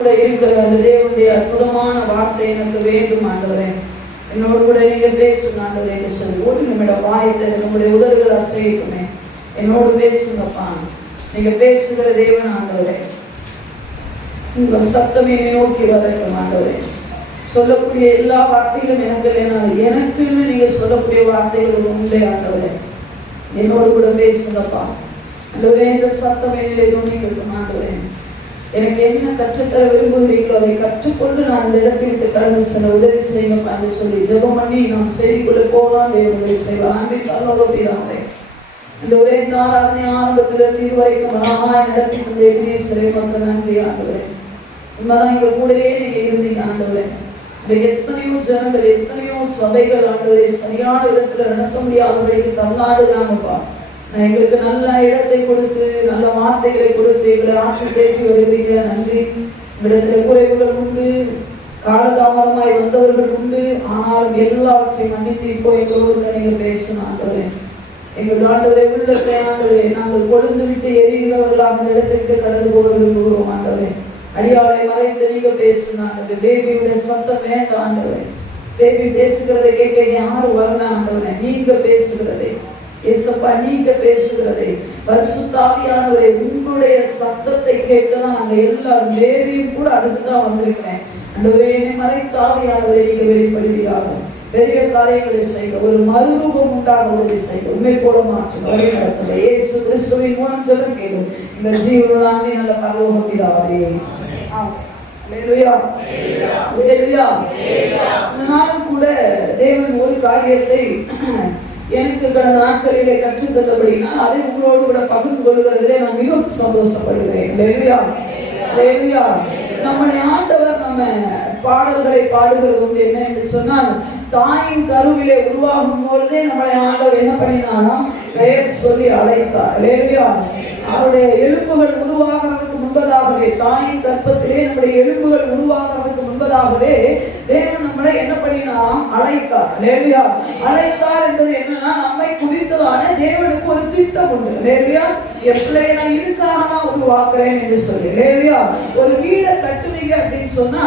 இருக்கிற அந்த தேவனுடைய அற்புதமான வார்த்தை எனக்கு வேண்டும் ஆண்டவரே. என்னோடு கூட நீங்க பேசுங்க ஆண்டவரே என்று சொல்லி ஒரு நிமிடம் வாய்த்த நம்முடைய உதடுகள் அசைக்குமே. என்னோடு பேசுங்கப்பா. நீங்க பேசுகிற தேவன் ஆண்டவரே. உங்க சத்தம் என்னை நோக்கி வரட்டும் ஆண்டவரே. சொல்லக்கூடிய எல்லா வார்த்தைகளும் எனக்குன்னு நீங்க சொல்லக்கூடிய வார்த்தைகள் உண்டே ஆண்டவரே. என்னோடு கூட பேசுங்கப்பா ஆண்டவரே. இந்த சத்தம் என்னிலே நோக்கிக்கட்டும் ஆண்டவரே. எனக்கு என்ன கற்றுத்தர விரும்புகிறீங்களோ அதை கற்றுக்கொண்டு நான் இந்த இடத்தை விட்டு கடந்து செல்ல உதவி செய்யணும் என்று சொல்லி ஜெபம் பண்ணி நாம் செய்திக்குள்ள போகலாம். தேவன் உதவி செய்வார். அன்றைக்கு இந்த ஒரே ஆராதனை ஆரம்பத்திலிருந்து இதுவரைக்கும் நடத்தி கொண்டே சிறை மக்கள் நன்றி ஆண்டவரே. உண்மைதான் எங்க கூடவே நீங்க இருந்தீங்க ஆண்டவரே. இந்த எத்தனையோ ஜனங்கள் எத்தனையோ சபைகள் ஆண்டவரை சரியான விதத்துல நடத்த முடியாதவரைக்கு தள்ளாடுதாங்கப்பா. எங்களுக்கு நல்ல இடத்தை கொடுத்து நல்ல வார்த்தைகளை கொடுத்து எங்களை ஆட்சி தேற்றி வருகிறீங்க. நன்றி. இடத்துல குறைவுகள் உண்டு, காலதாமதமாய் வந்தவர்கள் உண்டு. ஆனாலும் எல்லாவற்றையும் மன்னித்து இப்போ எங்களோடு நீங்க பேசணும் ஆண்டவரே. எங்கள் ஆண்டவரை உள்ளத்தை ஆண்டவரே நாங்கள் கொழுந்து விட்டு எரிகிறவர்களாக அந்த இடத்தை விட்டு கடந்து போக விரும்புகிறோம் ஆண்டவரே. அடியாளை மறைத்து நீங்க பேசணும் ஆண்டவரே. பேபியுடைய சத்தம் வேண்டாம் ஆண்டவரே. பேபி பேசுகிறதை கேட்க யாரும் வரலாம் ஆண்டவரே. நீங்க பேசுகிறதை ஏசப்பா நீங்க பேசுகிறதை பரிசுத்தாவியானவரே உங்களுடைய சத்தத்தை கேட்டுதான் நாங்க எல்லாரும் தேவியும் கூட அதுக்குதான் வந்திருக்கிறேன். ஆண்டவரே என்னை மறைத்தாவியானவரை நீங்க வெளிப்படுத்தியாக பெரிய காரியங்களை செய்ய ஒரு மறுரூபம் உண்டாக உதவி செய்ய உண்மை போல மாற்றம் வழி நடத்துங்க. இயேசு கிறிஸ்துவின் மூலம் சொல்ல கேளும் எங்கள் ஜீவனாமே நல்ல பரலோக பிதாவே. நானும் கூட தேவன் ஒரு காரியத்தை எனக்கு கடந்த நாட்களிலே கற்றுத்தந்தபடினா அதை உங்களோடு கூட பகிர்ந்து கொள்வதிலே நான் மிகவும் சந்தோஷப்படுகிறேன். நம்முடைய ஆண்டவர் நம்ம பாடல்களை பாடுகிறது உண்டு. என்ன என்று சொன்னால் தாயின் கருவிலே உருவாகும் பொழுதே நம்முடைய ஆண்டவர் என்ன பண்ணினாலும் பெயர் சொல்லி அழைத்தார். அவருடைய எலும்புகள் உருவாகிறதுக்கு முன்பதாகவே தாயின் கற்பத்திலே நம்முடைய எலும்புகள் உருவாகிறதுக்கு முன்பதாகவே தேவன் நம்மளை என்ன பண்ணினாலும் அழைத்தார். அழைத்தார் என்பது என்னன்னா நம்மை குறித்ததான தேவனுக்கு ஒரு திட்டம் உண்டு. என் பிள்ளையை நான் இதுக்காக தான் உருவாக்குறேன் என்று சொல்லி ஒரு வீடை கட்டுவீங்க அப்படின்னு சொன்னா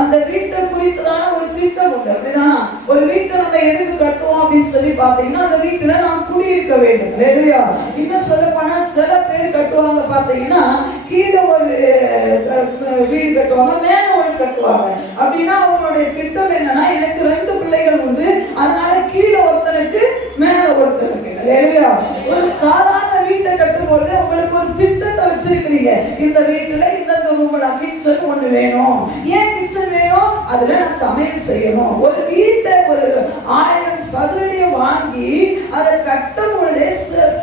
அந்த வீட்டை குறித்ததான ஒரு திட்டம் உண்டு. அப்படிதான் ஒரு வீட்டை நம்ம எதுக்கு கட்டுவோம் அப்படின்னு சொல்லி பாத்தீங்கன்னா அந்த வீட்டுல நாம் குடியிருக்க வேண்டும். இன்னும் சொல்ல போனா சில பேர் கட்டுவாங்க பாத்தீங்கன்னா கீழே ஒரு வீடு கட்டுவாங்க, மேல ஒரு கட்டுவாங்க. அப்படின்னா அவங்களுடைய திட்டம் என்னன்னா எனக்கு 2 பிள்ளைகள் உண்டு, அதனால கீழே ஒருத்தனுக்கு மேல ஒருத்தனுக்கு. ஒரு சாதாரண வீட்டை கட்டும் பொழுது உங்களுக்கு ஒரு திட்டத்தை வச்சிருக்கிறீங்க. இந்த வீட்டுல இந்த ரூம்ல கிச்சன் ஒண்ணு வேணும். ஏன் கிச்சன் வேணும்? அதுல நான் சமையல் செய்யணும். ஒரு வீட்டை ஒரு 1000 சதுரடியை வாங்கி அதை கட்டும் பொழுதே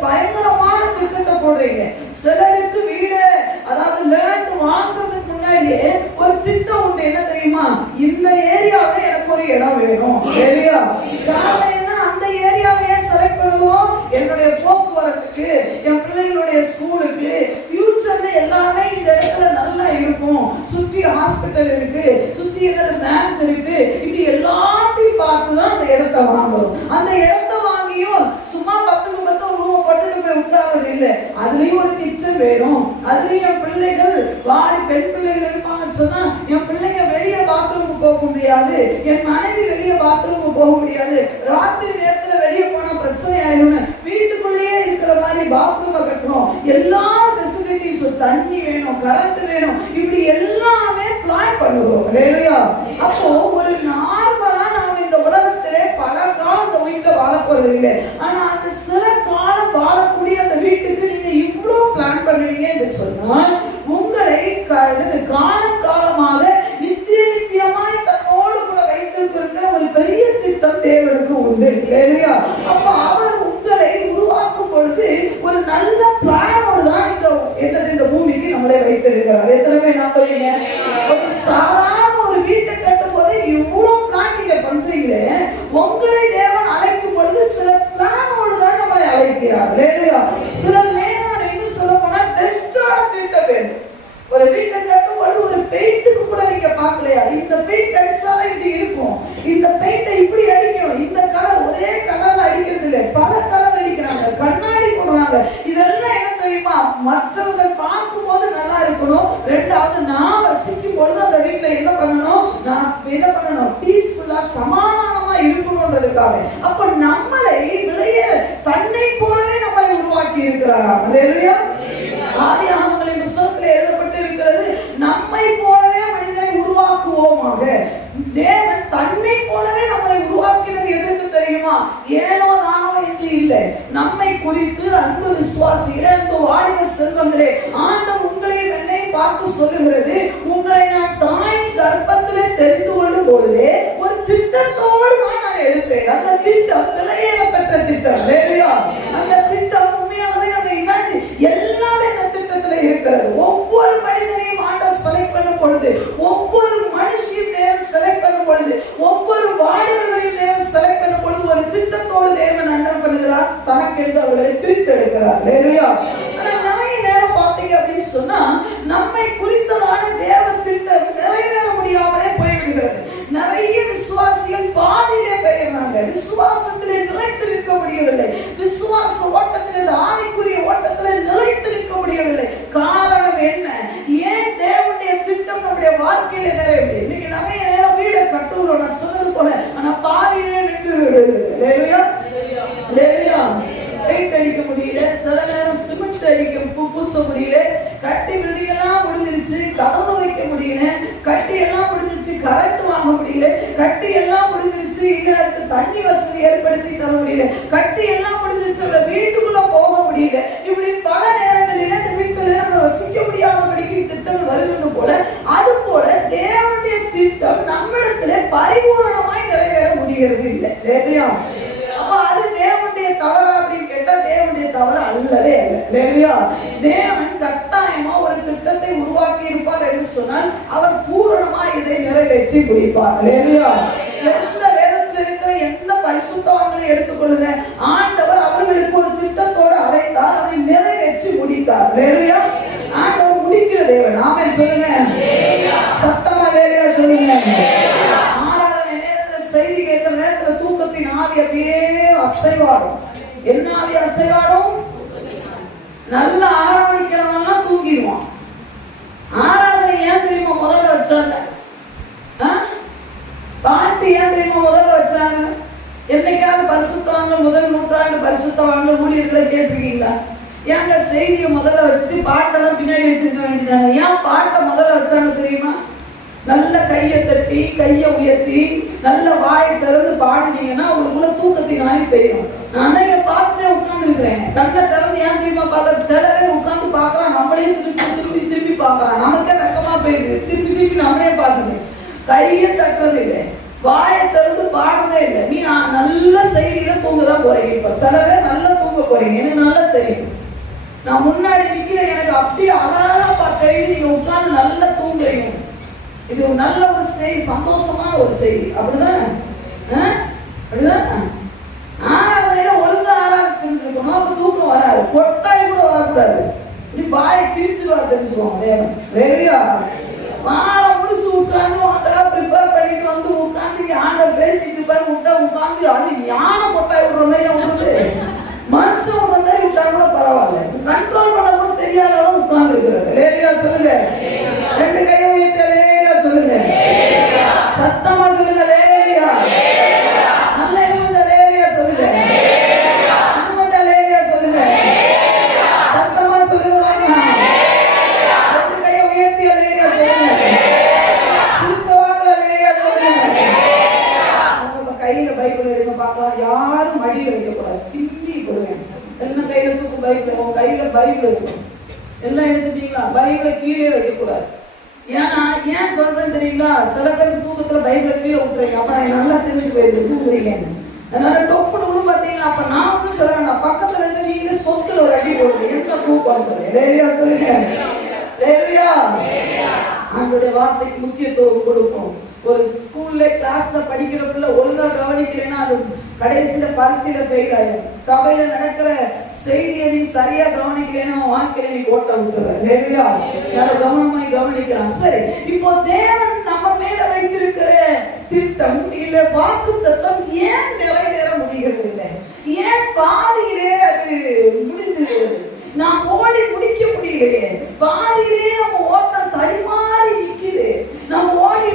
பயங்கரமான திட்டத்தை போடுறீங்க. சிலருக்கு வீடு அதாவது லேண்ட் வாங்குறதுக்கு முன்னாடியே ஒரு திட்டம் உண்டு. என்ன தெரியுமா? இந்த ஏரியாவில எனக்கு ஒரு இடம் வேணும். அந்த ஏரியாவையே செலக்ட் பண்ணுவோம். என்னுடைய போக்குவரத்துக்கு, என் பிள்ளைகளுடைய ஸ்கூலுக்கு, ஃபியூச்சர்ல எல்லாமே இந்த இடத்துல நல்லா இருக்கும். சுத்தி ஹாஸ்பிட்டல் இருக்கு, சுத்தி பேங்க் இருக்கு. இப்படி எல்லாத்தையும் பார்த்துதான் அந்த இடத்தை வாங்குறோம். அந்த இடத்தை வாங்கியும் சும்மா 10க்கு 10 ஒரு ரூம் போட்டுட்டு போய் உட்கார்றது இல்லை. அதுலயும் ஒரு கிச்சன் வேணும். அதுலயும் என் பிள்ளைகள் பெண் பிள்ளைகள் இருப்பாங்கன்னு சொன்னா என் பிள்ளைங்க வெளியே பாத்ரூமுக்கு போக முடியாது, என் மனைவி வெளியே பாத்ரூமுக்கு போக முடியாது, ராத்திரி நேரத்துல வெளியே போனா பிரச்சனை ஆயிடும். வீட்டுக்குள்ளேயே இருக்கிற மாதிரி பாத்ரூமை கட்டணும். எல்லா ஃபெசிலிட்டிஸும் தண்ணி வேணும், கரண்ட் வேணும். இப்படி எல்லாமே பிளான் பண்ணுவோம். அப்போ ஒரு நார்மலா நாம இந்த உலகத்திலே பல காலம் இந்த வீட்டுல வாழ போறது இல்லை. ஆனா அந்த சில காலம் வாழக்கூடிய அந்த வீட்டுக்கு நீங்க இவ்வளவு பிளான் பண்ணுவீங்க என்று சொன்னால் உங்களை காலகாலமாக நித்தியமாய் தன்னோடு கூட வைத்திருக்கிற ஒரு பெரிய திட்டம் தேவனுக்கு உண்டு. அப்ப அவர் உங்களை உருவாக்கும் பொழுது ஒரு நல்ல பிளானோடு தான் இந்த பூமிக்கு நம்மளை வைத்திருக்கிறார். எத்தனை பேர் நம்புறீங்க? ஒரு சாதாரண ஒரு வீட்டை கட்டும் போது இவ்வளவு பிளான் நீங்க பண்றீங்களே, உங்களை தேவன் அழைக்கும் பொழுது சில பிளானோடு தான் நம்மளை அழைக்கிறார். சில நேரம் என்ன சொல்ல போனா பெஸ்டான திட்டம் வேணும். ஒரு வீட்டை கட்டும் பொழுது ஒரு பெயிண்ட்டுக்கு கூட நீங்க பாக்கலையா? இந்த பெயிண்ட் அடிச்சாலும் இப்படி இருக்கும், இந்த பெயிண்டை இப்படி அடிக்கணும், இந்த கலர் ஒரே கலர்ல அடிக்கிறது இல்லை, பல கலர் அடிக்கிறாங்க, கண்ணாடி போடுறாங்க. இதெல்லாம் என்ன தெரியுமா? மற்றவர்கள் பார்க்கும் போது நல்லா இருக்கணும். 2வது நான் வசிக்கும் போது இருதயத்துல என்ன பண்ணணும்? நான் என்ன பண்ணணும்? பீஸ்ஃபுல்லா சமாதானமா இருக்கணும்ன்றதுக்காக. அப்ப நம்மளை விளைய தன்னை போலவே நம்மளை உருவாக்கி இருக்கிறாராம். அல்லேலூயா. ஆதியாகமங்களின் புத்தகத்தில் எழுதப்பட்டு இருக்கிறது, நம்மை போலவே மனிதனை உருவாக்குவோமாக. தேவன் தன்னை போலவே நம்மளை உருவாக்கினது எதுக்கு தெரியுமா? ஏனோ தானோ என்று இல்லை. நம்மை குறித்து அன்பு விசுவாசிகளே, அன்பு வாலிப செல்வங்களே, ஆண்டவர் உங்களையும் என்னையும் பார்த்து சொல்லுகிறது, உங்களை நான் தாயின் கர்ப்பத்திலே தெரிந்து கொள்ளும் பொழுதே ஒரு திட்டத்தோடு தான் நான் எடுத்தேன். அந்த திட்டம் விலையேறப்பட்ட திட்டம். அல்லேலூயா. அந்த திட்டம் உண்மையாகவே நம்ம இமேஜின் எல்லாமே அந்த திட்டத்தில் இருக்கிறது. ஒவ்வொரு மனிதனையும் ஆண்டவர் செலக்ட் பண்ணும் பொழுது, ஒவ்வொரு மனுஷியும் தேவன் செலக்ட் பண்ணும் பொழுது, ஒவ்வொரு வாலிபர்களையும் தேவன் செலக்ட் பண்ணும் பொழுது ஒரு திட்டத்தோடு தேவன் என்ன பண்ணுகிறார்? தனக்கென்று அவர்களை பிரித்தெடுக்கிறார். அல்லேலூயா. நிறைய நேரம் பார்த்தீங்க அப்படின்னு சொன்னா நம்மை குறித்ததான தேவ திட்டம் நிறைவேற முடியாமலே போய்விடுகிறது. நிறைய விசுவாசிகள் பாதியிலே பெயர்னாங்க. விசுவாசத்திலே நிலைத்து நிற்க முடியவில்லை. விசுவாச ஓட்டத்தில், ஆவிக்குரிய ஓட்டத்தில் நிலைத்து நிற்க முடியவில்லை. காரணம் என்ன? ஏன் தேவனுடைய திட்டம் நம்முடைய வாழ்க்கையில நிறைவேறவில்லை? இன்னைக்கு நிறைய நேரம் வீடை கட்டுறோம், நான் சொன்னது போல, ஆனா பாதியிலே நின்று விடுகிறது. அல்லேலூயா. அல்லேலூயா. பெயிண்ட் அடிக்க முடியல, சில நேரம் சிமெண்ட் அடிக்க பூச முடியல, கட்டி பில்டிங் எல்லாம் முடிஞ்சிருச்சு, கதவு வைக்க முடியல, கட்டி எல்லாம் முடிஞ்சிருச்சு, கரண்ட் வாங்க முடியல, கட்டி எல்லாம் முடிஞ்சிருச்சு, இல்ல தண்ணி வசதி ஏற்படுத்தி தர முடியல, கட்டி எல்லாம் முடிஞ்சிருச்சு, வீட்டுக்குள்ள போக முடியல. இப்படி பல நேரங்களில இந்த வீட்டுல நம்ம வசிக்க முடியாதபடிக்கு திட்டம் வருகிறது போல, அது போல தேவனுடைய திட்டம் நம்மிடத்திலே பரிபூரணமாய் நிறைவேற முடிகிறது இல்லை. இல்லையா? அப்ப அது தேவனுடைய தவறா அப்படின்னு கேட்டா தேவனுடைய தவறு அல்லவே அல்ல. தேவன் கட்டாயமா ஒரு திட்டத்தை உருவாக்கி இருப்பார் என்று சொன்னால் அவர் பூரணமா இதை நிறைவேற்றி முடிப்பார். எந்த வேதத்தில் இருக்கிற எந்த பரிசுத்தவான்களை எடுத்துக்கொள்ளுங்க, ஆண்டவர் அவர்களுக்கு ஒரு திட்டத்தோடு அழைத்தார், அதை நிறைவேற்றி முடித்தார். ஆண்டவர் முடிக்கிற தேவன். ஆமென் சொல்லுங்க. சத்தமா லேலியா சொல்லுங்க. செய்தி கேட்கிற நேரத்துல தூக்கத்தின் ஆவி அப்படியே அசைவாடும். என்ன ஆவி அசைவாடும்? நல்ல ஆராதிக்கிறவன் தூங்கிடுவான். ஆராதனை ஏன் தெரியுமா முதல்ல வச்சாங்க? பாட்டு ஏன் தெரியுமா முதல்ல வச்சாங்க? என்னைக்காவது பரிசுத்தவான்கள், முதல் நூற்றாண்டு பரிசுத்தவான்கள் ஊழியர்களை கேட்டிருக்கீங்களா? ஏங்க செய்தியை முதல்ல வச்சுட்டு பாட்டெல்லாம் பின்னாடி வச்சிருக்க வேண்டியதாங்க. ஏன் பாட்டை முதல்ல வச்சாங்க தெரியுமா? நல்ல கையை தட்டி, கையை உயர்த்தி, நல்ல வாயை திறந்து பாடினீங்கன்னா உங்களுக்குள்ள தூக்கத்தின் ஆகி பெய்யும். நான் இங்க பார்த்துட்டே உட்கார்ந்து இருக்கிறேன். கண்ணை திறந்து ஏன் திரும்ப பார்க்க? சில பேர் உட்கார்ந்து பார்க்கலாம், நம்மளே திருப்பி பார்க்கலாம். நமக்கே வெக்கமா போயிடுது. திருப்பி நம்மளே பார்க்கணும். கையை தட்டுறது இல்லை, வாயை திறந்து பாடுறதே இல்லை. நீ நல்ல செய்தியில தூங்கதான் போறீங்க. இப்ப சில பேர் நல்லா தூங்க போறீங்க, எனக்கு நல்லா தெரியும். நான் முன்னாடி நிக்கிறேன், எனக்கு அப்படியே அழகா தெரியுது. நீங்க உட்கார்ந்து நல்லா தூங்குறீங்க. இது ஒரு நல்ல ஒரு செய்தி, சந்தோஷமான ஒரு செய்தி. அப்படிதான் அப்படிதான் ஆராதனையில ஒழுங்கா ஆராதிச்சிருக்கணும். அப்ப தூக்கம் வராது, கொட்டாய் கூட வரக்கூடாது. இப்படி பாயை கிழிச்சுவா தெரிஞ்சுக்கோங்க தேவன். வேலையா வாரம் முடிச்சு உட்காந்து உனக்காக ப்ரிப்பேர் பண்ணிட்டு வந்து உட்காந்து ஆண்டவர் பேசிட்டு இருப்பாரு. உட்காந்து அது யானை கொட்டாய் விடுற மாதிரி விடுறது, மனுஷன் விடுற மாதிரி விட்டா கூட பரவாயில்ல. கண்ட்ரோல் பண்ண கூட தெரியாத உட்கார்ந்து இருக்கிறது. லேலியா சொல்லுங்க. ரெண்டு கையை உயர்த்தி லேலியா சொல்லுங்க. சத்தமா சொல்லுங்க. லேலியா. நல்ல கொஞ்சம் லேலியா சொல்லுங்க. இன்னும் கொஞ்சம் லேலியா சொல்லுங்க. சத்தமா சொல்லுங்க. ரெண்டு கையை உயர்த்தி லேலியா சொல்லுங்க. சிரிச்சவாங்க லேலியா சொல்லுங்க. உங்க கையில பைபிள் எடுங்க பார்க்கலாம். யாரும் மடியில் வைக்கக்கூடாது, பின்னி கொடுங்க. எல்லாம் கையில தூக்கு பைபிள். உங்க கையில பைபிள் இருக்கும். எல்லாம் எடுத்துட்டீங்களா? பைபிளை கீழே வைக்கக்கூடாது. ஏன்னா ஏன் சொல்றேன்னு தெரியுங்களா? சில பேர் தூக்கத்துல பைபிளை கீழே விட்டுறீங்க. அப்ப நல்லா தெரிஞ்சு போயிருக்கு தூங்குறீங்க. அதனால டொப்புன்னு பாத்தீங்கன்னா அப்ப நான் ஒன்றும் சொல்ல வேண்டாம், பக்கத்துல இருந்து நீங்களே சொத்துல ஒரு அடி போடுங்க. என்ன தூக்கம் சொல்லுங்க. சொல்லுங்க. அவங்களுடைய வார்த்தைக்கு முக்கியத்துவம் கொடுக்கும். ஒரு ஸ்கூல்ல கிளாஸ்ல படிக்கிற பிள்ளை ஒழுங்கா கவனிக்கலைன்னா அது கடைசியில பரீட்சையில ஃபெயில் ஆயிடும். சபையில நடக்கிற செய்தியை நீ சரியா கவனிக்கலைன்னா வாழ்க்கையில நீ ஓட்ட விட்டுற. கவனமாய் கவனிக்கலாம். சரி, இப்போ தேவன் நம்ம மேல வைத்திருக்கிற திட்டம் இல்ல வாக்கு தத்துவம் ஏன் நிறைவேற முடிகிறது இல்லை? ஏன் பாதியிலே அது முடிந்து நான் ஓடி முடிக்க முடியலையே? பாதியிலே நம்ம ஓட்டம் தடுமாறி நிக்குது. நம்ம ஓடி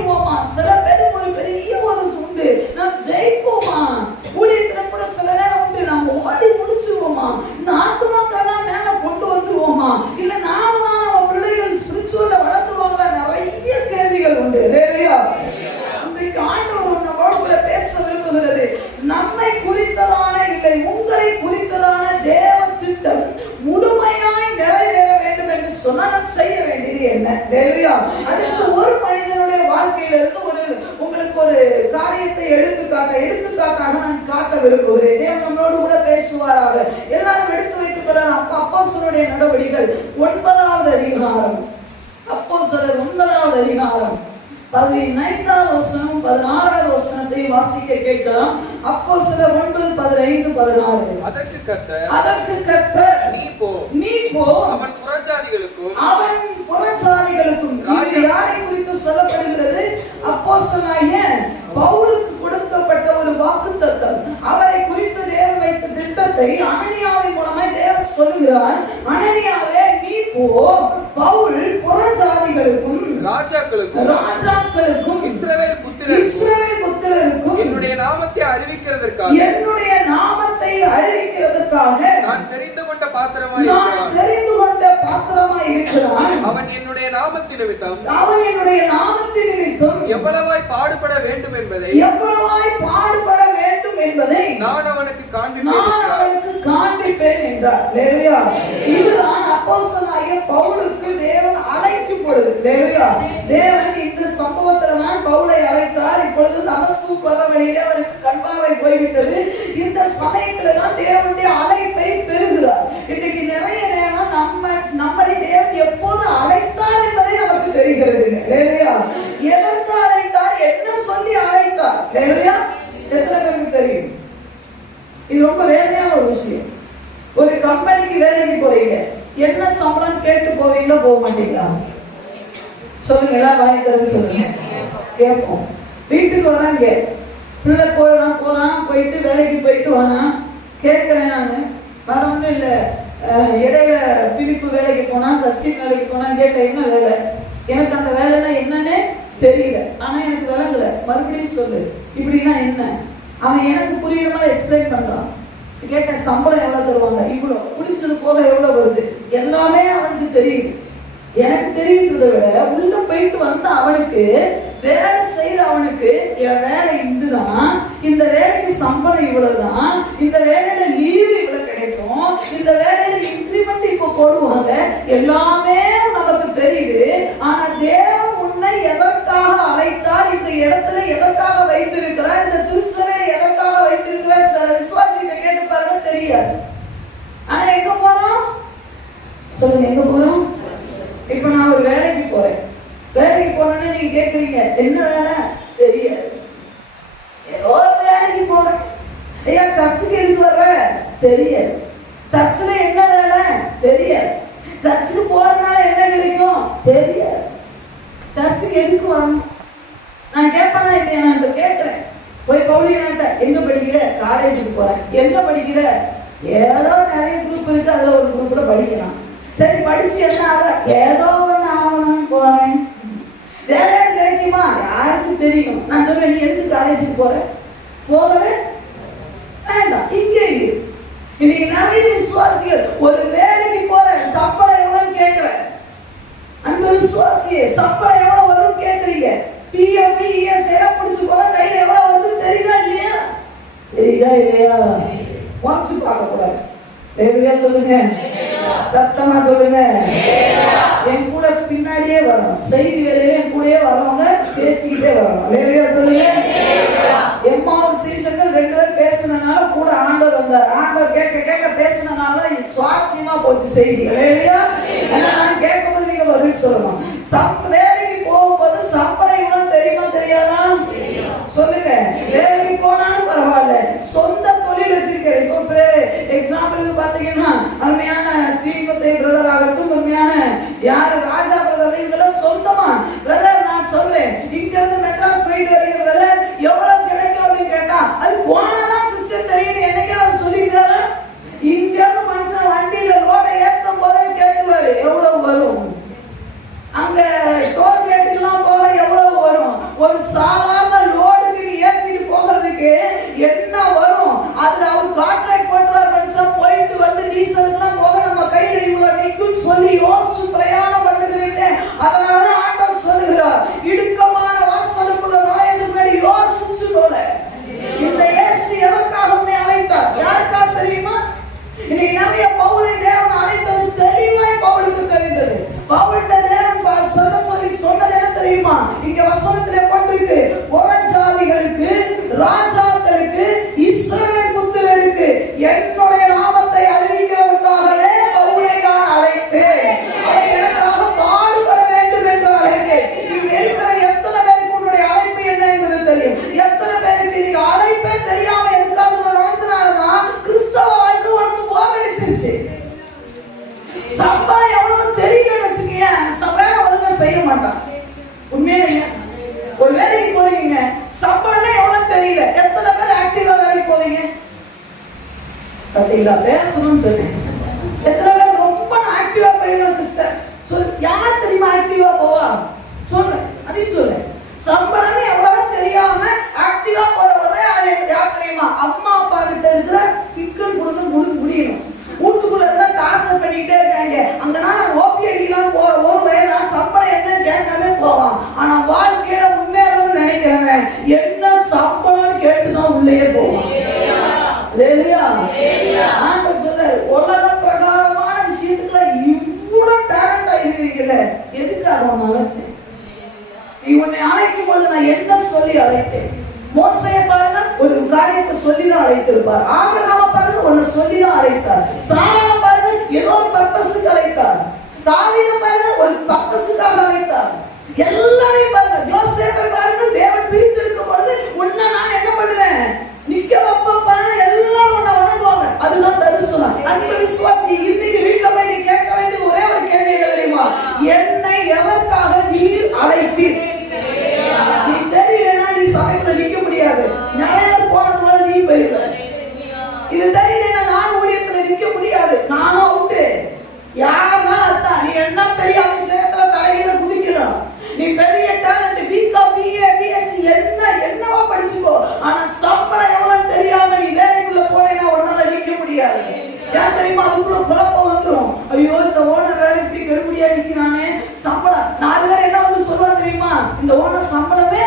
என்ன? ஹalleluya. அதுக்கு ஒரு மனிதனுடைய வாழ்க்கையில இருந்து உங்களுக்கு ஒரு காரியத்தை எடுத்துக்காட்டாக நான் காட்ட விரும்புகிறேன். தேவன் நம்மளோடு கூட பேசுவாராக. எல்லாரும் எடுத்து வைத்துக் கொள்ளலாம். அப்போஸ்தலருடைய நடவடிக்கைகள் 9வது அதிகாரம். அப்போஸ்தலர் 9வது அதிகாரம் 15வது வசனம் 16வது வசனத்தை வாசிக்க கேட்கலாம். அப்போஸ்தலர் 9:15-16. அதற்கு கர்த்தர் நீ போ அவன் புறஜாதிகளுக்கும் இது யாரை குறித்து சொல்லப்படுகிறது? அப்போஸ்தலனாகிய பவுலுக்கு கொடுக்கப்பட்ட ஒரு வாக்குத்தத்தம். அவரை குறித்து தேவன் வைத்த திட்டத்தை அனனியாவின் மூலமாய் தேவன் சொல்லுகிறார். அனனியாவே நீ போ, பவுல் புறஜாதிகளுக்கும் ராஜாக்களுக்கும் இஸ்ரவேல் புத்திரருக்கும் என்னுடைய நாமத்தை அறிவிக்கிறதற்காக நான் தெரிந்து கொண்ட பாத்திரமாய் இருக்கிறான். அவன் என்னுடைய நாமத்தின் நிமித்தம் எவ்வளவாய் பாடுபட வேண்டும் என்பதை நான் அவனுக்கு காண்பிப்பேன் என்றார். ஹalleluya. இதுதான் அப்போஸ்தலனாகிய பவுலுக்கு தேவன் அழைக்கும் பொழுது, ஹalleluya, தேவன் இந்த சம்பவத்துல தான் பவுலை அழைத்தார். இப்பொழுது தமஸ்குக்கு வர வழியிலே அவருக்கு கண்பார்வை போய்விட்டது. இந்த சமயத்துல தான் தேவனுடைய அழைப்பை பெறுகிறார். இன்றைக்கு நிறைய நேரம் நம்மளை தேவன் எப்போது அழைத்தார் என்பதை நமக்கு தெரிகிறது. ஹalleluya. எதற்கு அழைத்தார், என்ன சொல்லி அழைத்தார்? ஹalleluya. எத்தனை பேருக்கு தெரியும்? இது ரொம்ப வேதனையான ஒரு விஷயம். ஒரு கம்பெனிக்கு வேலைக்கு போறீங்க, என்ன சம்பளம் கேட்டு போவீங்களா, போக மாட்டீங்களா? சொல்லுங்க, எல்லாம் வாங்கி தரேன்னு சொல்லுங்க. கேட்போம். வீட்டுக்கு வராங்க, பிள்ளை போறான் போயிட்டு வேலைக்கு போயிட்டு வரான். கேட்கிறேன் நான், வர ஒன்றும் இல்லை, இடையில பிடிப்பு வேலைக்கு போனா, சச்சின் வேலைக்கு போனா, கேட்ட என்ன வேலை? எனக்கு அந்த வேலைன்னா என்னன்னே தெரியல, ஆனா எனக்கு விளங்கல, மறுபடியும் சொல்லு, இப்படின்னா என்ன? அவன் எனக்கு புரியுற மாதிரி எக்ஸ்பிளைன் பண்றான். கேட்டேன், சம்பளம் எவ்வளவு தருவாங்க? இவ்வளோ. குடிச்சது போக எவ்வளவு வருது? எல்லாமே அவனுக்கு தெரியுது. எனக்கு தெரியுன்றதை விட உள்ள போயிட்டு வந்த அவனுக்கு, வேலை செய்யற அவனுக்கு, என் வேலை இதுதான், இந்த வேலைக்கு சம்பளம் இவ்வளவுதான், இந்த வேலையில லீவு இவ்வளவு கிடைக்கும், இந்த வேலையில இன்கிரிமெண்ட் இப்ப போடுவாங்க, எல்லாமே நமக்கு தெரியுது. ஆனா தேவன் உன்னை எதற்காக அழைத்தார், இந்த இடத்துல எதற்காக வைத்திருக்கிறார், இந்த திருச்சபையில எதற்காக வைத்திருக்கிறார், சில விசுவாசிகளை கேட்டு பாருங்க, தெரியாது. ஆனா எங்க போறோம்? சொல்லுங்க, எங்க போறோம்? இப்ப நான் ஒரு வேலைக்கு போறேன். வேலைக்கு போனோன்னு நீங்க கேக்குறீங்க, என்ன வேலை? தெரியாது. ஏதோ வேலைக்கு போறேன். ஐயா, சர்ச்சுக்கு எதுக்கு வர்ற? தெரியாது. சர்ச்சில் என்ன வேலை? தெரியாது. சர்ச்சுக்கு போறதுனால என்ன கிடைக்கும்? தெரியாது. சர்ச்சுக்கு எதுக்கு வரணும்? நான் கேட்பேனா இல்லையா? நான் இப்ப கேட்கிறேன். போய் பவுலியன்ட்ட, எங்க படிக்கிற? காலேஜுக்கு போறேன். எங்க படிக்கிற? ஏதோ நிறைய குரூப் இருக்கு, அதுல ஒரு குரூப்ல படிக்கிறான். சரி, படிச்சு என்ன ஆக? ஏதோ ஒண்ணு ஆகணும்னு போறேன். வேலையா கிடைக்குமா? யாருக்கு தெரியும்? நான் சொல்றேன், நீ எதுக்கு காலேஜுக்கு போற? போகவே வேண்டாம், இங்கே இரு. இன்னைக்கு நிறைய விசுவாசிகள் ஒரு வேலைக்கு போற, சம்பளம் எவ்வளவு கேட்கிற? அன்பு விசுவாசியே, சம்பளம் எவ்வளவு வரும் கேட்கறீங்க? பிஎஃப் இஎஸ் எல்லாம் பிடிச்சு போல கையில எவ்வளவு வரும் தெரியுதா இல்லையா? தெரியுதா இல்லையா? உடச்சு பார்க்க கூடாது. சொல்லுங்க, சத்தமா சொல்லுங்க. என் கூட பின்னாடியே வரணும். செய்தி வேலையில என் கூடயே வரவங்க பேசிக்கிட்டே வரணும். சொல்லுங்க. எம்மாவது சீசன்கள் 2 பேர் பேசினால கூட ஆண்டவர் வந்தார். ஆண்டவர் கேட்க கேட்க பேசினால சுவாரஸ்யமா போச்சு செய்தி. நான் கேட்கும்போது நீங்க பதில் சொல்லணும். வேலைக்கு போகும்போது சம்பளம் இவ்வளவு தெரியுமா தெரியாதா? சொல்லுங்க. வேலைக்கு போனாலும் பரவாயில்ல, சொந்த தொழில் வச்சிருக்க. இப்போ எக்ஸாம்பிளுக்கு பாத்தீங்கன்னா, அருமையான தீபத்தை பிரதர் ஆகட்டும், அருமையான யாரு ராஜா பிரதர், இவங்கெல்லாம் சொந்தமா பிரதர் நான் சொல்றேன், இங்க இருந்து மெட்ராஸ் போயிட்டு வரீங்க பிரதர், எவ்வளவு கிடைக்கும் அப்படின்னு கேட்டா, அது போனாதான் சிஸ்டர் தெரியும். என்னைக்கே அவர் சொல்லிக்கிறாரு, இங்க இருந்து மனுஷன் வண்டியில ரோட ஏற்றும் போதே கேட்டுவாரு எவ்வளவு வரும், அங்க டோல்கேட்டுக்கெல்லாம் போக எவ்வளவு வரும், ஒரு சாதாரண லோடுக்கு ஏற்றிட்டு போகிறதுக்கு என்ன வரும், அதுல அவர் கான்ட்ராக்ட் போட்டுவார் மனுஷன். போயிட்டு வந்து டீசலுக்குலாம் போக நம்ம கையில இவ்வளவு நிற்கும் சொல்லி யோசிச்சு பிரயாணம் பண்ணுகிறீங்க. அதனாலதான் ஆண்டவர் சொல்லுகிறார், இடுக்கமான வாசலுக்குள்ள நுழையது முன்னாடி யோசிச்சு போல. இந்த இயேசு எதற்காக உன்னை அழைத்தார்? யாருக்கா தெரியுமா? இன்னைக்கு நிறைய பவுலை தேவன் அழைத்தது தெளிவாய் பவுலுக்கு தெரிந்தது. பவுல்கிட்ட தேவன் போறீங்களா? பேசணும்னு சொன்னேன். எத்தனை பேர் ரொம்ப ஆக்டிவா போயிருந்தோம் சிஸ்டர்? யார் தெரியுமா ஆக்டிவா போவா? சொல்றேன், அதையும் சொல்றேன். சம்பளமே எவ்வளவு தெரியாம ஆக்டிவா போறவரை யார் தெரியுமா? அம்மா அப்பா கிட்ட இருக்கிற பிக்கல் கொடுத்து முடியணும். வீட்டுக்குள்ள இருந்தா டார்ச்சர் பண்ணிக்கிட்டே இருக்காங்க. அங்கனா ஓபி அடிக்கலாம் போற ஒரு வயது சம்பளம் என்னன்னு கேட்காம போவான். ஆனா வாழ்க்கையில முன்னேறணும்னு நினைக்கிறவன் என்ன சம்பளம் கேட்டுதான் உள்ளே போவான். ஆண்டவர் சொல்றாரு, உலக பிரகாரமான விஷயத்துல இவ்வளவு டேலண்டா இருக்கிறீங்கல்ல, எதுக்காக உன்னை அழைச்சேன்? நீ உன்னை அழைக்கும் போது நான் என்ன சொல்லி அழைத்தேன்? மோசையை பாருங்க, ஒரு காரியத்தை சொல்லிதான் அழைத்திருப்பார். ஆபிரகாமை பாருங்க, ஒன்னு சொல்லிதான் அழைத்தார். சாராளை பாருங்க, ஏதோ ஒரு பர்பஸுக்கு அழைத்தார். தாவீதை பாருங்க, ஒரு பர்பஸுக்காக அழைத்தார். எல்லாரையும் பாருங்க, யோசேப்பை பாருங்க, தேவன் பிரித்தெடுக்கும் பொழுது உன்னை நான் என்ன பண்ணுவேன்? நிக்க வைப்பப்பா, எல்லாரும் உன்னை வணங்குவாங்க. அதுதான் தரிசனம். அன்பு விசுவாசி, இன்னைக்கு வீட்டுல போய் நீ கேட்க வேண்டியது ஒரே ஒரு கேள்வி என்ன தெரியுமா? என்னை எதற்காக நீர் அழைத்தீர்? நீ தெரியலன்னா நீ சபைக்குள்ள நிக்க முடியாது. நிறைய போனது போல நீ போயிருவ. இது தெரியலன்னா நான் ஊழியத்துல நிக்க முடியாது. நானும் அவுட்டு. யாருன்னா அர்த்தம் நீ என்ன பெரிய அபிஷேகத்துல தலையில குதிக்கிறோம். நீ பெரிய டேலண்ட், பிகாம், பிஏ, பிஎஸ்சி என்னவா படிச்சுக்கோ. ஆனா சம்பளம் எவ்வளவு தெரியாம நீ வேலைக்குள்ள போனேன்னா உன்னால நிக்க முடியாது. ஏன் தெரியுமா? அதுக்குள்ள குழப்பம் வந்துடும். ஐயோ, இந்த ஓனர் வேற இப்படி கெடுபடியா நிக்கிறானே, சம்பளம் 4 பேர் என்ன வந்து சொல்லுவா தெரியுமா? இந்த ஓனர் சம்பளமே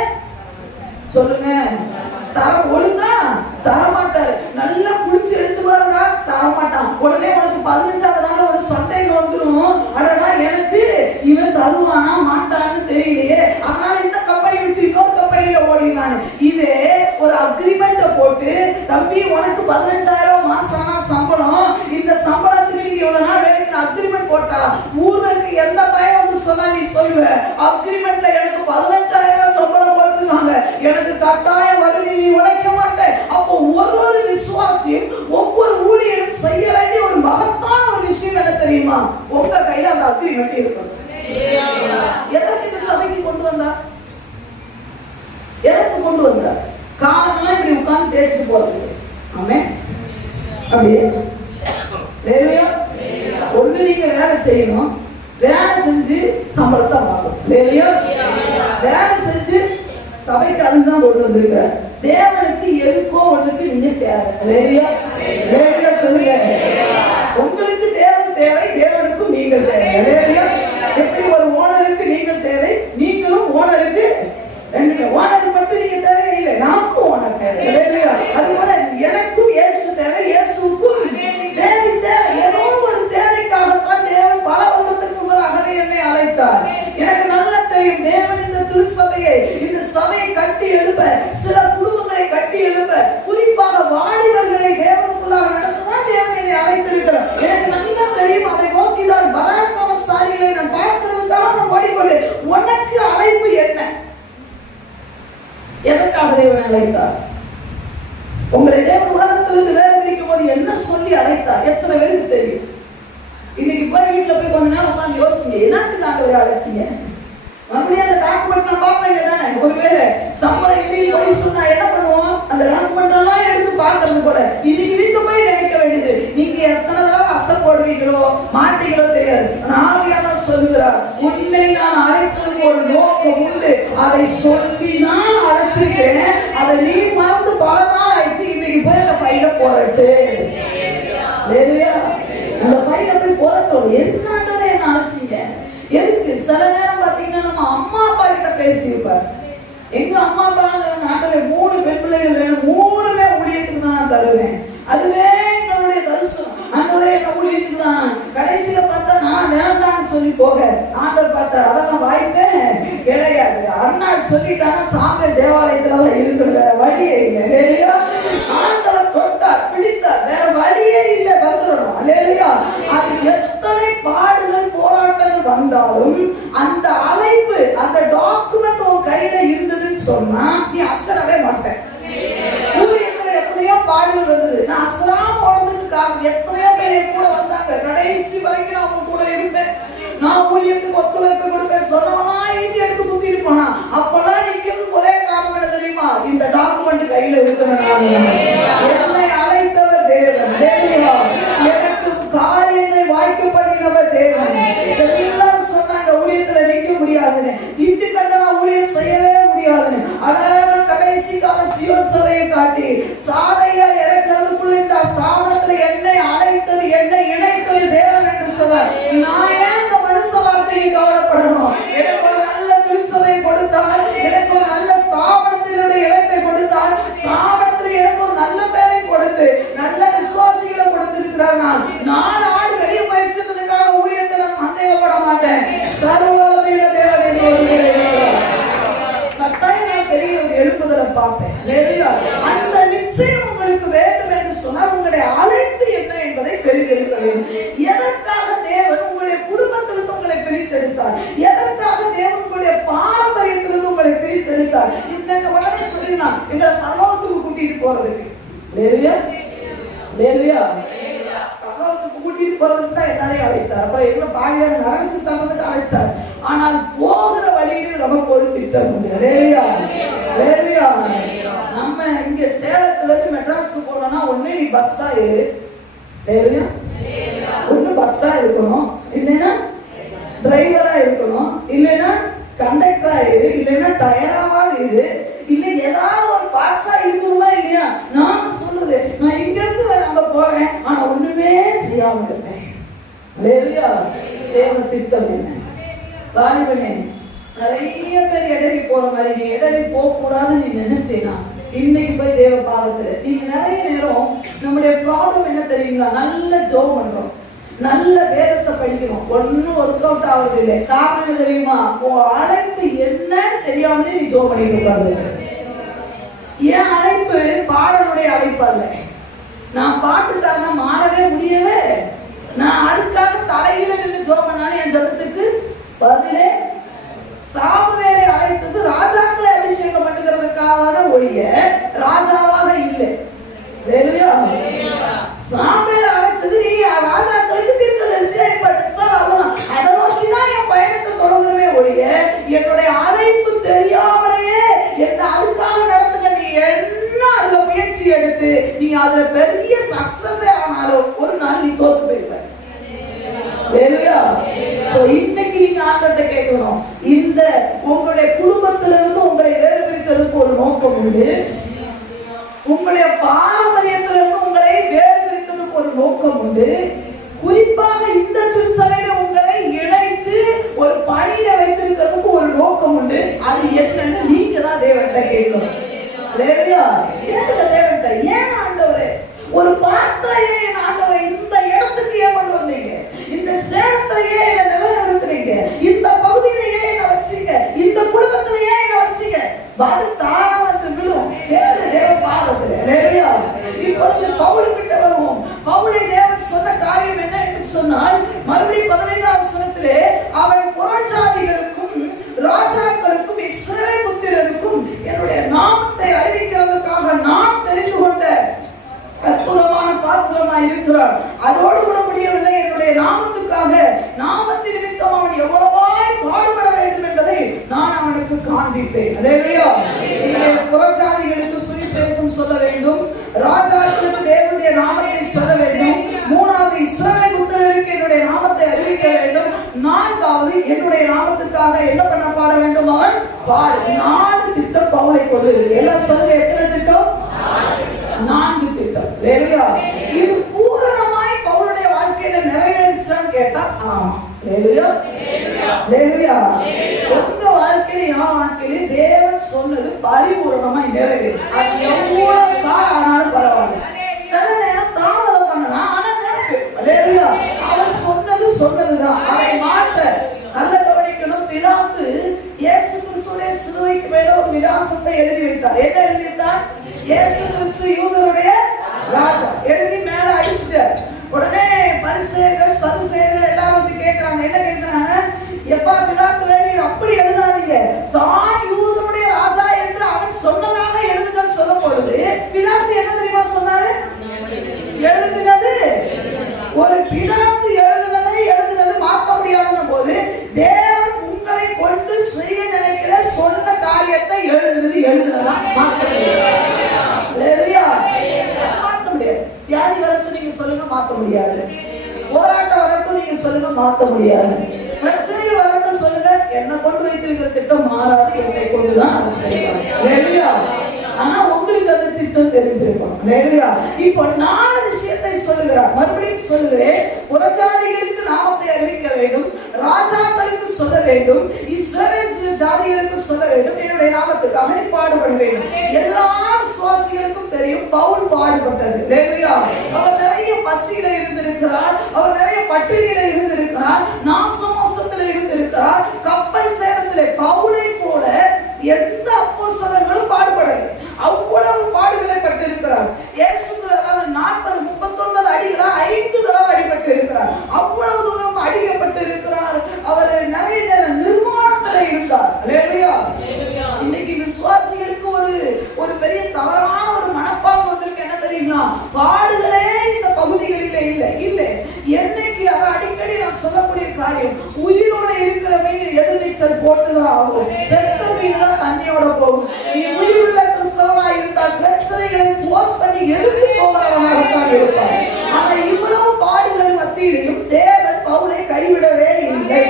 சொல்லுங்க தர ஒழுங்கா தரமாட்டாரு. நல்லா குளிச்சு எடுத்து பாருங்க, தரமாட்டான். உடனே உனக்கு 15வது நாள் ஒரு சந்தேகம் வந்துடும். அடடா, எனக்கு இவன் தருவானா மாட்டான்னு தெரியலையே, அதனால இந்த கம்பெனி விட்டு இன்னொரு கம்பெனியில ஓடினான். இதே ஒரு அக்ரிமெண்ட போட்டு, தம்பி உனக்கு 15,000 மாசம் சம்பளம், இந்த சம்பளத்துக்கு நீங்க இவ்வளவு நாள் வேலைக்கு அக்ரிமெண்ட் போட்டா ஊர்ல இருக்க எந்த பையன் வந்து சொன்னா நீ சொல்லுவ, அக்ரிமெண்ட்ல எனக்கு 15,000 சம்பளம் போட்டுருக்காங்க, எனக்கு கட்டாயம் வரும், நீ உழைக்க மாட்டேன். அப்போ ஒரு விசுவாசியும் ஒவ்வொரு ஊழியரும் செய்ய வேண்டிய ஒரு மகத்தான ஒரு விஷயம் என்ன தெரியுமா? உங்க கையில அந்த அக்ரிமெண்ட் இருக்கணும். எதற்கு இந்த சபைக்கு கொண்டு வந்தா? எதற்கு கொண்டு வந்தா? காலமெல்லாம் இப்படி உட்கார்ந்து பேசிட்டு போறது. ஆமென். அப்படியே ஒண்ணு நீங்க வேலை செய்யணும், வேலை செஞ்சு சம்பளத்தை வாங்கணும். வேலை செஞ்சு சபைக்கு அதுதான் கொண்டு வந்திருக்கிறார். தேவனுக்கு எதுக்கோ ஒண்ணுக்கு நீங்க தேவை. சொல்லுங்க, உங்களுக்கு தேவன் தேவை, தேவனுக்கும் நீங்கள் தேவை. எப்படி ஒரு ஓனருக்கு நீங்கள் தேவை, நீங்களும் ஓனருக்கு ஓனர் மட்டும் நீங்க தேவையில்லை, நமக்கும் ஓனர் தேவை. அது போல எனக்கும் இயேசு தேவை, இயேசுக்கும் தேவை தேவை. ஏதோ ஒரு தேவைக்காகத்தான் தேவன் பல வருடத்துக்கு முன்னதாகவே என்னை அழைத்தார். எனக்கு நல்லா தெரியும், தேவன் இந்த திருச்சபையை, இந்த சபையை கட்டி எழுப்ப, சில குடும்பங்களை கட்டி எழுப்ப, குறிப்பாக வாலிபர்களை தேவனுக்குள்ளாக நடத்துதான் தேவன் என்னை அழைத்திருக்கிறார். எனக்கு நல்லா தெரியும், அதை நோக்கிதான் பராக்கிரமசாலிகளை நான் பார்க்கிறதுக்காக நான் ஓடிக்கொண்டேன். உனக்கு அழைப்பு என்ன? எதற்காக தேவன் அழைத்தார்? உங்களை தேவன் உலகத்திலிருந்து வேறுபிரிக்கும் போது என்ன சொல்லி அழைத்தார்? எத்தனை பேருக்கு தெரியும்? இன்னைக்கு போய் வீட்டுல போய் கொஞ்ச நேரம் உட்காந்து யோசிங்க, என்னத்துக்கு ஆண்டவரை அழைச்சிங்க? மறுபடியும் அந்த டாக்குமெண்ட் நான் பார்ப்பேன் தானே. ஒருவேளை சம்பளம் இப்படி போய் சொன்னா என்ன பண்ணுவோம்? அந்த டாக்குமெண்ட் எல்லாம் எடுத்து பார்க்கறது கூட. இன்னைக்கு வீட்டுல போய் நினைக்க வேண்டியது, நீங்க எத்தனை தடவை அசை போடுவீங்களோ மாட்டீங்களோ தெரியாது. ஆவியானவர் சொல்லுகிறார், உன்னை நான் அழைத்ததுக்கு ஒரு நோக்கம் உண்டு, அதை சொல்லி நான் அழைச்சிருக்கேன். அதை நீ மறந்து பல நாள் ஆயிடுச்சு. இன்னைக்கு போய் அந்த பையில போறட்டு அந்த பையில போய் போறட்டும். எதுக்காண்டவரை என்ன அழைச்சிங்க? எதுக்கு? சில நேரம் பாத்தீங்கன்னா நம்ம அம்மா அப்பா கிட்ட பேசியிருப்பார். எங்க அம்மா அப்பா ஆண்டவரே 3 பெண் பிள்ளைகள் வேணும், 3மே ஊழியத்துக்கு தான் நான் தருவேன், அதுவே எங்களுடைய தரிசனம். ஆண்டவரே என்ன ஊழியத்துக்கு தான். கடைசியில பார்த்தா நான் வேண்டாம்னு சொல்லி போக ஆண்டவர் பார்த்தார், அதெல்லாம் வாய்ப்பே கிடையாது. அருணாள் சொல்லிட்டாங்க, சாமி தேவாலயத்துலதான் இருக்கிற வழியே இல்லை. ஆண்டவர் தொட்டார், பிடித்தார், வேற வழியே இல்லை, வந்துடணும். அல்லேலூயா. அது எத்தனை பாடுகள் போராட்டங்கள் வந்தாலும் அந்த அழைப்பு, அந்த டாக்குமெண்ட் உன் கையில இருந்ததுன்னு சொன்னா நீ அசரவே மாட்டேன். ஊழியத்துல எத்தனையோ பாடுகள் வந்தது, நான் அசராம போனதுக்கு காரணம் எத்தனையோ பேர் என் கூட வந்தாங்க. கடைசி வரைக்கும் நான் அவங்க கூட இருப்பேன். நான் ஊழியத்துக்கு ஒத்துழைப்பு கொடுப்பேன் சொன்னவனா இங்க எடுத்து குத்திட்டு போனா. அப்பெல்லாம் நிக்கிறதுக்கு ஒரே காரணம் என்ன தெரியுமா? இந்த டாக்குமெண்ட் கையில இருக்கிறனால. என்னை அழைத்தவர் தேவன். மாதிரி சாதையா இறக்கிறதுக்குள்ள இந்த ஸ்தாபனத்துல என்னை அழைத்தது, என்னை இணைத்தது தேவன் என்று சொன்னார். நான் ஏன் இந்த மனுஷ வார்த்தையை கவலைப்படணும்? எனக்கு ஒரு நல்ல திருச்சபை கொடுத்தார், எனக்கு ஒரு நல்ல ஸ்தாபனத்தினுடைய இழப்பை கொடுத்தார், ஸ்தாபனத்தில் எனக்கு ஒரு நல்ல பேரை கொடுத்து நல்ல விசுவாசிகளை கொடுத்திருக்கிறார். நான் 4 ஆடு வெளிய போயிடுச்சுன்றதுக்காக ஊழியத்தை நான் சந்தேகப்பட மாட்டேன். சர்வவல்லமையுள்ள தேவன் கட்டாயம் நான் பெரிய ஒரு எழுப்புதலை பார்ப்பேன். அந்த நிச்சயம் உங்களுக்கு வேண்டும் என்று சொன்னால் உங்களுடைய அழைப்பு என்ன என்பதை தெரிந்திருக்க வேண்டும். எதற்காக தேவன் உங்களுடைய குடும்பத்திலிருந்து உங்களை பிரித்தெடுத்தார்? எதற்காக தேவன் உங்களுடைய பாரம்பரியத்திலிருந்து உங்களை பிரித்தெடுத்தார்? இந்த உடனே சொல்லினா எங்களை பரலோகத்துக்கு கூட்டிட்டு போறதுக்கு பரலோகத்துக்கு கூட்டிட்டு போறதுக்கு தான் எல்லாரையும் அழைத்தார். அப்புறம் எங்க பாயார் நரகத்துக்கு தரதுக்கு அழைச்சார். ஆனால் போகிற வழியில் நமக்கு ஒரு திட்டம் உண்டு. நம்ம இங்க சேலத்துல இருந்து மெட்ராஸ்க்கு போனோம்னா ஒண்ணு நீ பஸ்ஸா ஏறு, ஒண்ணு பஸ்ஸா இருக்கணும், இல்லைன்னா டிரைவரா இருக்கணும், இல்லைன்னா கண்டக்டரா இரு, இல்லைன்னா டயராவா இரு, இல்ல ஏதாவது ஒரு பாட்ஸா இருக்கணுமா இல்லையா? நாம சொல்றது நான் இங்க இருந்து அங்க போறேன், ஆனா ஒண்ணுமே செய்யாம இருப்பேன். தேவ திட்டம் என்ன? வாலிபனே, நிறைய பேர் இடறி போற மாதிரி நீ இடறி போக கூடாதுன்னு நீ நினைச்சேனா இன்னைக்கு போய் தேவ பாதத்துல நீங்க நிறைய நேரம் நம்முடைய ப்ராப்ளம் என்ன தெரியுங்களா? நல்ல ஜெபம் பண்றோம், நல்ல வேதத்தை படிக்கிறோம், ஒன்னும் ஒர்க் அவுட் ஆகுது இல்லை. காரணம் என்ன தெரியுமா? அழைப்பு என்னன்னு தெரியாமலே நீ ஜெபம் பண்ணிட்டு உட்கார்ந்து. என் அழைப்பு பாடலுடைய அழைப்பு அல்ல. நான் பாட்டுக்காரனா மாறவே முடியவே. நான் அதுக்காக தலையில நின்று ஜெபம் பண்ணாலும் என் ஜெபத்துக்கு பதிலே. சாமுவேலை அழைத்தது ராஜாக்களை அபிஷேகம் பண்ணுகிறதுக்காக ஒழிய ராஜாவாக இல்லை. சாமுவேலை அழைச்சது நீ ராஜாக்களுக்கு தீர்க்கதரிசியா அதை நோக்கிதான் என் பயணத்தை தொடர்ந்துமே ஒழிய என்னுடைய அழைப்பு தெரியாமலேயே என்ன அதுக்காக நடத்துங்க. நீ என்ன அதுல முயற்சி எடுத்து நீ அதுல பெரிய சக்சஸ் ஆனாலும் ஒரு நாள் நீ தோத்து போயிருப்ப. இன்னைக்கு நீங்க ஆண்டவர்கிட்ட கேட்கணும், இந்த உங்களுடைய குடும்பத்திலிருந்து உங்களை வேறுபிரித்ததுக்கு ஒரு நோக்கம் உண்டு, உங்களுடைய பாரம்பரியத்திலிருந்து உங்களை வேறுபிரித்ததுக்கு ஒரு நோக்கம் உண்டு, குறிப்பாக இந்த திருச்சபையில உங்களை இணைத்து ஒரு பணியில வைத்திருக்கிறதுக்கு ஒரு நோக்கம் உண்டு. அது என்னன்னு நீங்க தான் தேவன்கிட்ட கேட்கணும். தேவன்கிட்ட ஏன் ஆண்டவரே ஒரு பார்த்தாயே என் ஆண்டவரை இந்த இடத்துக்கு ஏன் கொண்டு வந்தீங்க? இந்த சேலத்திலேயே என்ன நிலைநிறுத்துறீங்க? இந்த பகுதியிலேயே என்ன வச்சீங்க? இந்த குடும்பத்திலேயே என்ன வச்சீங்க? அது தானா வந்து விழும் தேவ பாதத்துல. இப்பொழுது பவுலுக்கிட்ட வருவோம். பவுலை தேவன் சொன்ன காரியம் என்ன என்று சொன்னால், மறுபடியும் 15ஆம் வசனத்திலே அவன் புறஜாதிகளுக்கும் ராஜாக்களுக்கும் இஸ்ரவேல் புத்திரருக்கும் என்னுடைய நாமத்தை அறிவிக்கிறதுக்காக நான் தெரிந்து கொண்ட அற்புதமான பாத்திரமாய் இருக்கிறார். அதோடு கூட முடியவில்லை, என்னுடைய நாமத்துக்காக நாமத்தின் நிமித்தம் அவன் எவ்வளவாய் பாடுபட வேண்டும் என்பதை நான் அவனுக்கு காண்பிப்பேன். புறஜாதிகளுக்கு சுவிசேஷம் சொல்ல வேண்டும், ராஜாக்களுக்கு தேவனுடைய நாமத்தை சொல்ல வேண்டும், 3வது இஸ்ரவேல் புத்திரருக்கு என்னுடைய நாமத்தை அறிவிக்க வேண்டும், 4வது என்னுடைய நாமத்துக்காக என்ன பண்ண பாட வேண்டும்? அவன் பாடு. 4 திட்டம் பவுலை கொண்டு இருக்கு. எல்லாம் சொல்லுங்க, எத்தனை திட்டம்? 4 திட்டம். இது பூரணமாய் பவுலுடைய வாழ்க்கையில நிறைவேறிச்சான்னு கேட்டா ஆமா. உங்க வாழ்க்கையில என் வாழ்க்கையில தேவன் சொன்னது பரிபூரணமாய் நிறைவேறும். அது எவ்வளவு காலம் ஆனாலும் பரவாயில்ல. சில நேரம் தாமதம் பண்ணலாம், ஆனா நிறைவேறும். அவன் சொன்னது சொன்னதுதான், அதை மாற்ற. நல்ல கவனிக்கணும். பிலாத்து இயேசு கிறிஸ்துடைய சிலுவைக்கு மேல ஒரு விலாசத்தை எழுதி வைத்தார். என்ன எழுதி வைத்தார்? இயேசு கிறிஸ்து யூதருடைய ராஜா எழுதி மேல அடிச்சிட்டார். உடனே பரிசேயர்கள் சதுசேயர்கள் எல்லாரும் வந்து கேட்கறாங்க. என்ன கேட்கறாங்க? எப்பா பிலாத்துவே நீர் அப்படி எழுதாதீங்க, தான் யூதருடைய ராஜா என்று அவன் சொன்னதாக எழுதுங்கன்னு சொல்லும் பொழுது பிலாத்து என்ன தெரியுமா சொன்னாரு? எழுதினது ஒரு பிலாத்து எழுதினது மாற்ற முடியாதுன்னு போது தேவன் உங்களை கொண்டு செய்ய நினைக்கிற சொன்ன காரியத்தை எழுதுனதா மாற்ற முடியாது. வியாதி வரட்டும் நீங்க சொல்லுங்க, மாத்த முடியாது. போராட்டம் வரட்டும் நீங்க சொல்லுங்க, மாத்த முடியாது. பிரச்சனை வரட்டும் சொல்லுங்க, என்ன கொண்டு வைத்திருக்கிற திட்டம் மாறாது, என்னை கொண்டுதான் செய்யலாம். ஆனா உங்களுக்கு அந்த திட்டம் தெரிஞ்சிருக்கும். அல்லேலூயா. இப்போ 4 விஷயத்தை சொல்லுகிறார். மறுபடியும் சொல்லுகிறேன், புறஜாதிகளுக்கு நாமத்தை அறிவிக்க வேண்டும், ராஜாக்களுக்கு சொல்ல வேண்டும், இஸ்ரவேல் ஜாதிகளுக்கு சொல்ல வேண்டும், என்னுடைய நாமத்துக்காக நீ பாடுபட வேண்டும். எல்லா விசுவாசிகளுக்கும் தெரியும் பவுல் பாடுபட்டது. அல்லேலூயா. அவர் நிறைய பசியில இருந்திருக்கிறார், அவர் நிறைய பட்டினியில இருந்திருக்கிறார், நாசமோசத்துல இருந்திருக்கிறார், கப்பல் சேதத்திலே. பவுலை போல எந்த அப்போஸ்தலர்களும் பாடுபடலை. அவ்வளவு பாடுகளை பட்டிருக்கிறார். இயேசுவுக்கு 39 அடிகளா 5 தடவை அடிபட்டு இருக்கிறார். அவ்வளவு தூரம் அடிக்கப்பட்டு இருக்கிறார். அவர் நிறைய நேரம் நிர்வாணத்துல இருந்தார். அல்லேலூயா. இன்னைக்கு விசுவாசிகளுக்கு ஒரு பெரிய தவறான ஒரு மனப்பாங்கு வந்திருக்கு. என்ன தெரியுமா? பாடுகளே இந்த பகுதிகளிலே இல்லை. என்னைக்கு அதை அடிக்கடி நான் சொல்லக்கூடிய காரியம், உயிரோட இருக்கிற மீன் எதிர்நீச்சல் போட்டுதான் ஆகும். செத்த மீன் தான் தண்ணியோட போகும். நீ உயிருள்ள கிறிஸ்தவனா இருந்தால் பிரச்சனைகளை போஸ்ட் பண்ணி எழுதி போகிறவனாகத்தான் இருப்பார். ஆனா இவ்வளவு பாடுகள் மத்தியிலையும் தேவன் பவுலை கைவிடவே இல்லை.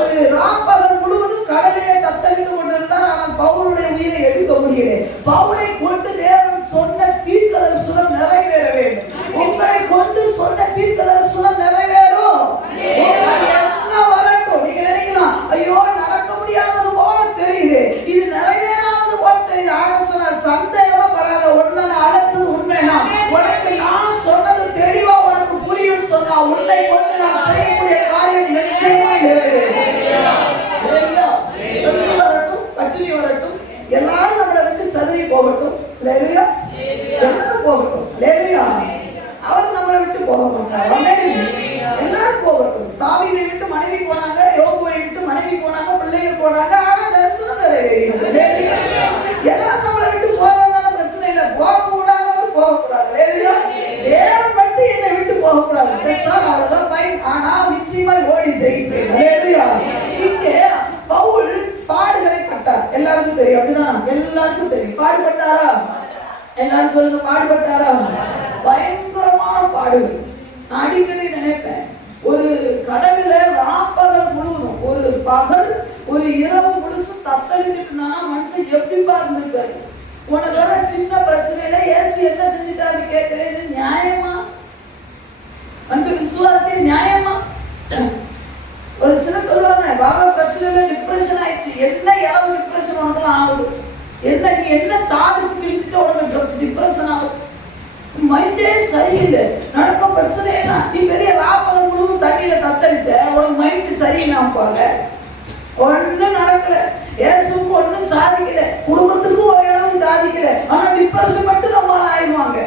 ஒரு ராப்பகல் முழுவதும் கடலிலே தத்தளித்து கொண்டிருந்தார். ஆனால் பவுலுடைய உயிரை எடுக்க முடியல. பவுலை கொண்டு தேவன் சொன்ன தீர்க்கதரிசனம் நிறைவேற வேண்டும். உங்களை கொண்டு சொன்ன தீர்க்கதரிசனம் நிறைவேறும். என்ன வரட்டும், நீங்க நினைக்கலாம், ஐயோ நடக்க முடியாதது போல தெரியுது, இது நிறைவேறாதது போல தெரியுது. ஆனா சொன்ன சந்தேகப்படாத, உன்னை அழைச்சது உண்மைனா, உனக்கு நான் சொன்னது தெளிவா உனக்கு புரியும் சொன்னா, உன்னை கொண்டு நான் செய்யக்கூடிய காரியம் நிச்சயமா நிறைவேறும். பட்டினி வரட்டும், எல்லாரும் நம்மளை விட்டு சதறி போகட்டும், எல்லாரும் போகட்டும். அவர் நம்மளை விட்டு போக மாட்டார். எல்லாரும் போகட்டும். தாவீதை விட்டு மனைவி போனாங்க, யோபுவை விட்டு மனைவி போனாங்க, பிள்ளைகள் போனாங்க. ஆனா தரிசனம் நிறைவேறியது. எல்லாரும் நம்மளை விட்டு போகிறதான பிரச்சனை இல்லை. போகக்கூடாது, போகக்கூடாது. தேவன் மட்டும் என்னை விட்டு போகக்கூடாது. அவ்வளவுதான் பைன். ஆனா நிச்சயமா ஓடி ஜெயிப்பேன். இங்கே பவுல் பாடுகளை பட்டார். எல்லாருக்கும் தெரியும். அப்படிதான், எல்லாருக்கும் தெரியும். பாடுபட்டாரா? எல்லாரும் சொல்லுங்க, பாடுபட்டாரா? பயங்கரமான பாடுகள். நான் அடிக்கடி நினைப்பேன், ஒரு கடவுள ராப்பகல் முழுவதும், ஒரு பகல் ஒரு இரவு முழுசும் தத்தளித்துட்டு மனுஷன் எப்படி இருந்திருக்காரு. உனக்கு வர சின்ன பிரச்சனையில ஏசி என்ன செஞ்சுட்டாரு கேட்கிறேன். நியாயமா? அன்பு விசுவாசி, நியாயமா? ஒரு சிலர் சொல்லுவாங்க, வர பிரச்சனையில டிப்ரெஷன் ஆயிடுச்சு. என்ன யாரும் டிப்ரெஷன் உனக்கு ஆகுது? என்ன நீ என்ன சாதிச்சு கிழிச்சுட்டு உனக்கு டிப்ரெஷன் ஆகுது? மைண்டே சரியில்லை. நடக்க பிரச்சனை என்ன? நீ பெரிய ராப்பகல் முழுவதும் தண்ணியில தத்தளிச்ச, உனக்கு மைண்ட் சரியில்லாப்பாங்க. ஒன்னும் நடக்கல, ஏசுக்கு ஒன்னும் சாதிக்கல, குடும்பத்துக்கும் ஒரு அளவு சாதிக்கல. ஆனா டிப்ரெஷன் மட்டும் நம்மளால ஆயிடுவாங்க.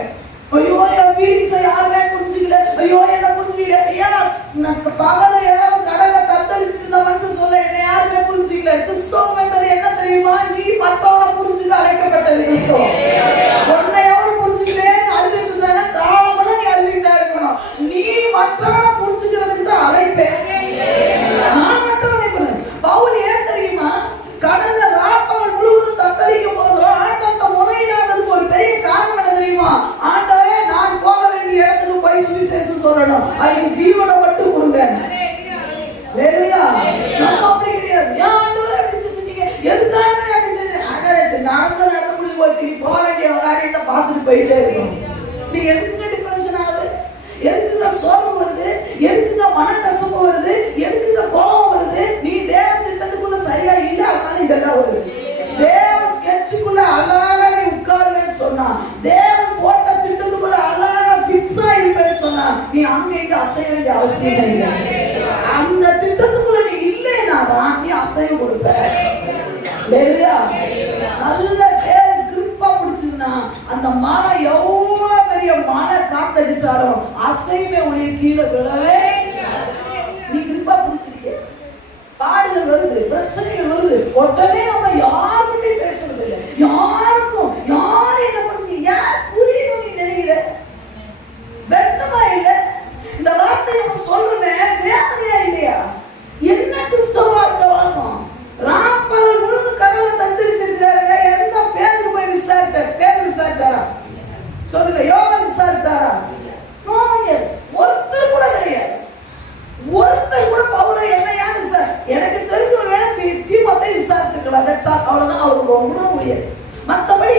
ஐயோ என் ஃபீலிங்ஸை யாருமே புரிஞ்சுக்கல, ஐயோ என்ன புரிஞ்சுக்கல. ஏன் பகல யாரும் கடலை தத்தளிச்சுட்டு இருந்த மனுஷன் சொல்ல என்ன யாருமே புரிஞ்சுக்கல. கிறிஸ்தவம் என்பது என்ன தெரியுமா? நீ மற்றவனை புரிஞ்சுக்க அழைக்கப்பட்டது கிறிஸ்தவம். உன்னை எவரும் புரிஞ்சுக்கலேன்னு அழுதுட்டு இருந்தானே, காலமெல்லாம் நீ அழுதுகிட்டா இருக்கணும். நீ மற்றவனை புரிஞ்சுக்கிறதுக்கு தான் அழைப்பேன். நான் மற்றவனை பவுல் ஏன் தெரியுமா? கடல்ல ராப்பகல் முழுவதும் தத்தளிக்கும் போது ஆண்டவர்கிட்ட முறையிடாததுக்கு ஒரு பெரிய காரணம் என்ன தெரியுமா? ஆண்டவரே, நான் போக வேண்டிய இடத்துக்கு போய் சுவிசேஷம் சொல்லணும், அதுக்கு ஜீவனை மட்டும் கொடுங்க. நம்ம அப்படி கிடையாது. ஏன் ஆண்டவரே அப்படி செஞ்சுட்டீங்க? எதுக்காக அப்படி செஞ்சீங்க? நடந்த நடந்து முடிஞ்சு போச்சு, நீ போக வேண்டிய காரியத்தை பார்த்துட்டு போயிட்டே இருக்கணும். நீ எதுக்குங்க டிப்ரெஷன் ஆகுது? எதுக்குங்க சோகம் வருது? எதுக்குங்க மனக்கசப்பு வருது? எதுக்குங்க கோபம் வருது? நீ தேவ திட்டத்துக்குள்ள சரியா இல்லை, அதனால இதெல்லாம் வருது. தேவ ஸ்கெட்சுக்குள்ள அழகா நீ உட்காருன்னு சொன்னா, தேவன் போட்ட திட்டத்துக்குள்ள அழகா பிக்ஸா இருப்பேன்னு சொன்னா, நீ அங்க இங்க அசைய வேண்டிய அவசியம் இல்லை. அந்த திட்டத்துக்குள்ள நீ இல்லைன்னா தான் நீ அசைவு கொடுப்ப. நல்ல தேவ கிருப்பா பிடிச்சிருந்தா அந்த மரம் எவ்வளவு பெரிய மழை காத்தடிச்சாலும் அசைமே உடைய கீழே விழவே. நீ கிருப்பா பிடிச்சிருக்க, பாடுகள் வருது, பிரச்சனைகள் வருது, உடனே நம்ம யாருக்கிட்டையும் பேசுறது இல்லை. யாருக்கும் யாரும் என்ன பத்தி யார் புரியணும் நீ நினைக்கிற? வெட்கமா இல்லை? இந்த வார்த்தை நம்ம சொல்றேன், வேதனையா இல்லையா? என்ன கிறிஸ்தவ வாழ்க்கை வாழணும்? ராப்பகல் முழுது கடலை தத்தளிச்சிருக்காரு. எந்த பேருக்கு போய் விசாரிச்சார்? பேர் விசாரிச்சாரா? சொல்லுங்க, யோவான் விசாரிச்சாரா? ஒருத்தர் கூட கிடையாது. ஒருத்தர் கூட பவுலை என்னையா விசாரி, எனக்கு தெரிஞ்ச ஒரு வேலை தீமத்தை விசாரிச்சிருக்கலாம். அவ்வளவுதான், அவருக்கு ஒன்றும் முடியாது. மற்றபடி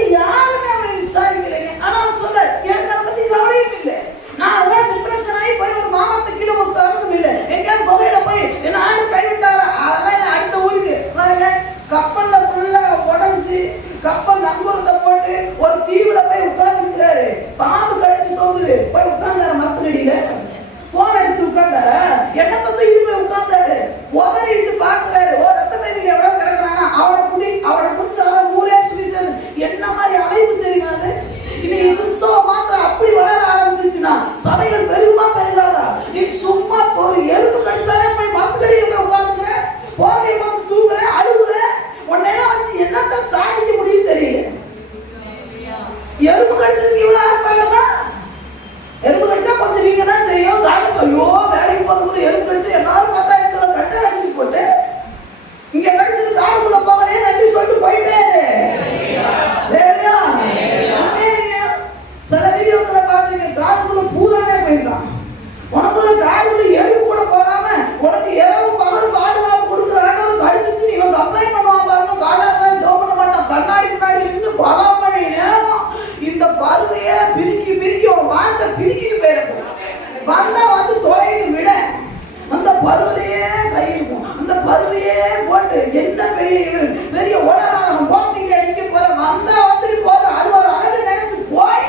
பெரிய உலகம் போட்டிங்க அடிக்க போற வந்தா வந்துட்டு போது அது ஒரு அழகு நினைச்சு போய்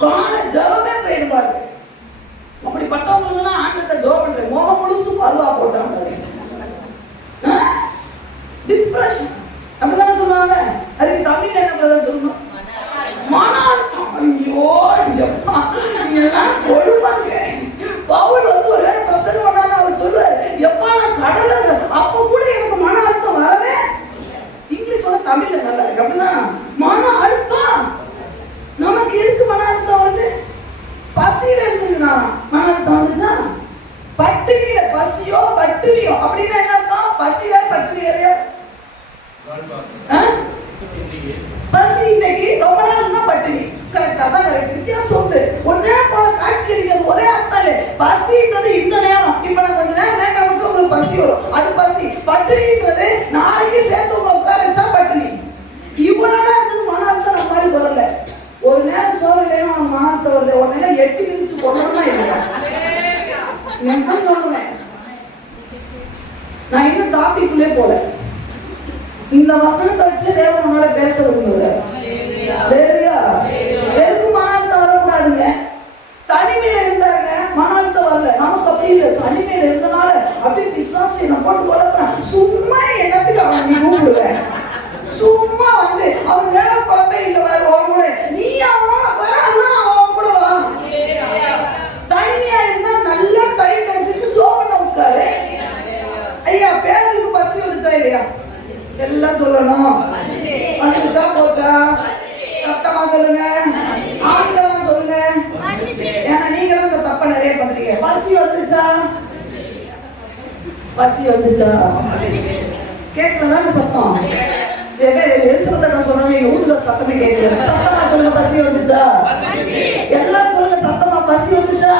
காண ஜபமே போயிருப்பாரு. அப்படிப்பட்டவங்களுக்கு ஆண்கிட்ட ஜோம் பண்ற முகம் முழுசு பருவா போட்டாங்க. டிப்ரெஷன் அப்படிதான் சொல்லுவாங்க. அதுக்கு தமிழ்ல என்ன சொல்லணும்? மன அழுத்தம். ஐயோ எல்லாம் கொழுவாங்க. பவுல் ஒரு பிரசங்கம் பண்ணாரு. அவர் சொல்லுவாரு, எப்பா நான் கடலை அப்ப கூட எனக்கு மன அழுத்தம் வரவே. இங்கிலீஷ் சொல்ல தமிழ்ல நல்லா இருக்கு. அப்படிதான் மன அழுத்தம். நமக்கு எதுக்கு மன அழுத்தம் வருது? பசியில இருந்துன்னா மன அழுத்தம் வந்துச்சா? பட்டினியில பசியோ பட்டினியோ அப்படின்னா என்ன அர்த்தம்? பசியா பட்டினி வேறையா? பசி இன்னைக்கு ரொம்ப நாள் தான் பட்டினி. கரெக்டா தான் கரெக்ட். வித்தியாசம் உண்டு. ஒரே போல காட்சி அளிக்கிறது ஒரே அர்த்தம் இல்லை. பசின்றது இந்த நேரம். இப்ப நான் கொஞ்ச நேரம் லேட்டா முடிச்சு உங்களுக்கு பசி வரும், அது பசி. பட்டினின்றது நாளைக்கு சேர்த்து உங்களை உட்கார வச்சா பட்டினி. இவ்வளவுதான் இருந்தது. மன அழுத்தம் நம்ம மாதிரி வரல. ஒரு நேரம் சோறு இல்லைன்னா அவன் மன அழுத்தம் வருது. ஒரு நேரம் எட்டி மிதிச்சு கொள்ளணும்னா இல்லையா? நான் சொல்றேன். நான் இன்னும் டாபிக்குள்ளே போல. இந்த வசனத்தை வச்சு தேவன் உன்னோட பேச விரும்புகிறார். எதுக்கு மன அழுத்தம் வரக்கூடாதுங்க? தனிமையில இருந்தாருங்க, மன அழுத்தம் வரல. நமக்கு அப்படி இல்லை. தனிமையில இருந்தனால அப்படி பிசாசு என்ன போட்டு கொள்ளப்பறான். சும்மா என்னத்துக்கு அவன் நீ கூப்பிடுவேன்? சும்மா வந்து அவன் வேலை பழத்தை இல்லை வேற அவன் கூட நீ அவனோட வர அவன் கூட வா. தனிமையா இருந்தா நல்ல டைம் கிடைச்சிட்டு ஜோபண்ண உட்காரு. ஐயா பேருக்கு பசி வந்துச்சா இல்லையா? எல்லாம் சொல்லணும். வந்துச்சா போச்சா? சத்தமா சொல்லுங்க. ஆண்கள்லாம் சொல்லுங்க. ஏன்னா நீங்க தான் இந்த தப்ப நிறைய பண்றீங்க. பசி வந்துச்சா? பசி வந்துச்சா? கேட்கலதான் சத்தம். சொன்னவங்க ஊர்ல சத்தமே கேட்கல. சத்தமா சொல்லுங்க. பசி வந்துச்சா? எல்லாம் சொல்லுங்க. சத்தமா பசி வந்துச்சா?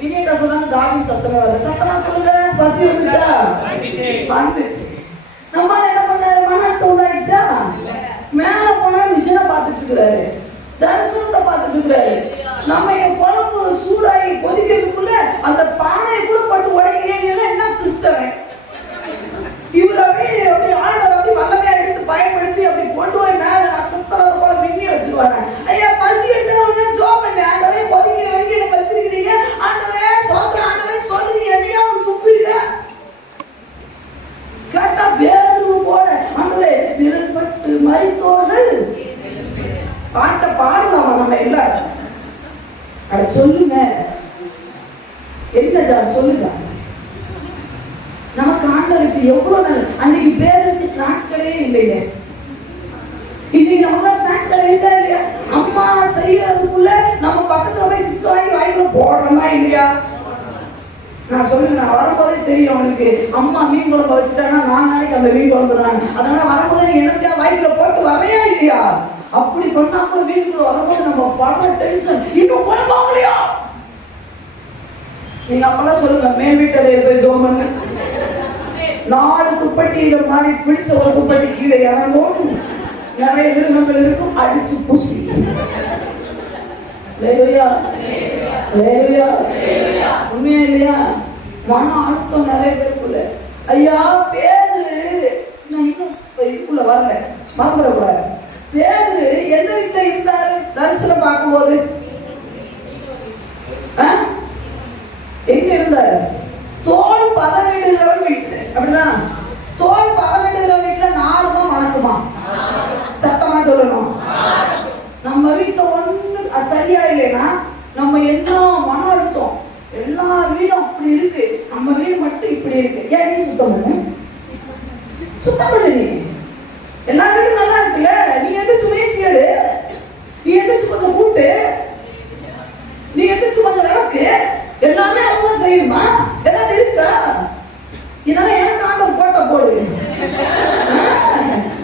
விவேகா சொன்னாங்க காவின் சத்தமே வரல. சத்தமா சொல்லுங்க. பசி வந்துச்சா? வந்துச்சு. நம்ம என்ன பண்ணாரு? மன அழுத்தம் உண்டாயிடுச்சா? மேல போனா மிஷினை பார்த்துட்டு இருக்கிறாரு, தரிசனத்தை பார்த்துட்டு இருக்கிறாரு. நம்ம என் குழம்பு சூடாகி கொதிக்கிறதுக்குள்ள அந்த பானையை கூட பட்டு உடைக்கிறேன். என்ன கிறிஸ்தவன் இவர்? அப்படி ஆண்டவர் அப்படி வல்லமையா எடுத்து பயன்படுத்தி அப்படி கொண்டு போய் மேல நட்சத்திரத்தை போல மின்னி வச்சிருவாங்க. ஐயா பசி எடுத்தவங்க ஜோம் பண்ண ஆண்டவரே கொதிக்கிற வரைக்கும் எனக்கு வச்சிருக்கிறீங்க. ஆண்டவரே சோத்திர ஆண்டவரே சொல்லுங்க. என்னையா ஒரு துப்பிருக்க கேட்டா வேறு போல ஆண்டவரே நிரல்பட்டு மரித்தோர்கள் பாட்டை பாடலாமா நம்ம எல்லாரும்? அட சொல்லுங்க. என்ன ஜான் சொல்லுங்க. நமக்கு ஆண்டவருக்கு எவ்வளவு நல்ல. அன்னைக்கு பேருக்கு ஸ்நாக்ஸ் கடையே இல்லைங்க. இன்னைக்கு நம்ம ஸ்நாக்ஸ் கடை இருக்கா இல்லையா? அம்மா செய்யறதுக்குள்ள நம்ம பக்கத்துல போய் சிப்ஸ் வாங்கி வாய்க்குள்ள போடுறோமா இல்லையா? நான் சொல்லுங்க. நான் வரும்போதே தெரியும் அவனுக்கு அம்மா மீன் குழம்பு வச்சுட்டாங்கன்னா 4 நாளைக்கு அந்த மீன் குழம்பு தான். அதனால வரும்போதே நீ எனக்கா வாய்க்குள்ள போட்டு வரையா இல்லையா? அப்படி பண்ணா கூட வீட்டுக்குள்ள வரும்போது நம்ம படுற டென்ஷன் இன்னும் குழம்பாங்கலையா? நீங்க அப்பெல்லாம் சொல்லுங்க. மேல் வீட்டறையை போய் ஜோம் பண்ணு. 4 துப்பட்டியில மாதிரி பிடிச்ச ஒரு துப்பட்டி கீழே இறங்கும். நிறைய மிருகங்கள் இருக்கும். அடிச்சு பூசி உண்மையா இல்லையா? மன அழுத்தம் நிறைய பேருக்குள்ள. ஐயா பேதுரு, நான் இன்னும் இதுக்குள்ள வரல, மறந்துடக்கூடாது. பேதுரு எந்த வீட்டுல இருந்தாரு? தரிசனம் பார்க்கும்போது எங்க இருந்தாரு? தோல் பதனிடுகிறவன் வீட்டுல. அப்படிதான். தோல் பதனிடுகிற வீட்டுல நாருமா மணக்குமா? சத்தமா சொல்லணும். நம்ம வீட்டுல ஒண்ணு சரியா இல்லைன்னா நம்ம என்ன மன அழுத்தம். எல்லா வீடும் அப்படி இருக்கு, நம்ம வீடு மட்டும் இப்படி இருக்கு. ஏன் நீ சுத்தம் பண்ணு? சுத்தம் பண்ணு. நீ எல்லா வீடும் நல்லா இருக்குல்ல, நீ எந்திரிச்சு முயற்சி எடு. நீ எந்திரிச்சு கொஞ்சம் கூட்டு, நீ எந்திரிச்சு கொஞ்சம் விளக்கு. எல்லாமே அவங்க செய்யணுமா? ஏதாவது இருக்கா? இதெல்லாம் எனக்கு ஆண்டவர் போட்டா போடு.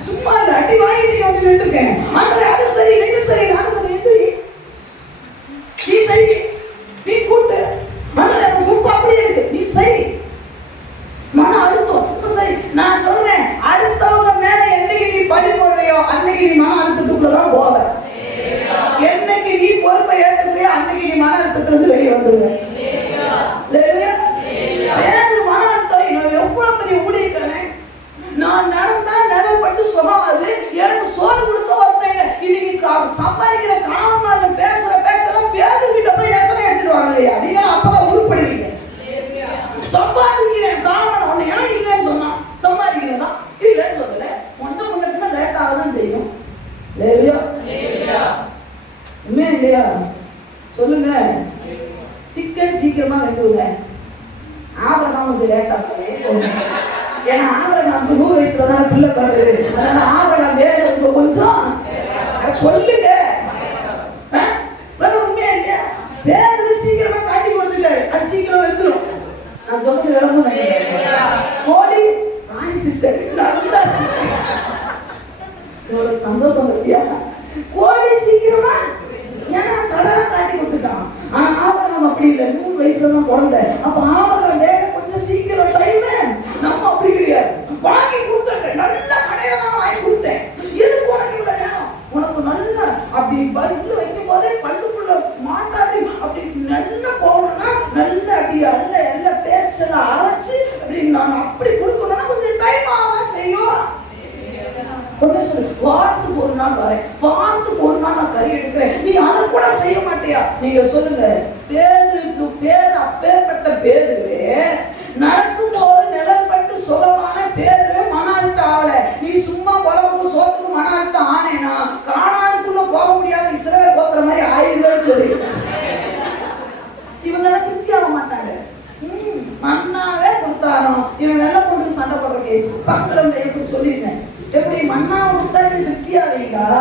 சும்மா இல்ல, அடி வாங்கிட்டு வந்து நின்று இருக்கேன். ஆண்டவர் அதை சரி, நீங்க சரி, நானும் சரி. எந்திரி, நீ செய், நீ கூட்டு. மன குப்பை அப்படியே இருக்கு, நீ செய். மன அழுத்தம் செய். நான் சொல்றேன், அடுத்தவங்க மேல என்னைக்கு நீ பழி போடுறியோ அன்னைக்கு நீ மன அழுத்தத்துக்குள்ளதான் போவ. என்னைக்கு நீ பொறுப்பை ஏற்றுக்கிறியோ அன்னைக்கு நீ மன அழுத்தத்துல இருந்து வெளியே வந்துடுவேன். மன அழுத்தம் எவ்வளவு இல்லைன்னு சொல்லல. கொஞ்சம் முன்னாடி லேட் ஆகதான் தெரியும். இல்லையா? உண்மையா இல்லையா? சொல்லுங்க. சிக்கன் சீக்கிரமா வெந்துருங்க. ஆபரணம் கொஞ்சம் லேட் ஆகும். ஏன்னா ஆபரணம் 100 வயசுல தான் பிள்ளை வருது. அதனால ஆபரணம் வேலை கொஞ்சம் சொல்லுங்க. உண்மையா இல்லையா? வேறு சீக்கிரமா காட்டி கொடுத்துட்டாரு. அது சீக்கிரம் வெந்துடும். நான் சொல்றது விளம்பரம் நினைக்கிறேன். கோழி ராணி சிஸ்டர் நல்லா சந்தோஷம் இல்லையா? கோழி சீக்கிரமா ஏன்னா சடனா காட்டி கொடுத்துட்டான். ஆனா ஆபரணம் அப்படி இல்லை. 100 வயசுல தான் குழந்தை. அப்ப ஆபரணம் வேக கொஞ்சம் சீக்கிரம் டைம். நம்ம அப்படி கிடையாது. வாங்கி கொடுத்துட்டேன். நல்ல கடையில தான் வாங்கி கொடுத்தேன். எதுக்கு உனக்கு இவ்வளவு நேரம்? உனக்கு நல்ல அப்படி பல்லு வைக்கும் போதே பல்லுக்குள்ள மாட்டாது அப்படி நல்லா போகணும்னா நல்ல அப்படி அல்ல எல்லாம் பேஸ்ட் எல்லாம் அரைச்சு அப்படி நான் அப்படி கொடுக்கணும்னா கொஞ்சம் டைம் ஆகதான் செய்யும். வாரத்துக்கு ஒரு நாள் வரேன், வாரத்துக்கு ஒரு நாள் நான் கறி எடுக்கிறேன், நீ அதை கூட செய்ய மாட்டியா? நீங்க சொல்லுங்க. பேருக்கு பேர் அப்பேற்பட்ட பேருவே நடக்கும் போது நிழல் பட்டு சுகமான பேருவே மன அழுத்தம் ஆகல. நீ சும்மா உலகம் சோத்துக்கு மன அழுத்தம் ஆனேனா காணாதுக்குள்ள போக முடியாது. இஸ்ரவேல் போக்குற மாதிரி ஆயிடுவேன்னு சொல்லி இவங்க திருப்தி ஆக மாட்டாங்க. மன்னாவே கொடுத்தாலும் இவன் வெள்ள கொண்டு சண்டை போடுற கேஸ் பக்கத்துல எப்படி சொல்லியிருந்தேன். எப்படி மன்னாவை கொடுத்தா திருப்தி ஆவீங்களா?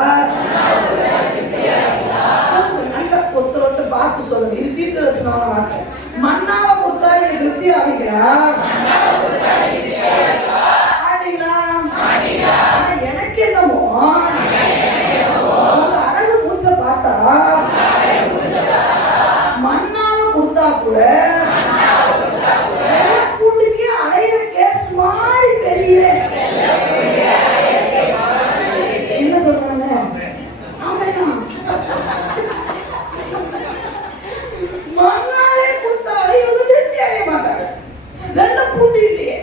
நல்ல ஒருத்தர் பார்த்து சொல்லுங்க. இது தீர்க்க தரிசனமான வார்த்தை. மன்னாவை கொடுத்தா திருப்தி ஆவீங்களா? ஆட்டீங்களா? ஆனா எனக்கு என்னமோ உங்க அழகு மூச்ச பார்த்தா மன்னாவை கொடுத்தா கூட பூண்டுக்கே அலையிற கேஸ் மாதிரி தெரியல. என்ன சொல்றாங்க? மண்ணாலே கொடுத்தாலே இவங்க திருப்தி அடைய மாட்டாங்க. வெள்ளை பூண்டு இல்லையே.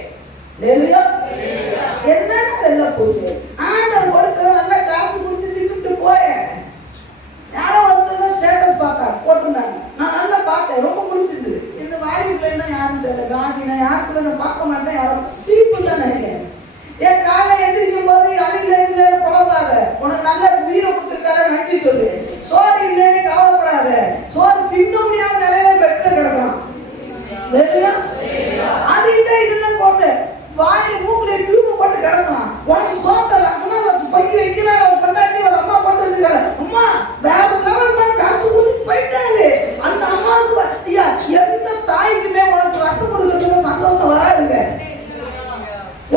என்னன்னா வெள்ளை பூண்டு ஆண்டவர் கொடுத்தத நல்லா காசு குடிச்சு தின்னுட்டு போயேன். யாரோ ஒருத்தர் ஸ்டேட்டஸ் பார்த்தா போட்டிருந்தாங்க. நான் நல்லா பார்த்தேன், ரொம்ப பிடிச்சிருந்தது. இந்த வாடி பிள்ளைன்னா யாரும் தெரியல. காந்தினா யாருக்குள்ள நான் பார்க்க மாட்டேன். யாரும் தீர்ப்பு தான் நினைக்கிறேன். என் காலை எந்திரிக்கும் போது அழில இல்லைன்னு புலம்பாத. உனக்கு நல்ல உயிரை கொடுத்துருக்காரு நன்றி சொல்லு. சோறு இல்லைன்னு கவலைப்படாத. சோறு தின்ன முடியாம நிறைய பெற்று கிடக்கலாம். அது இல்லை இதுன்னு போட்டு வாயில மூக்குல டியூப் போட்டு கிடக்கலாம். உனக்கு சோத்த ரசமா பைக்கி வைக்கிறாள். ஒரு கொண்டாட்டி ஒரு அம்மா போட்டு வச்சிருக்காரு. அம்மா வேற லெவல் தான் காசு கொடுத்து போயிட்டாரு. அந்த அம்மாவுக்கு எந்த தாய்க்குமே உனக்கு ரசம் கொடுக்கறதுல சந்தோஷம் வராதுங்க.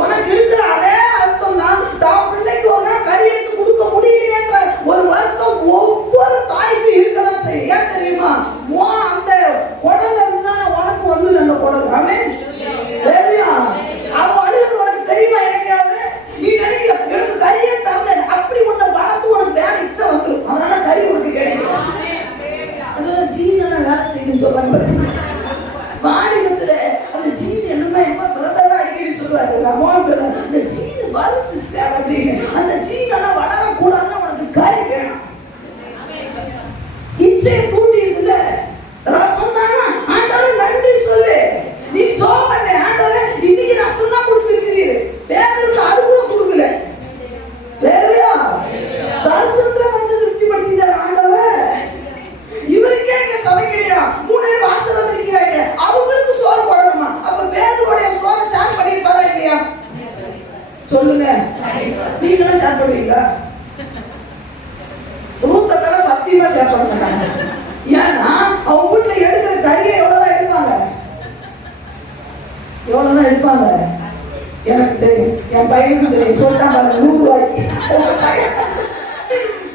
உனக்கு இருக்கிற அதே அர்த்தம் தான் தான் பிள்ளைக்கு ஒரு நாள் கறி எடுத்து கொடுக்க முடியலையேன்ற ஒரு வருத்தம் ஒவ்வொரு தாய்க்கும் இருக்கதான் செய்யும். ஏன் தெரியுமா? அந்த குடல இருந்தா உனக்கு வந்து அந்த குடல் ஆமென். அவன் அழுது உனக்கு தெரியுமா? எனக்காவது நீ நினைக்கிற எனக்கு கறியே தரல அப்படி உன்னை வளர்த்து உனக்கு வேலை இச்சை வந்துடும். அதனால கறி உனக்கு கிடைக்கும். அதனால ஜீன் வேலை செய்யணும்னு சொல்றாங்க. வாலிபத்துல அந்த ஜீன் என்னமா பிரதர் அடிக்கடி சொல்லுவாரு. அந்த ஜீன் வளர்ச்சி அப்படின்னு அந்த ஜீன் எல்லாம் வளரக்கூடாதுன்னு உனக்கு கறி வேணும். இச்சையை தூண்டியதுல ரசம் தானா? ஆண்டவரே நன்றி சொல்லு. நீ ஜோம் பண்ண ஆண்டவரே இன்னைக்கு ரசம் தான் கொடுத்துருக்கீங்க. வேறதுக்கு அது கூட கொடுக்கல. வேறையா தரிசனத்துல மனுஷன் திருப்தி படுத்திட்டார் ஆண்டவர். இவருக்கே இங்க சமைக்கலையா? 3 பேர் வாசல்ல இருக்கிறாங்க. அவங்களுக்கு சோறு போடணுமா? அப்ப வேதோடைய சோறு ஷேர் பண்ணிருப்பாரா இல்லையா? சொல்லுங்க. நீங்களும் ஷேர் பண்ணுவீங்களா? ரூத்தக்கெல்லாம் சத்தியமா ஷேர் பண்ண மாட்டாங்க. ஏன்னா அவங்க வீட்டுல எடுக்கிற கறியை எவ்வளவுதான் எடுப்பாங்க? எவ்வளவுதான் எடுப்பாங்க? எனக்கு தெரியும், என் பையனுக்கு தெரியும். சொல்லிட்டாங்க 100 ரூபாய்க்கு.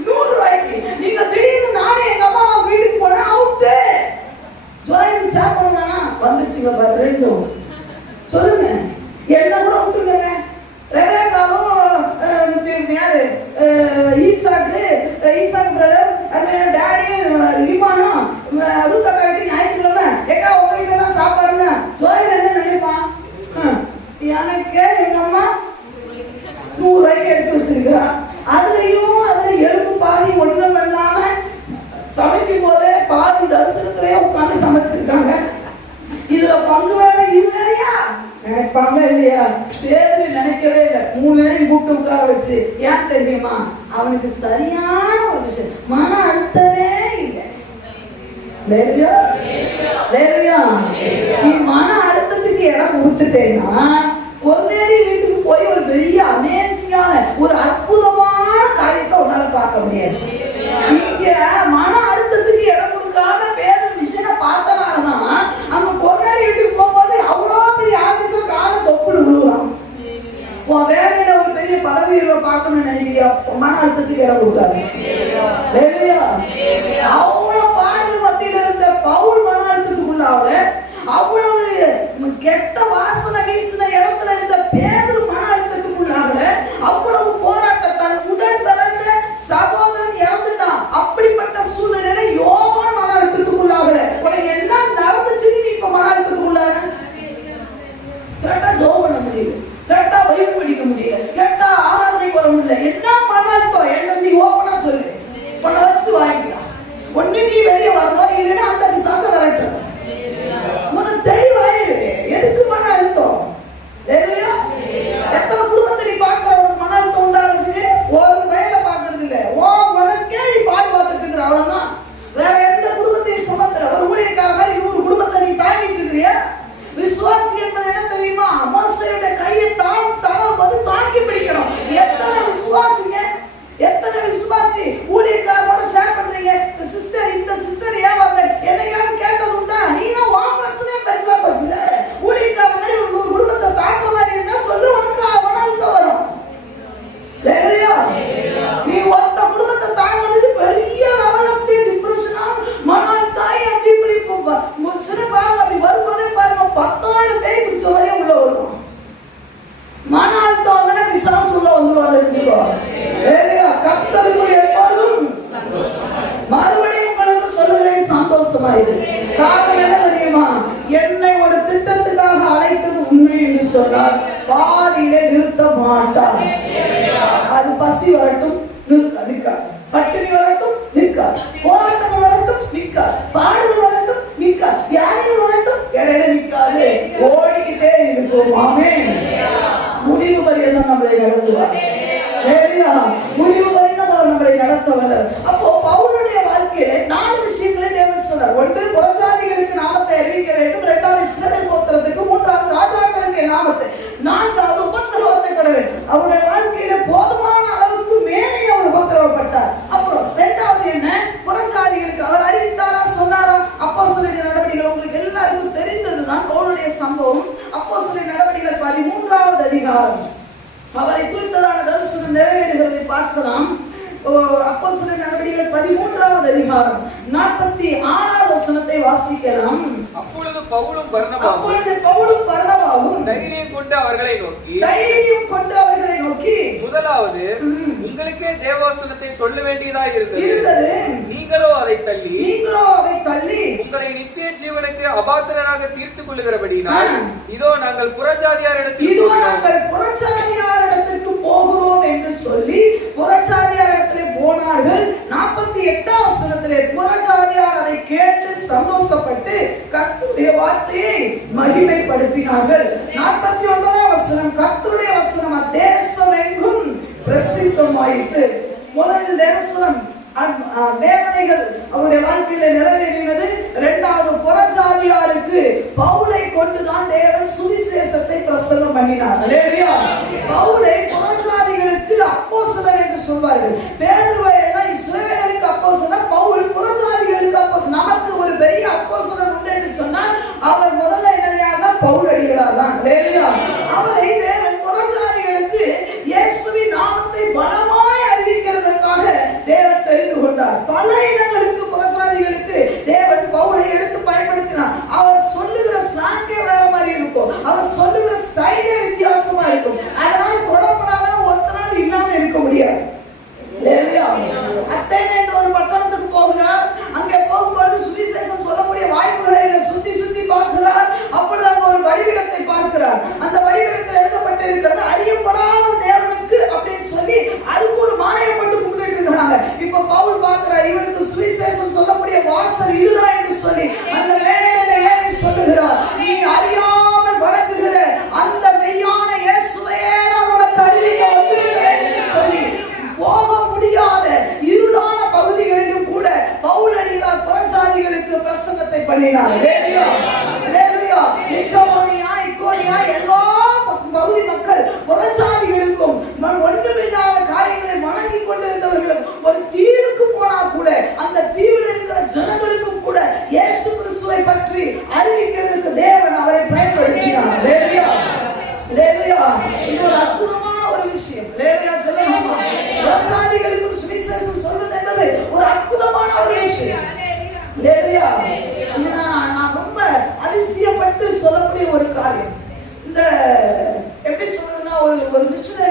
100 ரூபாய்க்கு நீங்க திடீர்னு நானே எங்க அம்மா வீட்டுக்கு போனா அவுட்டு ஜோயின் ஷேர் பண்ணா வந்துருச்சுங்க பாரு ரெண்டும். சொல்லுங்க. என்ன கூட விட்டுருங்க. ரெபேக்காவும் யாரு ஈசாக்கு பிரதர் டேடி ஈமானும் ரூத்தா காட்டி ஞாயிற்றுக்கிழமை எக்கா உங்ககிட்ட தான் சாப்பாடுன்னு ஜோயின் என்ன நினைப்பான்? எனக்கு எங்க அம்மா 100 ரூபாய்க்கு எடுத்து வச்சிருக்கா. அதுலயும் எலும்பு பாதி ஒண்ணும் இல்லாம சமைக்கும் போதே பாதி தரிசனத்திலேயே உட்காந்து சமைச்சிருக்காங்க. இதுல பங்கு வேலை இது வேறையா நினைப்பாங்க இல்லையா? பேரு நினைக்கவே இல்லை. 3 பேரையும் கூப்பிட்டு உட்கார வச்சு, ஏன் தெரியுமா, அவனுக்கு சரியான ஒரு விஷயம், மன அழுத்தமே இல்லை. நீ மன அழுத்தத்துக்கு இடம் கொடுத்துட்டேன்னா கொர்நேலியு வீட்டுக்கு போய் ஒரு பெரிய அமேசிங்கான ஒரு அற்புதமான காரியத்தை உன்னால பார்க்க முடியாது. இங்க மன அழுத்தத்துக்கு இடம் கொடுக்காம வேற விஷயம் பார்த்தனாலதான் அங்க கொர்நேலியு வீட்டுக்கு போகும்போது அவ்வளவு பெரிய ஆபீசர் காலை தொப்புடு விழுவான். உன் வேலையில ஒரு பெரிய பதவி பார்க்கணும்னு நினைக்கிறியா, மன அழுத்தத்துக்கு இடம் கொடுக்காது. அவ்வளவு பாடல் மத்தியில இருந்த பவுல் மன அழுத்தத்துக்குள்ளாவல, அவ்வளவு கெட்ட வாசனை வீசின இடத்துல இருந்த பேதுரு மன அழுத்தத்துக்குள்ளாவல, அவ்வளவு போராட்டத்தான் உடன் பிறந்த சகோதரன் இறந்துட்டான். அப்படிப்பட்ட சூழ்நிலை யோவான் மன அழுத்தத்துக்குள்ளாவல. உனக்கு என்ன நடந்துச்சுன்னு நீ இப்ப மன அழுத்தத்துக்குள்ளாக கேட்டா ஜோம் பண்ண முடியல, கேட்டா வயிறு பிடிக்க முடியல, கேட்டா ஆராதனை வர முடியல. என்ன மன அழுத்தம் என்ன நீ ஓப்பனா சொல்லு, உன்னை வச்சு வாங்கிக்கலாம். ஒண்ணு நீ வெளியே வரணும், இல்லைன்னா அந்த விசாசம் வரட்டும். முதல் தெளிவாயிரு, எதுக்கு மன அழுத்தம்? எத்தனை குடும்பத்தை நீ பார்க்கிற உனக்கு மன அழுத்தம் உண்டாகுது? ஒரு வயல பாக்குறது இல்ல, உனக்கே நீ பாடு பார்த்துட்டு இருக்கிற, அவ்வளவுதான். வேற எந்த குடும்பத்தையும் சுமத்துல ஒரு ஊழியக்கார மாதிரி 100 குடும்பத்தை நீ தாங்கிட்டு இருக்கிறிய. விசுவாசி என்பது என்ன தெரியுமா? மோசேயோட கையை தாழ்வது தாங்கி பிடிக்கணும். எத்தனை விசுவாசிங்க, எத்தனை விசுவாசி ஊழியக்காரோட ஷேர் பண்றீங்க, சிஸ்டர் இந்த சிஸ்டர் ஏன் வரல, என்னையாவது கேட்டது உண்டா? நீங்க உன் பிரச்சனையே பெருசா போச்சு. ஊழியக்கார மாதிரி ஒரு குடும்பத்தை தாக்குற மாதிரி இருந்தா சொல்லு, உனக்கு மன அழுத்தம் வரும். நீ ஒத்த குடும்பத்தை தாங்கிறது பெரிய லெவல், அப்படி டிப்ரெஷனா மன தாய் அப்படி இப்படி சில பாருங்க, அப்படி வரும்போதே பாருங்க 10,000 பேய் பிடிச்ச வரையும் உள்ள வரும். மன அழுத்தம் வந்தா விசாசம் உள்ள வந்துருவாங்க. கர்த்தருக்குள் எப்பொழுதும் மறுபடியும் உங்களுக்கு சொல்லுகிறேன், சந்தோஷமாயிரு. காரணம் என்ன தெரியுமா? என்னை ஒரு திட்டத்துக்காக அழைத்தது உண்மை என்று சொன்னார், பாதியிலே நிறுத்த மாட்டார். அது பசி வரட்டும் நிற்காது, பட்டினி வரட்டும் நிற்காது, போராட்டம் வரட்டும் நிற்காது, பாடுதல் வரட்டும் நிற்காது, வியாதிகள் வரட்டும் இடையில நிற்காது, ஓடிக்கிட்டே இருக்கும். ஆமென். முடிவு பரியந்தம் நம்மளை நடத்துவார். முடிவு பரியந்தம் அவர் நம்மளை நடத்துவார். அப்போ பவுலுடைய வாழ்க்கையில 4 விஷயங்களை தேவன் சொன்னார். 1, புறஜாதிகளுக்கு நாமத்தை அறிவிக்க வேண்டும். 2வது இஸ்ரவேல் கோத்திரத்துக்கு, 3வது ராஜாக்களுக்கு நாமத்தை, 4வது உபத்திரவத்தை பெற வேண்டும். அவருடைய வாழ்க்கையில போதுமான அளவுக்கு மேலே அவர் உபத்திரவப்பட்டார். அப்புறம் 2வது என்ன? புறஜாதிகளுக்கு அவர் அறிவித்தாரா, சொன்னாரா? அப்போஸ்தலர் நடவடிக்கைகள் உங்களுக்கு எல்லாருக்கும் தெரிந்ததுதான் பவுலுடைய சம்பவம். அப்போஸ்தலர் நடவடிக்கைகள் 13வது அதிகாரம் அவரை குறித்ததான தரிசனம் நிறைவேறுகிறதை பார்க்கலாம். அப்போஸ்தலர் நடவடிக்கைகள் 13வது அதிகாரம் 46வது வசனத்தை வாசிக்கலாம். அப்பொழுது பவுலும் பர்னபாவும் தைரியம் கொண்டு அவர்களை நோக்கி முதலாவது உங்களுக்கே தேவவசனத்தை சொல்ல வேண்டியதாக இருந்தது. நீங்களோ அதை தள்ளி உங்களை நித்திய ஜீவனுக்கு அபாத்திரராக தீர்த்துக் கொள்ளுகிறபடினால் இதோ நாங்கள் புறஜாதியாரிடத்திற்கு போகிறோம் என்று சொல்லி புறஜாதியாரிடத்திலே போனார்கள். 48வது வசனத்திலே புறஜாதியார் அதை கேட்டு சந்தோஷப்பட்டு கர்த்தருடைய வார்த்தையை மகிமைப்படுத்தினார்கள். 49வது வசனம், கர்த்தருடைய வசனம் தேசம் எங்கும் பிரசித்தமாயிற்று. முதல் தரிசனம் வேதனைகள் அவருடைய வாழ்க்கையில நிறைவேறினது. 2வது புறஜாதியாருக்கு பவுலை கொண்டுதான் தேவன் சுவிசேஷத்தை பிரசங்கம் பண்ணினார். அல்லேலூயா. பவுலை புறஜாதிகளுக்கு அப்போஸ்தலன் என்று சொல்வார்கள். பேதுருவை எல்லாம் இஸ்ரவேலருக்கு அப்போஸ்தலன், பவுல் புறஜாதிகளுக்கு அப்போஸ்தலன். நமக்கு ஒரு பெரிய அப்போஸ்தலன் உண்டு என்று சொன்னால் அவர் முதல்ல என்னையானா பவுல் அடிகளார் தான். அல்லேலூயா. அவரை தேவன் புறஜாதிகளுக்கு இயேசுவின் நாமத்தை பலமாய் அறிவிக்கிறதற்காக தேவன் தெரிந்து கொண்டார். பல இடங்களுக்கு புறஜாதிகளுக்கு தேவன் பவுலை எடுத்து பயன்படுத்தினார். அவர் சொல்லுகிற ஸ்லாங்கே வேற மாதிரி இருக்கும், அவர் சொல்லுகிற ஸ்டைலே வித்தியாசமா இருக்கும். அதனால தொடப்படாத ஒருத்தனால இல்லாம இருக்க முடியாது. அத்தனை என்ற ஒரு பட்டணத்துக்கு போகிறார். அங்கே போகும்பொழுது சுவிசேஷம் சொல்லக்கூடிய வாய்ப்புகளை சுத்தி பார்க்கிறார். அப்பொழுது அங்க ஒரு வழி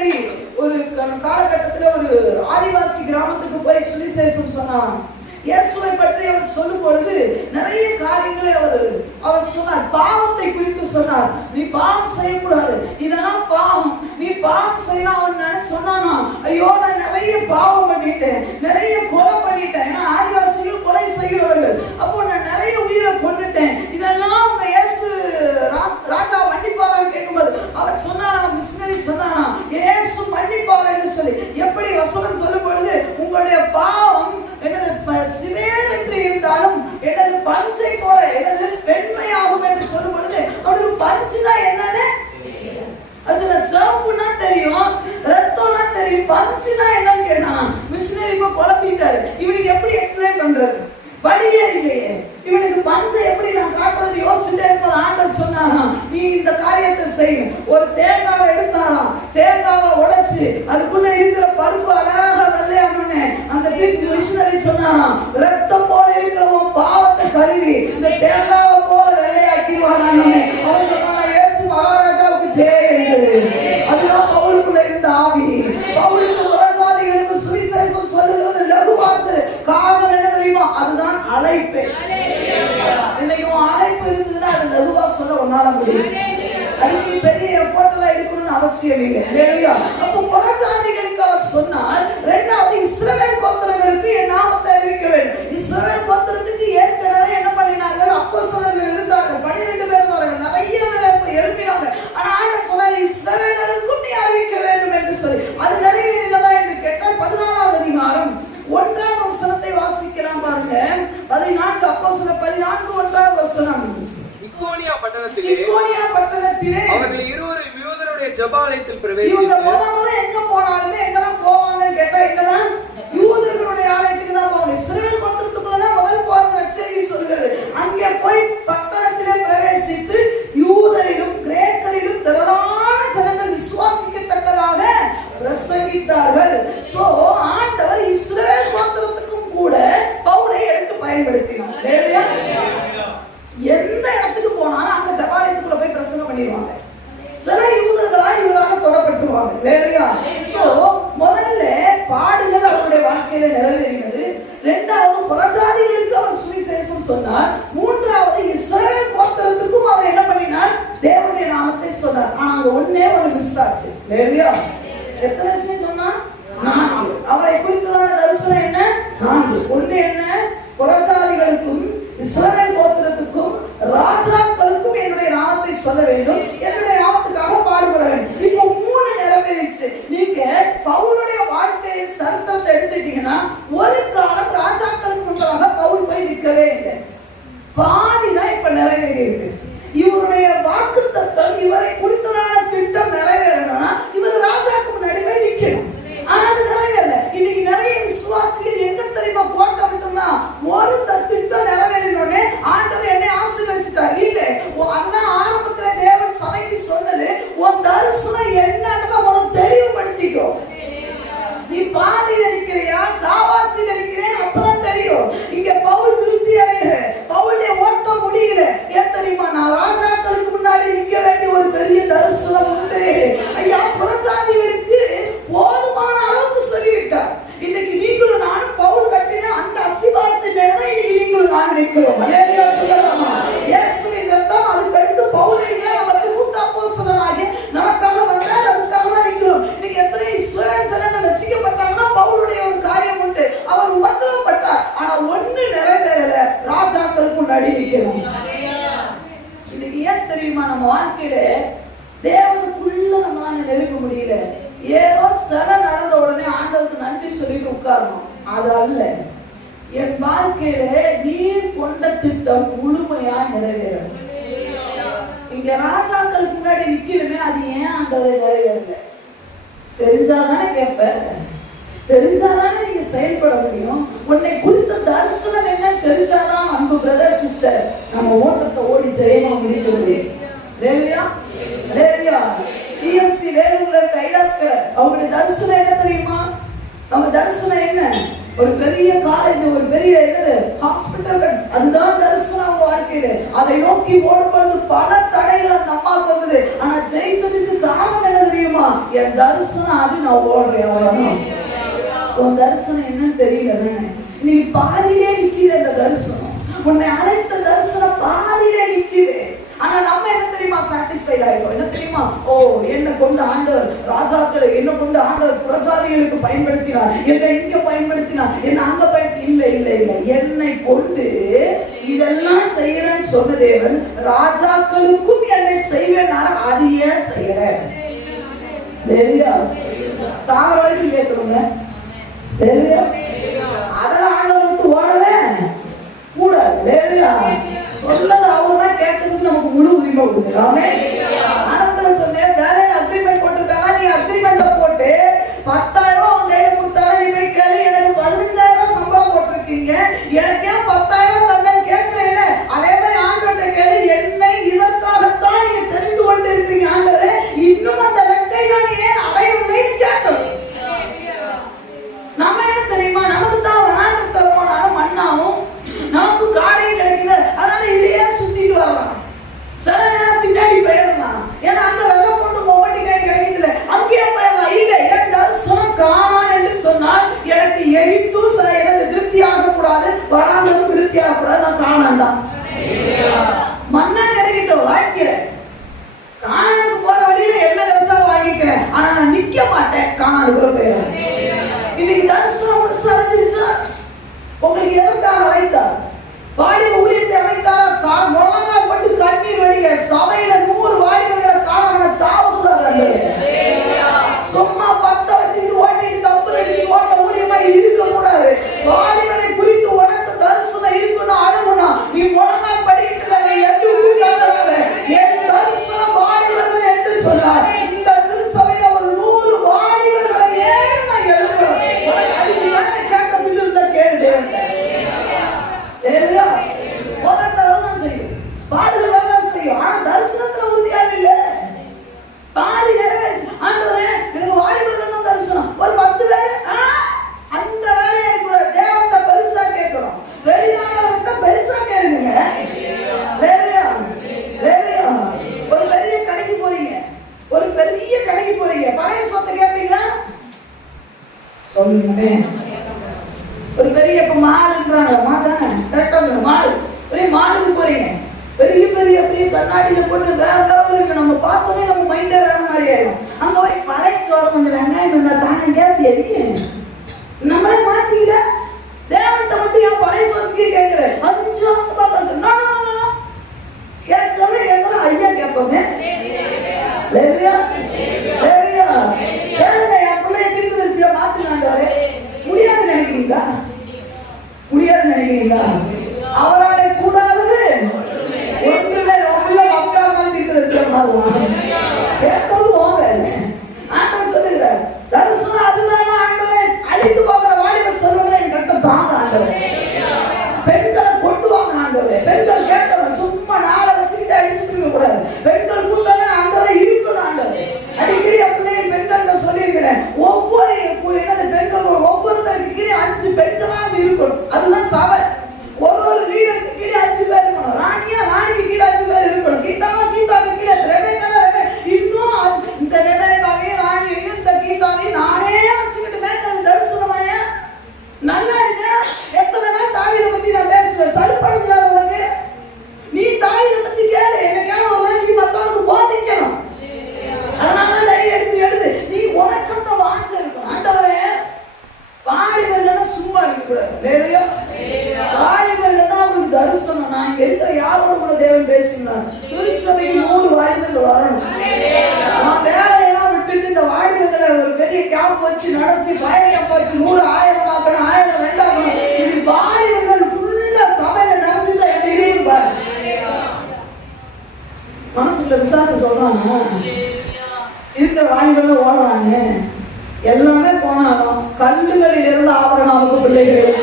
மிஷினரி ஒரு காலகட்டத்துல ஒரு ஆதிவாசி கிராமத்துக்கு போய் சுவிசேஷம் சொன்னான். இயேசுவை பற்றி அவர் சொல்லும் பொழுது நிறைய காரியங்களை அவர் சொன்னார். பாவத்தை குறித்து சொன்னார். நீ பாவம் செய்யக்கூடாது, இதெல்லாம் பாவம், நீ பாவம் செய்யலாம். அவன் சொன்னானா, ஐயோ நான் நிறைய பாவம் பண்ணிட்டேன், நிறைய கொலை பண்ணிட்டேன். ஏன்னா ஆதிவாசிகள் கொலை செய்கிறவர்கள். அப்போ நான் நிறைய உயிரை கொண்டுட்டேன், இதெல்லாம் உங்க இயேசு ராஜா மன்னிப்பாரான்னு கேட்கும்போது அவர் சொன்னானா, மிஷினரி சொன்னானா, இயேசு மன்னிப்பாருன்னு சொல்லி. எப்படி வசனம் சொல்லும் பொழுது உங்களுடைய பாவம் என்னது சிவேர் என்று இருந்தாலும் எனது பஞ்சை போல எனது வெண்மையாகும் என்று சொல்லும் பொழுது அவனுக்கு பஞ்சுனா என்னன்னு அதுல சிவப்புனா தெரியும், ரத்தம்னா தெரியும், பஞ்சுனா என்னன்னு கேட்டான். மிஷினரி இப்ப குழப்பிட்டாரு. இவனுக்கு எப்படி எக்ஸ்பிளைன் பண்றது? வழியே இல்லையே. இவனுக்கு பஞ்சை எப்படி நான் காட்டுறது யோசிச்சுட்டே இருப்பது. ஆண்டவர் சொன்னாராம், நீ இந்த காரியத்தை செய்யும். ஒரு தேங்காவை எடுத்தாராம், தேங்காவை உடைச்சு அதுக்குள்ள இருக்கிற பருப்பு அழகா வெள்ளையானே அந்த மிஷினரி சொன்னாராம், ரத்தம் போல இருக்கிறவன் பாவத்தை கழுவி இந்த தேங்காவை போல வெள்ளையாக்கிடுவானே. அவன் சொன்னா இயேசு மகாராஜாவுக்கு ஜெய. அதுதான் பவுலுக்குள்ள இருந்த ஆவி. பவுலுக்கு புறஜாதிகளுக்கு சுவிசேஷம் சொல்லுகிறது லகுவாக்கு. காரணம் என்ன தெரியுமா? அதுதான் அழைப்பு. இன்னைக்கு அழைப்பு இருந்ததுன்னா அது லகுவா சொல்ல உன்னால முடியும். அதுக்கு பெரிய எஃபோர்ட்ல எடுக்கணும்னு அவசியம் இல்லை. இல்லையா? அப்போ புறஜாதிகளுக்கு அவர் சொன்னார். இரண்டாவது இஸ்ரவேல் கோத்திரங்களுக்கு என் நாமத்தை அறிவிக்க வேண்டும். இஸ்ரவேல் கோத்திரத்துக்கு ஏற்கனவே என்ன பண்ணினார்கள்? அப்போஸ்தலர்கள் இருந்தார்கள், 12 பேர் இருந்தார்கள், நிறைய பேர் எழுப்பினாங்க. ஆனா ஆண்டவர் சொன்னார், இஸ்ரவேலருக்கும் நீ அறிவிக்க வேண்டும் என்று சொல்லி. அது நிறைவேறினதா என்று கேட்டால் 14வது அதிகாரம் 1வது வசனத்தை வாசிக்கலாம் பாருங்க. 14 அப்போஸ்தலர் 14 1வது வசனம். இக்கோனியா பட்டணத்திலே அவர்கள் இருவரும் யூதருடைய ஜெபாலயத்தில் பிரவேசித்து இவங்க முத எங்க போனாலுமே எங்கதான் போவாங்கன்னு கேட்டா எங்கதான்? யூதர்களுடைய ஆலயத்துக்கு தான் போவாங்க. இஸ்ரவேல் கோத்திரத்துக்குள்ள தான் முதல் போறது நற்செய்தி சொல்கிறது. அங்கே போய் பட்டணத்திலே பிரவேசித்து யூதரிலும் கிரேக்கரிலும் திரளான ஜனங்கள் விசுவாசிக்கத்தக்கதாக பிரசங்கித்தார்கள். சோ ஆண்டவர் இஸ்ரவேல் கோத்திரத்துக்கும் கூட பவுலை எடுத்து பயன்படுத்தினார். இல்லையா? எந்த இடத்துக்கு போனாலும் அங்க ஜெபாலயத்துக்குள்ள போய் பிரசங்கம் பண்ணிடுவாங்க. சில யூதர்களா இவரால தொடப்பட்டுவாங்க. இல்லையா? சோ முதல்ல பாடுகள் அவருடைய வாழ்க்கையில நிறைவேறினது. இரண்டாவது புறஜாதிகளுக்கு அவர் சுவிசேஷம் சொன்னார். மூன்றாவது இஸ்ரவேல் கோத்திரத்துக்கும் அவர் என்ன பண்ணினார்? தேவனுடைய நாமத்தை சொன்னார். ஆனா ஒண்ணே மிஸ் ஆச்சு. இல்லையா? எத்தனை விஷயம் சொன்னா? 4. அவரை குறித்ததான தரிசனம் என்ன? 4. ஒண்ணு என்ன? புறஜாதிகளுக்கும் இஸ்ரவேல் கோத்திரத்துக்கும் ராஜாக்களுக்கும் என்னுடைய நாமத்தை சொல்ல வேண்டும், என்னுடைய நாமத்துக்காக பாடுபட வேண்டும். இப்போ 3 நிறைவேறிச்சு. நீங்க பவுலுடைய வாழ்க்கையில் சரித்திரத்தை எடுத்துட்டீங்கன்னா ஒரு காலம் ராஜாக்களுக்கு முன்பாக பவுல் போய் நிற்கவே இல்லை. பாதிதான் இப்ப நிறைவேறி இருக்கு. இவருடைய வாக்குத்தத்தம், இவரை குறித்ததான திட்டம் நிறைவேறணும்னா இவர் ராஜாக்கு முன்னாடி போய் நிற்கணும். ஆனா அது நிறைவேறல. இன்னைக்கு நிறைய விசுவாசிகள் எங்க தெரியுமா போட்ட விட்டோம்னா ஒரு திட்டம் நிறைவேறினோடனே ஆண்டவர் என்னை ஆசீர்வதிச்சிட்டார். இல்ல, அதான் ஆரம்பத்துல தேவன் சபைக்கு சொன்னது, உன் தரிசனம் என்னன்னு முதல்ல தெளிவுபடுத்திக்கோ. நீ பாதியில் இருக்கிறியா, காவாசியில் இருக்கிறேன், அப்பதான் தெரியும். இங்க பவுல் திருப்தி அடைகிற பவுலுடைய ஓட்டம் முடியல. ஏன் தெரியுமா? நான் ராஜாக்களுக்கு முன்னாடி நிற்க வேண்டிய ஒரு பெரிய தரிசனம் உண்டு. ஐயா, புறஜாதிகளுக்கு போதுமான அளவுக்கு சொல்லிவிட்டார். இன்னைக்கு நீங்களும் நானும் பவுல் கட்டின அந்த அஸ்திபாரத்தின் மேலதான் இன்னைக்கு நீங்களும் நான் நிற்கிறோம். அல்லேலூயா சொல்லலாமா? இயேசுவின் ரத்தம் அதுக்கு அடுத்து பவுலை நமக்கு மூத்த அப்போஸ்தலனாகிய நமக்காக வந்தார். அதுக்காக தான் நிற்கிறோம். இன்னைக்கு எத்தனை இஸ்ரவேல் ஜனங்கள் ரட்சிக்கப்பட்டாங்கன்னா பவுலுடைய ஒரு காரியம் உண்டு. அவர் உபத்திரவப்பட்டார். ஆனா ஒண்ணு நிறைவேறல, ராஜாக்களுக்கு முன்னாடி நிற்கிறோம். இன்னைக்கு ஏன் தெரியுமா? நம்ம வாழ்க்கையில தேவனுக்குள்ள நம்மளால நெருங்க முடியல. ஏதோ சில நடந்த உடனே ஆண்டவருக்கு நன்றி சொல்லிட்டு உட்காரணும். அது அல்ல. என் வாழ்க்கையில நீர் கொண்ட திட்டம் முழுமையா நிறைவேறணும். இங்க ராஜாக்களுக்கு முன்னாடி நிக்கணுமே, அது ஏன் ஆண்டவரை நிறைவேறல? தெரிஞ்சாதானே கேட்ப, தெரிஞ்சாதானே நீங்க செயல்பட முடியும். உன்னை குறித்த தரிசனம் என்ன தெரிஞ்சாதான் அன்பு பிரதர் சிஸ்டர் நம்ம ஓட்டத்தை ஓடி ஜெயமா முடிக்க முடியும். சிஎம்சி வேலூர்ல கைலாஸ்கர் அவங்களுடைய தரிசனம் என்ன தெரியுமா? அவங்க தரிசனம் என்ன? ஒரு பெரிய காலேஜ், ஒரு பெரிய ஹாஸ்பிட்டல், அதுதான் தரிசனம் அவங்க வாழ்க்கையில. அதை நோக்கி ஓடும்பொழுது பல தடைகள் அந்த அம்மாவுக்கு வந்தது. ஆனா ஜெயிப்பதற்கு காரணம் என்ன தெரியுமா? தெரியுமா? என் தரிசனம் அது, நான் ஓடுறேன். அவ்வளவுதான். உன் தரிசனம் என்னன்னு தெரியல. நீ பாதியிலே நிக்கிற. அந்த தரிசனம், உன்னை அழைத்த தரிசனம் பாதியிலே நிக்குது. ஆனா நம்ம என்ன தெரியுமா சாட்டிஸ்ஃபைட் ஆயிடும்? என்ன தெரியுமா? ஓ, என்ன கொண்டு ஆண்டவர் ராஜாக்களை, என்ன கொண்டு ஆண்டவர் புரஜாதிகளுக்கு பயன்படுத்தினார், என்னை இங்க பயன்படுத்தினார், என்ன அங்க இல்ல இல்ல இல்ல, என்னை கொண்டு இதெல்லாம் செய்யறேன்னு சொன்ன தேவன் ராஜாக்களுக்கும் என்னை செய்வேன். அது ஏன் செய்யற? சாகர வரைக்கும் கேட்கணுங்க. அதெல்லாம் ஆண்டவர் விட்டு ஓடவே கூடாது. சொல்லது அவர்தான் கேட்கறதுக்கு நமக்கு முழு உரிமை கொடுக்குறாங்க. ஆனந்தத்துல சொன்னேன், வேலையில அக்ரிமெண்ட் போட்டிருக்காங்க. நீ அக்ரிமெண்ட போட்டு 10,000 அவங்க கையில கொடுத்தாலும் நீ போய் கேளு, எனக்கு 15,000 சம்பளம் போட்டிருக்கீங்க, எனக்கு ஏன் 10,000 தந்தேன்னு கேட்கறேன். அதே மாதிரி ஆண்டவர்கிட்ட கேளு, என்னை இதற்காகத்தான் நீங்க தெரிந்து கொண்டு இருக்கீங்க ஆண்டவரே, இன்னும் அந்த லக்கை நான் ஏன் அடையவில்லைன்னு கேட்கணும். நம்ம என்ன தெரியுமா? நமக்கு தான் வனாந்தரத்துல போனாலும் மண்ணாவும் நமக்கு காடையும் கிடைக்குது. அதனால இதையே சுத்திட்டு வரலாம். சில நேரம் பின்னாடி போயிடலாம். ஏன்னா அங்க வெள்ள கொண்டு மொபட்டிக்காய் கிடைக்குதுல, அங்கேயே போயிடலாம். இல்ல, என் தரிசனம் காணான் என்று சொன்னால் எனக்கு எரித்தும் எனக்கு திருப்தி ஆகக்கூடாது, வராந்தரும் திருப்தி ஆகக்கூடாது. நான் காணான்தான். மண்ணா கிடைக்கிட்டோம், வாங்கிக்கிறேன். காணானுக்கு போற வழியில என்ன கிடைச்சாலும் வாங்கிக்கிறேன். ஆனா நான் நிக்க மாட்டேன், காணானுக்குள்ள போயிடுறேன். இன்னைக்கு தரிசனம் அடைஞ்சிருச்சா? உங்களுக்கு எதற்காக அழைத்தார்? வாலிப ஊழியத்தை அழைத்தாரா? முழங்கா பட்டு கண்ணீர் வடிக சபையில 100 வாலிபர்களை காண சாவக்கூடாது. சும்மா 10 வச்சுட்டு ஓட்டிட்டு தப்பு அடிச்சு ஓட்ட ஊழியமா இருக்க கூடாது. வாலிபரை குறித்து உனக்கு தரிசனம் இருக்கணும், அழுகணும். நீ முழங்கா படிக்கிட்டு வேற எதுவும் காதல. என் தரிசனம் வாலிபர்கள் என்று சொன்னார். இந்த திருச்சபையில ஒரு 100 வாலிபர்களை ஏன் நான் எழுப்பணும்? உனக்கு அதுக்கு மேல கேட்கறதுல இருந்த கேள்வி செய்யும். ஆனா தரிசனத்துல உறுதியாக இல்ல. பாதி நிறைவேற்று. ஆண்டவரே, எனக்கு வாலிபர்கள் தான் தரிசனம். ஒரு 10 பேர் அந்த வேலையை கூட தேவன்கிட்ட பெருசா கேட்கணும். வெளியானவர்கிட்ட பெருசா கேளுங்க. வேலையா வேலையா ஒரு பெரிய கடைக்கு போறீங்க, ஒரு பெரிய கடைக்கு போறீங்க, பழைய சொத்தை கேட்பீங்களா? சொல்லுங்க. ஒரு பெரிய மால்ன்றாங்க, மாதானே கரெக்டா? மால், பெரிய மாலுக்கு போறீங்க, பெரிய பெரிய பெரிய கண்ணாடியில போட்டு வேற லெவல் இருக்கு. நம்ம பார்த்தோன்னே நம்ம மைண்டே வேற மாதிரி ஆயிடும். அங்க போய் பழைய சோறு கொஞ்சம் வெங்காயம் இருந்தா தாங்க கேட்பீங்க. நம்மளே மாத்தீங்க. தேவன்கிட்ட மட்டும் ஏன் பழைய சோறுக்கு கேட்கிறேன்? 5 பார்த்து கேட்கவே ஐயா கேட்போமே. கேளுங்க, என் பிள்ளைய தீர்க்கதரிசியா மாத்தினாண்டாரு. முடியாது நினைக்கிறீங்களா? முடியாது நினைக்கிறீங்களா? அவராலே கூடாதது ஒன்றுமே. உள்ள மக்கள் தான் தீர்க்கதரிசியா மாறுவாங்க. கேட்கறது வேலை. ஆண்டவர் சொல்லுகிறார், தரிசனம் அதுதான். ஆண்டவரே, அழித்து போகிற வாலிபர் சொல்லுங்க, என் கட்டம் தாங்க ஆண்டவரே. பெண்களை கொண்டு வாங்க ஆண்டவரே. பெண்கள் கேட்கணும், சும்மா நாளை வச்சுக்கிட்டு அடிச்சுட்டு கூடாது. பெண்கள் கூட்டம்னா ஆண்டவரே இருக்கணும் ஆண்டவரே. அடிக்கடி பிள்ளைகள் பெண்கள் சொல்லியிருக்கிறேன், ஒவ்வொரு பெண்கள் ஒவ்வொருத்தருக்கு 5 பெண்களாக இருக்கணும். அதுதான் சபை. ஒரு லீடருக்கு கீழே 5 பேர் இருக்கணும். ராணியா ராணிக்கு கீழே 5 பேர் இருக்கணும். கீதாவுக்கு கீழே இன்னும் இந்த ரெபேக்காவையும் ராணியையும் இந்த கீதாவையும் நானே வச்சுக்கிட்டு மேய்க்கிறது தரிசனமாயா? நல்லா இருக்க. எத்தனை நாள் தாவீதை பத்தி நான் பேசுவேன், சலுப்படுத்துறாரு உனக்கு. நீ தாவீதை பத்தி கேளு, எனக்காக ஒரு நாள் நீ மத்தவனுக்கு போதிக்கணும். அதனால எடுத்து எழுது. நீ உனக்கு அந்த வாஞ்சை இருக்கும். ஆண்டவரே, வாலிபர்கள்னா சும்மா இருக்கக்கூடாது. வாலிபர்கள்னா அவங்களுக்கு தரிசனம். நான் இங்க இருக்கிற யாரோட கூட தேவன் பேசினார். திருச்சபைக்கு 100 வாலிபர்கள் வரணும். நான் வேலையெல்லாம் விட்டுட்டு இந்த வாலிபர்களை ஒரு பெரிய கேம்ப் வச்சு நடத்தி, பயர் கேம்ப் வச்சு 100 1000 ஆக்கணும், 1000 2 ஆக்கணும். இப்படி வாலிபர்கள் ஃபுல்லா சபையில நடந்துதான் எப்படி இருக்கு பாரு. மனசுக்குள்ள விசுவாசம் சொல்றாங்க, இருக்கிற வாலிபர்கள் ஓடுறாங்க. எல்லாமே போனாலும் கல்லுகளில் இருந்து ஆபரணாவுக்கு பிள்ளைகள்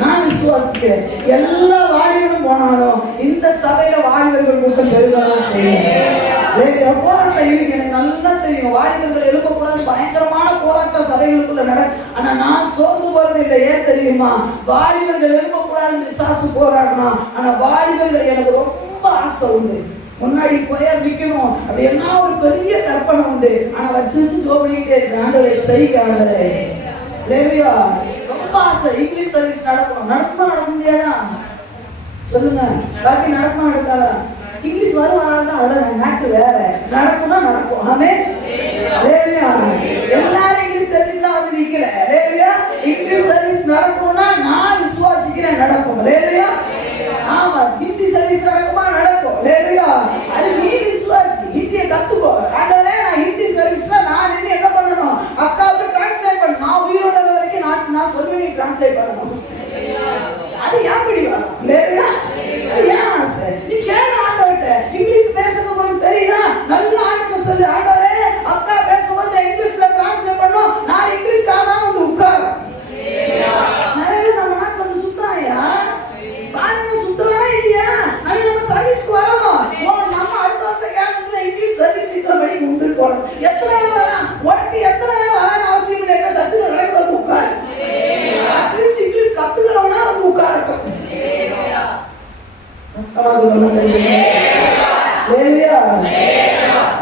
நான் விசுவாசிக்கிறேன். எல்லா வாலிபர்களும் போனாலும் இந்த சபையில வாலிபர்கள் கூட்டம் பெருகதான் செய்யும். போராட்டம் இருக்கு, எனக்கு நல்லா தெரியும். வாலிபர்கள் எழுப்பக்கூடாது, பயங்கரமான போராட்டம் சபைகளுக்குள்ள நடக்கும். ஆனா நான் சோர்ந்து போறது இல்லை. ஏன் தெரியுமா? வாலிபர்கள் எழுப்பக்கூடாது விசுவாசு போராடணும். ஆனா வாலிபர்கள் எனக்கு ரொம்ப ஆசை உண்டு. முன்னாடி போய் நிக்கணும் அப்படி என்ன ஒரு பெரிய கற்பனை உண்டு. ஆனா வச்சு ஜோம் பண்ணிக்கிட்டே இருக்கு. ஆண்டவரை செய்க ஆண்டவரே. ஹல்லேலூயா. ரொம்ப ஆசை இங்கிலீஷ் சர்வீஸ் நடக்கணும். நடக்க முடியாதா சொல்லுங்க? பாக்கி நடக்குமா நடக்காதா? இங்கிலீஷ் வருவாங்க அதெல்லாம் நாட்டு வேற. நடக்கும்னா நடக்கும். ஆமென். ஹல்லேலூயா. எல்லாரும் இங்கிலீஷ் சர்வீஸ்ல வந்து நிக்கல. ஹல்லேலூயா. இங்கிலீஷ் சர்வீஸ் நடக்கும்னா நான் விசுவாசிக்கிறேன் நடக்கும். ஹல்லேலூயா. ஆமா, ஹிந்தி சர்வீஸ் நடக்குமா நடக்கும். ஹல்லேலூயா. அது நீ விசுவாசி. ஹிந்தியை கத்துக்கோ. ஆண்டவரே நான் ஹிந்தி சர்வீஸ்ல நான் நின்னு என்ன பண்ணணும்? அக்காவுக்கு டிரான்ஸ்லேட் பண்ணணும். நான் உயிரோட வரைக்கும் நான் சொல்லுவேன் நீ டிரான்ஸ்லேட் பண்ணணும். அது ஏன் பிடிவா? ஹல்லேலூயா. ஏன் ஆசை? நீ கேளு ஆண்டவர்ட்ட. இங்கிலீஷ் பேசுறது உங்களுக்கு தெரியுதா? நல்ல ஆண்டவர்ட்ட சொல்லு. ஆண்டவரே அக்கா பேசும்போது நான் இங்கிலீஷ்ல டிரான்ஸ்லேட் பண்ணணும். நான் இங்கிலீஷ் ஆனா வந்து உட்கார். நிறைய நம்ம நாட்டுல வந்து சுத்தாயா பாருங்க, சுத்தலாம் இல்லையா? அது நம்ம சர்வீஸ்க்கு வரணும். நம்ம அடுத்த வருஷம் கேட்கல இங்கிலீஷ் சர்வீஸ் இத்தனை மணிக்கு உண்டு போகணும். எத்தனை பேர் வரலாம்? உனக்கு எத்தனை பேர் வரணும் அவசியம் இல்லை. சத்தியம் நடக்கிறது உட்கார். அட்லீஸ்ட் இங்கிலீஷ் கத்துக்கிறவனா வந்து உட்காரட்டும்.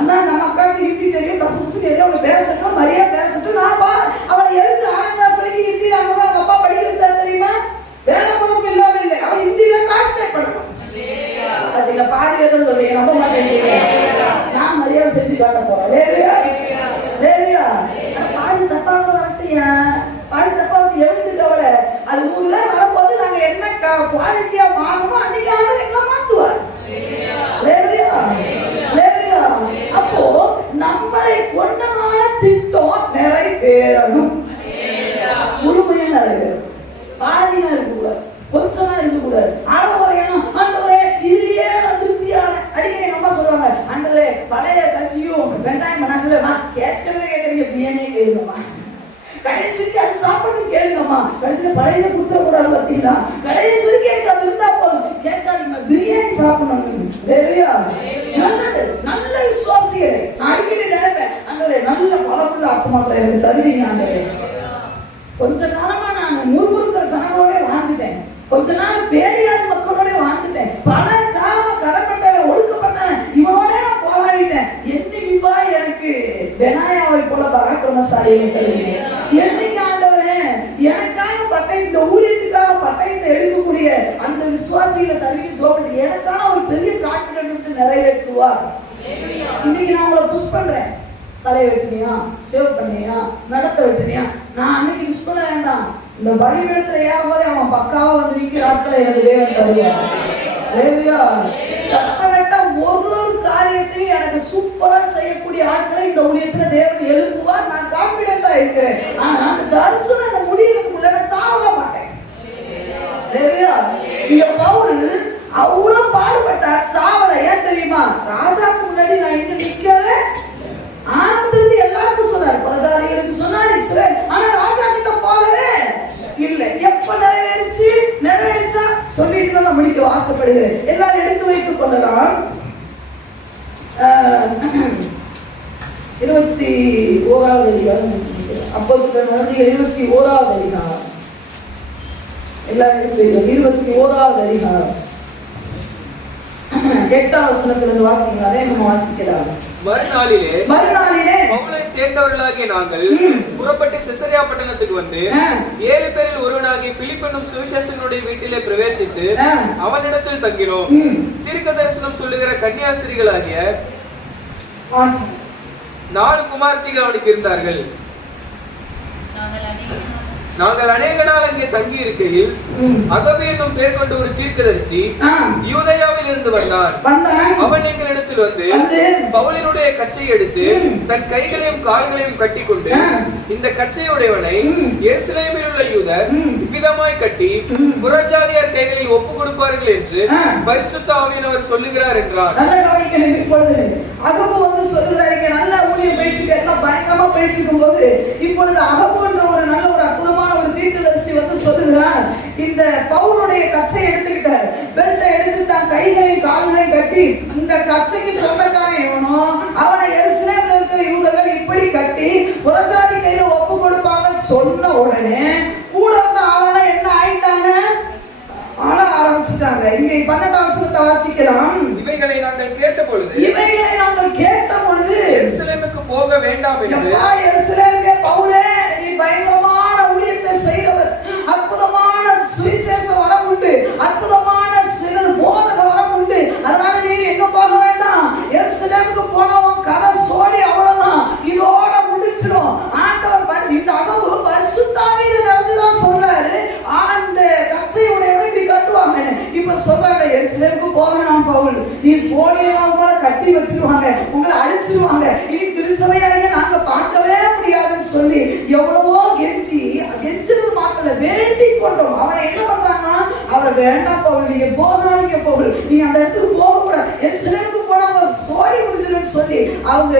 நம்ம அக்காவுக்கு ஹிந்தி தெரியும், கசு தெரியும், அவளை பேசட்டும், மரியா பேசட்டும். நான் அவளை எதுக்கு 6ஆம் கிளாஸ் வரைக்கும் ஹிந்தியில அவங்க அப்பா படிக்க வச்சா தெரியுமா? வேலை பணம் இல்லாம இல்லை. அவ ஹிந்தியில டிரான்ஸ்லேட் பண்ணணும். அதுல பாதி வேதம் சொல்லி நம்ப மாட்டேங்க. நான் மரியாதை செஞ்சு காட்ட போறேன். வேலையா வேலையா பாதி தப்பாக வரட்டியா? பாதி தப்பாவுக்கு எழுதுக்கு அவளை அது ஊர்ல வரும்போது நாங்க என்ன குவாலிட்டியா வாங்கணும் அன்னைக்கு எல்லாம் மாத்துவார். வேலையா வேலையா. அப்போ நம்மளை கொண்டமான திட்டம் நிறைவேறணும். முழுமையா நிறைவேறும். பாதினா இருக்கக்கூடாது, கொஞ்சமா இருக்கக்கூடாது. ஆண்டவரேனும் ஆண்டவரே இதுலயே நான் திருப்தியாக அடிக்கடி எங்க அம்மா சொல்லுவாங்க, ஆண்டவரே பழைய கஞ்சியும் வெங்காயம் பண்ணாங்கல்ல, நான் கேட்கறதே கேட்கறீங்க பிரியாணியே கேளுங்கம்மா. கடைசிக்கு அது சாப்பிடணும் கேளுங்கம்மா. கடைசியில பழைய குத்துற கூடாது பார்த்தீங்களா? கடைசிக்கு எனக்கு அது இருந்தா போதும். கேட்காதீங்க பிரியாணி சாப்பிடணும். வேலையா நல்லது. நல்ல விசுவாசிகளே நான் அடிக்கடி நினைப்பேன், ஆண்டவரே நல்ல பலமுள்ள ஆத்மாக்களை எனக்கு தருவீங்க ஆண்டவரே. கொஞ்ச காலமா நான் முறுமுறுக்க சனங்களோட வாழ்ந்துட்டேன். கொஞ்ச நாள் பேரியார் மக்களோட வாழ்ந்துட்டேன். பல காலமா கடன்பட்டவன் ஒடுக்கப்பட்டவன் இவனோட நான் போராடிட்டேன். என்னைக்குப்பா எனக்கு பெனாயாவை போல பராக்கிரமசாலியை தருவீங்க? என்னைக்கு ஆண்டவரே எனக்காக பட்டை இந்த ஊழியத்துக்காக பட்டயத்தை எழுதக்கூடிய அந்த விசுவாசிகளை தருவீங்க சொல்லிட்டு எனக்கான ஒரு பெரிய கான்பிடன்ஸ் நிறைவேற்றுவார். இன்னைக்கு நான் உங்களை புஷ் பண்றேன். தலையை வெட்டினியா, சேவ் பண்ணியா, நடத்த வெட்டினியா, நான் அன்னைக்கு மிஸ் பண்ண வேண்டாம். இந்த பலிபீடத்துல ஏறும்போது அவன் பக்காவா வந்து நிக்கிற ஆட்களை எனக்கு தேவன் தருவார். ஒரு காரியத்தையும் எனக்கு சூப்பரா செய்யக்கூடிய ஆட்களை இந்த ஊழியத்துல தேவன் எழுப்புவார். நான் கான்பிடென்டா இருக்கிறேன். ஆனா அந்த தரிசனம் அந்த முடியறதுக்குள்ள நான் சாவல மாட்டேன். இந்த பவுல் அவ்வளவு பாடுபட்டார், சாவல. ஏன் தெரியுமா? ராஜாக்கு முன்னாடி நான் இன்னும் நிக்கவே ஆனந்தத்து எல்லாருக்கும் சொன்னார், பலதாரிகளுக்கு சொன்னார் இஸ்ரேல். ஆனா ராஜா கிட்ட போகவே இல்லை. எப்ப நிறைவேறிச்சு? நிறைவேறிச்சா சொல்லிட்டு தான் நான் முடிக்க ஆசைப்படுகிறேன். எல்லாரும் எடுத்து வைத்துக் கொள்ளலாம். 21வது அதிகாரம். அப்போஸ்தலர் நடவடிக்கைகள் 21வது அதிகாரம். எல்லாரும் எடுத்து 21வது அதிகாரம் 8ஆம் வசனத்திலிருந்து வாசிக்கலாம். அதே நம்ம வாசிக்கலாம். மறுநாளிலே பவுலை சேர்ந்தவர்களாகிய நாங்கள் புறப்பட்டு செசரியா பட்டணத்துக்கு வந்து 7 பேரில் ஒருவனாகிய பிலிப் என்னும் சுவிசேஷகனுடைய வீட்டிலே பிரவேசித்து அவனிடத்தில் தங்கினோம். தீர்க்க தரிசனம் சொல்லுகிற கன்னியாஸ்திரிகளாகிய 4 குமார்த்திகள் அவனுக்கு இருந்தார்கள். நாங்கள் அநேக நாள் அங்கே தங்கி இருக்கையில் அகபி என்னும் பேர் கொண்ட ஒரு தீர்க்கதரிசி யூதேயாவில் இருந்து வந்தான். அவன் எங்களிடத்தில் வந்து பவுலினுடைய கச்சையை எடுத்து தன் கைகளையும் கால்களையும் கட்டி கொண்டு, இந்த கச்சையுடையவனை எருசலேமில் உள்ள யூதர் இவ்விதமாய் கட்டி புறஜாதியார் கைகளில் ஒப்பு கொடுப்பார்கள் என்று பரிசுத்த ஆவியானவர் சொல்லுகிறார் என்றார். அகபு வந்து சொல்லுகிறாங்க, நல்ல ஊழியம் போயிட்டு எல்லாம் பயங்கரமா போயிட்டு இருக்கும் போது இப்பொழுது அகபு என்ற ஒரு நல்ல ஒரு அற்புதமான ஒரு தீர்க்கதரிசி வந்து சொல்லுகிறார், இந்த பவுலுடைய கச்சை எடுத்துக்கிட்டார், பெல்ட்டை எடுத்து தான் கைகளையும் கால்களையும் கட்டி, இந்த கச்சைக்கு சொந்தக்காரன் எவனோ அவனை எருசலேமில் இருக்கிற யூதர்கள் இப்படி கட்டி புறஜாதி கையில ஒப்பு கொடுப்பாங்க சொன்ன உடனே கூட இருந்த ஆளெல்லாம் என்ன ஆயிட்டாங்க? ஆள ஆரம்பிச்சுட்டாங்க. இங்கே 12ஆம் வசனத்தை வாசிக்கலாம். இவைகளை நாங்கள் கேட்ட பொழுது எருசலேமுக்கு போக வேண்டாம் என்று எருசலேமுக்கு பவுலே நீ பயங்கரமான ஊழியத்தை செய்தவர், அற்புதமான சுவிசேஷ வரம் உண்டு, அற்புதமான போதக வரம் உண்டு, அதனால நீ எங்க போக வேண்டாம், எருசலேமுக்கு போனவன் கதை சோழி அவ்வளவுதான், இதோட முடிச்சிடும். ஆண்டவர் இந்த அகவு பரிசுத்த ஆவியில நிறைஞ்சுதான் சொன்னாரு, அந்த கச்சையுடைய இப்படி கட்டுவாங்க. இப்ப சொல்றாங்க எருசலேமுக்கு போக வேணாம் பவுல், நீ போலியவங்க கட்டி வச்சிருவாங்க, உங்களை அழிச்சிருவாங்க, இனி திருச்சபையாக நாங்க பார்க்கவே முடியாதுன்னு சொல்லி எவ்வளவோ கெஞ்சிறது மாட்டல, வேண்டிக் கொண்டோம். அவனை என்ன பண்றாங்கன்னா, அவரை வேண்டாம் பவுல், நீங்க போகாதீங்க பவுல், நீங்க அந்த இடத்துக்கு போக கூடாது, எருசலேமுக்கு போனா சோழி முடிஞ்சிருன்னு சொல்லி அவங்க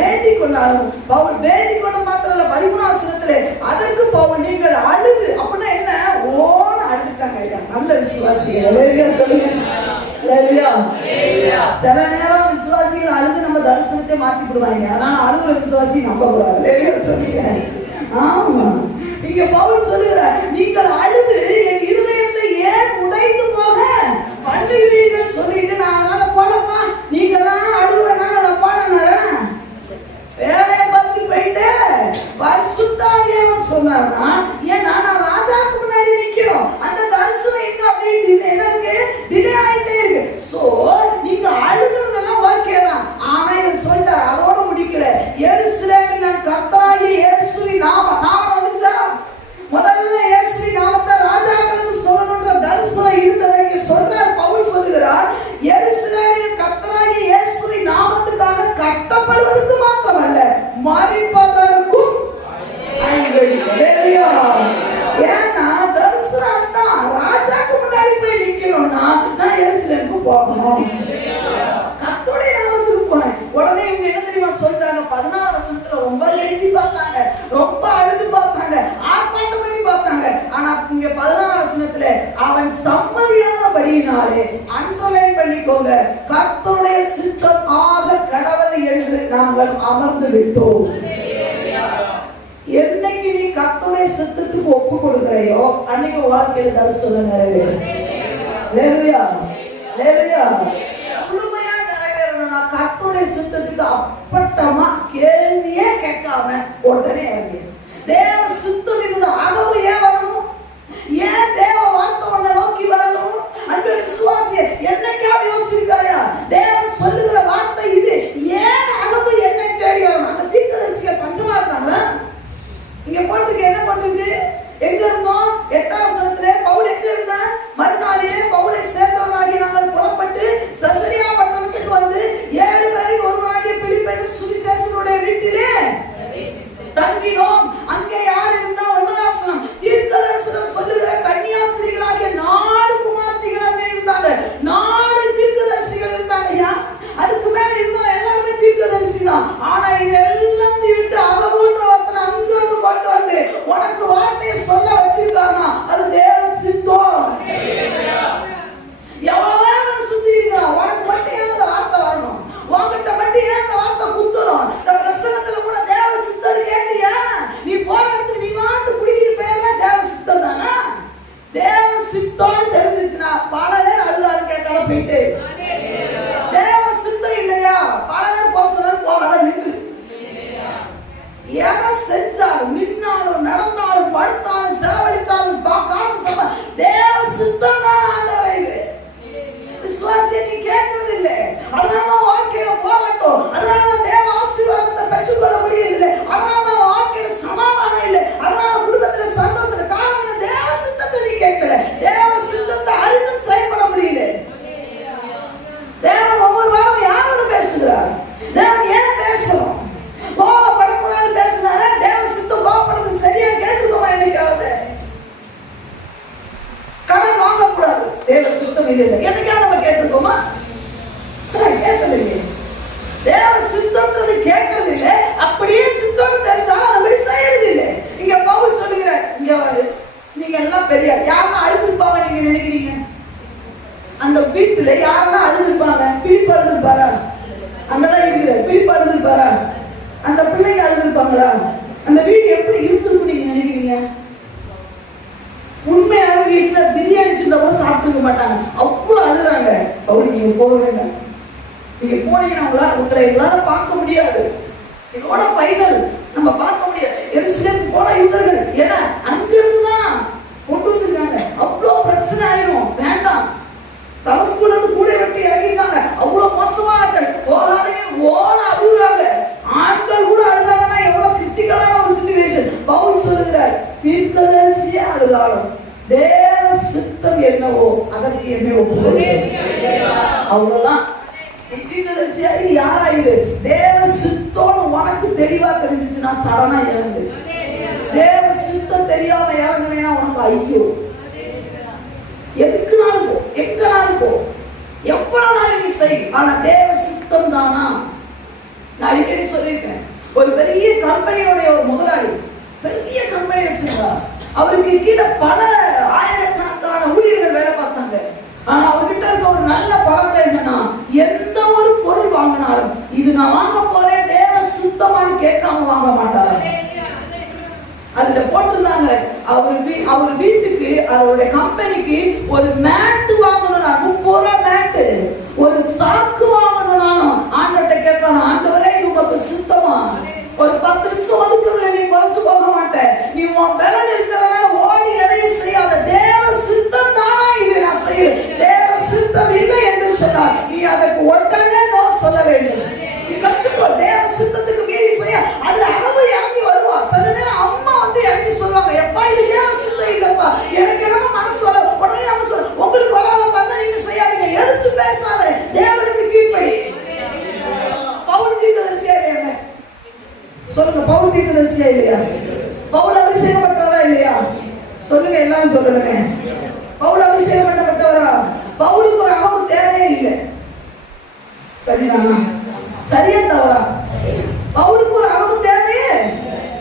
வேண்டிக் கொண்டாலும் பவுல் வேண்டிக் கொண்ட மாத்திரம் இல்ல, 13ஆம் வசனத்திலே அதற்கு பவுல் நீங்கள் அழுது, அப்படின்னா என்ன, ஓன அழுதுட்டாங்க. நல்ல விசுவாசிகள் சில நேரம் விசுவாசிகள் அழுது நம்ம தரிசனத்தை மாத்தி விடுவாங்க, அதனால அழுகுற விசுவாசி நம்ப கூடாது சொல்லுங்க. ஆமா, இங்க பவுல் சொல்லுகிற, நீங்கள் அழுது என் இருதயத்தை ஏன் உடைந்து போக பண்ணுகிறீர்கள் சொல்லிட்டு நான் அதனால போலப்பா, நீங்க தான் அழுகுறனால நான் பாருறேன் வேலையை பார்த்து போயிட்டு பரிசுத்தாவியவன் சொன்னார்னா, ஏன்னா நான் ராஜாவுக்கு முன்னாடி நிக்கிறோம், அந்த தரிசனம் இன்னும் அப்படியே என்ன இருக்கு, டிலே ஆயிட்டே இருக்கு. சோ நீங்க அழுகுறதெல்லாம் ஓகே தான், ஆனா இவன் சொல்லிட்டார், அதோட முடிக்கல, எருசலேமில் நான் கர்த்தராகிய இயேசுவின் நாமம் வந்துச்சா, முதல்ல இயேசுவின் நாமத்தை ராஜாக்களுக்கு சொல்லணும்ன்ற தரிசனம் இருந்ததை இங்க சொல்றார். பவுல் சொல்லுகிறார், எருசலேமில் கர்த்தராகிய இயேசுவின் நாமத்துக்காக கட்டப்படுவதற்கு மாத்திரமல்ல, மரிப்பதற்கும் ஏன்னா தரிசனம் தான், ராஜாக்கு முன்னாடி போய் நிக்கணும்னா நான் எருசலேமுக்கு போகணும், கர்த்தருடைய நாமத்துக்கு போறேன். உடனே இவங்க என்ன தெரியுமா சொல்றாங்க, 14ஆம் வசனத்துல ரொம்ப கெஞ்சி பார்த்தாங்க, ரொம்ப அழுது பார்த்தாங்க, ஆர்ப்பாட்டம் பண்ணி பார்த்தாங்க. ஆனா இங்க 14ஆம் வசனத்துல அவன் சம்மதியானபடியினாலே அண்டர்லைன் பண்ணிக்கோங்க, கர்த்தருடைய சித்தம் ஆக கடவுள் என்று நாங்கள் அமர்ந்து விட்டோம். என்னைக்கு நீ கர்த்தருடைய சித்தத்துக்கு ஒப்பு கொடுக்கறையோ அன்னைக்கு வாழ்க்கையில தரிசனம் நிறைவேறும். ஹல்லேலூயா, ஹல்லேலூயா. முழுமையா நிறைவேறணும்னா கர்த்தருடைய சித்தத்துக்கு அப்பட்டமா கேள்வியே கேட்காம உடனே தேவ சித்தம் இது அகவு ஏன் வரணும், ஏன் தேவ வார்த்தை ஒன்ன நோக்கி வரணும், அந்த விசுவாசிய என்னைக்காவது யோசிச்சிருக்காயா, தேவன் சொல்லுகிற வார்த்தை இது, ஏன் அகவு என்னை தேடி வரணும். அந்த தீர்க்கதரிசிகள் பஞ்சமா இருக்காங்க, இங்க போட்டுருக்கு, என்ன போட்டுருக்கு, எங்க இருந்தோம், 8ஆம் வசனத்திலே பவுல் எங்க இருந்தா, மறுநாளிலே பவுலை சேர்ந்தவர்களாகி நாங்கள் புறப்பட்டு சசரியா பட்டணத்துக்கு வந்து 7 பேரில் ஒருவனாகிய பிலிப்பெனும் சுவிசேஷனுடைய வீட்டிலே தங்கினோம். அங்கே யார் இருந்தா, 9ஆம் வசனம், தீர்க்கதரிசனம் சொல்லுகிற கன்னியாஸ்திரிகளாகிய 4 குமார்த்திகள் அங்கே இருந்தாங்க, 4 தீர்க்கதரிசிகள் இருந்தாங்க. அதுக்கு மேல இருந்தவங்க எல்லாருமே தீர்க்கதரிசி தான். ஆனா இது எல்லாத்தையும் விட்டு அவரோட ஒருத்தனை அங்க இருந்து கொண்டு வந்து உனக்கு வார்த்தையை சொல்ல வச்சிருக்காங்கன்னா அது தேவ சித்தம். எவ்வளவு சுத்தி இருக்கா, உனக்கு மட்டும் ஏன் அந்த வார்த்தை வரணும், உன்கிட்ட மட்டும் ஏன் அந்த வார்த்தை குத்தணும். இந்த பிரசங்கத்துல கூட தேவ சித்தம் கேட்டியா, நீ போற இடத்துக்கு நீ வாட்டு குடிக்கிற பேர்ல தேவ சித்தம் தானா, தேவ சித்தம்னு தெரிஞ்சிச்சுன்னா பல பேர் அழுதாரு கேட்காம போயிட்டு, தேவ சித்தம் இல்லையா பல பேர் போசணும் போகாத நின்று, எதை செஞ்சாலும் நின்னாலும் நடந்தாலும் படுத்தாலும் செலவழித்தாலும் காசு தேவ சித்தம் தான் ஆண்டவரே. விசுவாசியை நீ கேட்கறது இல்லை, அதனால வாழ்க்கையில போகட்டும், அதனால தேவ ஆசீர்வாதத்தை பெற்றுக்கொள்ள முடியவில்லை, அதனால வாழ்க்கையில சமாதானம் இல்லை, அதனால குடும்பத்துல சந்தோஷம். காரணம் தேவ சித்தத்தை நீ கேட்கல, தேவ சித்தத்தை அறிந்தும் செயல்பட முடியல. தேவன் ஒவ்வொரு வாரம் யாரோட பேசுகிறார், தேவன் ஏன் பேசணும், கோபப்படக்கூடாது பேசினார, தேவ சித்தம் கோபப்படுறது சரியா கேட்டுக்கோமா, என்னைக்காவது கடன் வாங்கக்கூடாது, தேவ சித்தம் இது இல்லை, என்னைக்காவது நம்ம கேட்டுக்கோமா, கேட்டது இல்லை. தேவ சித்தம்ன்றது கேட்கறது இல்லை, அப்படியே சித்தம் தெரிஞ்சாலும் அதை விட செய்யறது இல்லை. இங்க பவுல் சொல்லுகிற, இங்க வாரு, நீங்க எல்லாம் பெரிய யாரெல்லாம் அழுதுருப்பாங்க நீங்க நினைக்கிறீங்க, அந்த வீட்டுல யாரெல்லாம் அழுதுருப்பாங்க, பிலிப்பு அழுதுருப்பாரா, அங்கதான் இருக்கிற பிலிப்பு அழுதுருப்பாரா, அந்த பிள்ளைங்க அழுதுருப்பாங்களா, அந்த வீடு எப்படி இருந்திருக்கும் நீங்க நினைக்கிறீங்க. உண்மையாக வீட்டுல பிரியாணி சின்ன கூட சாப்பிட்டுக்க மாட்டாங்க, அவ்வளவு அழுறாங்க. பவுல் நீங்க போக வேண்டாம், நீங்க போனீங்கன்னா உங்களை எல்லாரும் பார்க்க முடியாது. இதோட ஃபைனல் நம்ம பார்க்க முடியாது. எருசலேம் போன யூதர்கள் ஏன்னா அங்கிருந்துதான் கொண்டு வந்திருக்காங்க. அவ்வளவு பிரச்சனை ஆயிரும், வேண்டாம். தமஸ்குல இருந்து கூட வெட்டி இறங்கிருக்காங்க. அவ்வளவு மோசமான போகாதீங்க ஓட அழுகுறாங்க. ஆண்கள் கூட அழுதாங்கன்னா எவ்வளவு கிரிட்டிக்கலான ஒரு சிச்சுவேஷன். பவுல் சொல்லுகிறார், தீர்க்கதரிசியே அழுதாலும் தேவ சித்தம் என்னவோ அதற்கு என்னை ஒப்புக்கொள்கிறேன். அவ்வளவுதான். தீர்க்கதரிசியாகி யாராயுது தேவ சித்தோடு உனக்கு தெளிவா தெரிஞ்சிச்சுன்னா சடனா இறந்து. தேவ சித்தம் தெரியாம இறங்குனேன்னா உனக்கு ஐயோ. எதுக்குனாலும் போ, எங்கனாலும் போ, எவ்வளவு நாள் நீ செய், ஆனா தேவ சித்தம் தானா. நான் அடிக்கடி சொல்லியிருக்கேன், ஒரு பெரிய கம்பெனியோட ஒரு முதலாளி பெரிய கம்பெனி வச்சிருந்தா. அவருக்கு கீழே பல ஆயிரக்கணக்கான ஊழியர்கள் வேலை பார்த்தாங்க. ஆனா அவர்கிட்ட இருக்க ஒரு நல்ல பழக்கம் என்னன்னா, எந்த ஒரு பொருள் வாங்கினாலும் இது நான் வாங்க போறேன் தேவ சுத்தமானு கேட்காம வாங்க மாட்டாரு. அதுல போட்டிருந்தாங்க, அவர் வீட்டுக்கு அவருடைய கம்பெனிக்கு ஒரு மேட் வாங்கணும்னா 30 ரூபாய் மேட்டு, ஒரு சாக்கு வாங்கணும்னாலும் ஆண்டவர்கிட்ட கேட்பாங்க, ஆண்டவரே இது உங்களுக்கு சுத்தமா? ஒரு 10 நிமிஷம் ஒதுக்குறதுல நீ குறைச்சு போக மாட்டேன். நீ உன் வேலை இருக்கிறதுனால ஓடி எதையும் செய்யாத. தேவ சித்தம் தானா இது நான் செய்யறேன். தேவ சித்தம் இல்லை என்று சொன்னால் நீ அதற்கு உடனே நோ சொல்ல வேண்டும். நீ கற்றுக்கோ. தேவ சித்தத்துக்கு மீறி செய்ய அதுல அளவு இறங்கி வருவா. சில நேரம் அம்மா வந்து இறங்கி சொல்லுவாங்க, எப்பா இது தேவ சித்தம் இல்லப்பா, எனக்கு என்னமோ மனசு வர. உடனே நம்ம சொல்ல, உங்களுக்கு வளர பார்த்தா நீங்க செய்யாதீங்க, எதிர்த்து பேசாத, தேவனுக்கு கீழ்ப்படி. பவுல் தீர்க்கதரிசியா இல்லையா? சொல்லுங்க, பவுல் தீர்க்கதரிசியா இல்லையா? பவுல் அபிஷேகம் பண்றவரா இல்லையா? சொல்லுங்க, எல்லாரும் சொல்லுங்க. பவுல் அபிஷேகம் பண்ணப்பட்டவரா? பவுலுக்கு ஒரு அகவு தேவையே இல்லை. சரிதானா? சரியா தவறா? பவுலுக்கு ஒரு அகவு தேவையே.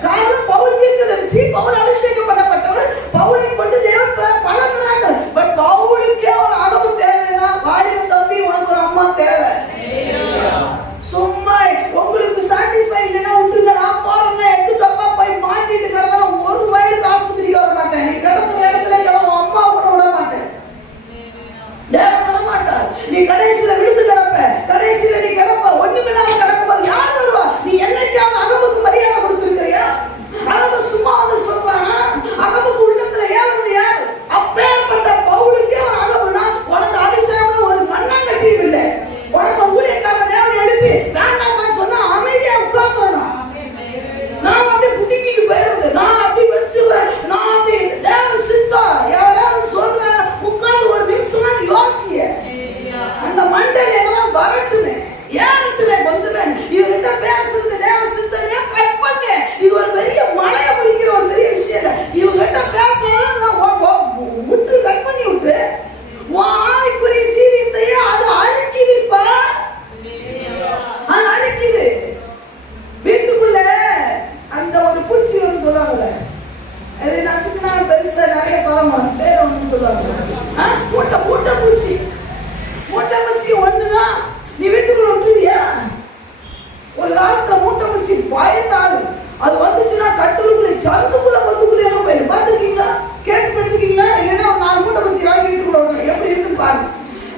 காரணம் பவுல் தீர்க்கதரிசி, பவுல் அபிஷேகம் பண்ணப்பட்டவர். பவுலை கொண்டு தேவன் பழகுறாங்க. பட் பவுலுக்கே ஒரு அகவு தேவைன்னா, வாடின தம்பி உனக்கு ஒரு அம்மா தேவை. சும்மா உங்களுக்கு சாட்டிஸ்ஃபை இல்லைன்னா விட்டுருங்க, நான் போறேன்னா எடுத்து தப்பா போய் மாட்டிட்டு கிடந்தா ஒரு வயலுக்கு ஆஸ்பத்திரிக்கு வர மாட்டேன். நீ கிடந்த இடத்துல கிடந்த அம்மா கூட விட மாட்டேன். தேவன் வர மாட்டார். நீ கடைசியில விழுந்து கிடப்ப, கடைசியில நீ கிடப்ப, ஒண்ணுமில்லாம கிடக்கும்போது யார் வருவா? நீ என்னைக்காவது அகமுக்கு மரியாதை கொடுத்திருக்கிறியா? அகம சும்மா வந்து சொல்றானா? அகமுக்கு உள்ளத்துல ஏறது யார்? அப்பேற்பட்ட பவுலுக்கே ஒரு அகமுன்னா உனக்கு அபிஷேகம் ஒரு மண்ணாங்கட்டியும் இல்லை. உனக்கு ஊழியக்கார தேவன் எழுப்பி வேண்டாம்னு சொன்னா அமைதியா உட்கார்ந்தோம். நான் அப்படியே புடிக்கிட்டு போயிருது, நான் அப்படி வச்சுறேன், நான் அப்படி தேவ சித்தம் யாராவது சொல்ற உட்கார்ந்து ஒரு நிமிஷமா யோசிய. அந்த மண்டல எல்லாம் வரட்டுமே, ஏறட்டுமே கொஞ்சமே. இவர்கிட்ட பேசுறது தேவ சித்தம் கட் பண்ணு. இது ஒரு பெரிய மலையை பிடிக்கிற ஒரு பெரிய விஷயம் இல்லை. இவங்கிட்ட பேசணும் விட்டு கட் பண்ணி விட்டு ஆவிக்குரிய ஜீவியத்தையே அது அழிக்குதுப்பா. அது அழிக்குது. வீட்டுக்குள்ள அந்த ஒரு பூச்சி ஒன்று சொல்லுவாங்கல்ல, அது நசுக்குனா பெருசா நிறைய பரவும் பேர் ஒன்று சொல்லுவாங்க, மூட்டை பூச்சி. மூட்டை பூச்சி ஒண்ணுதான். நீ வீட்டுக்குள்ள விட்டுருவியா? ஒரு காலத்துல மூட்டை பூச்சி பயந்தாலும் அது வந்துச்சுன்னா கட்டுலுக்குள்ள சந்துக்குள்ள பத்துக்குள்ள எல்லாம் போயிடும். பார்த்துருக்கீங்களா? கேட்டுப்பட்டிருக்கீங்களா? இல்லைன்னா ஒரு 4 மூட்டை பூச்சி வாங்கி வீட்டுக்குள்ள விடணும். எப்படி இருக்குன்னு பாருங்க.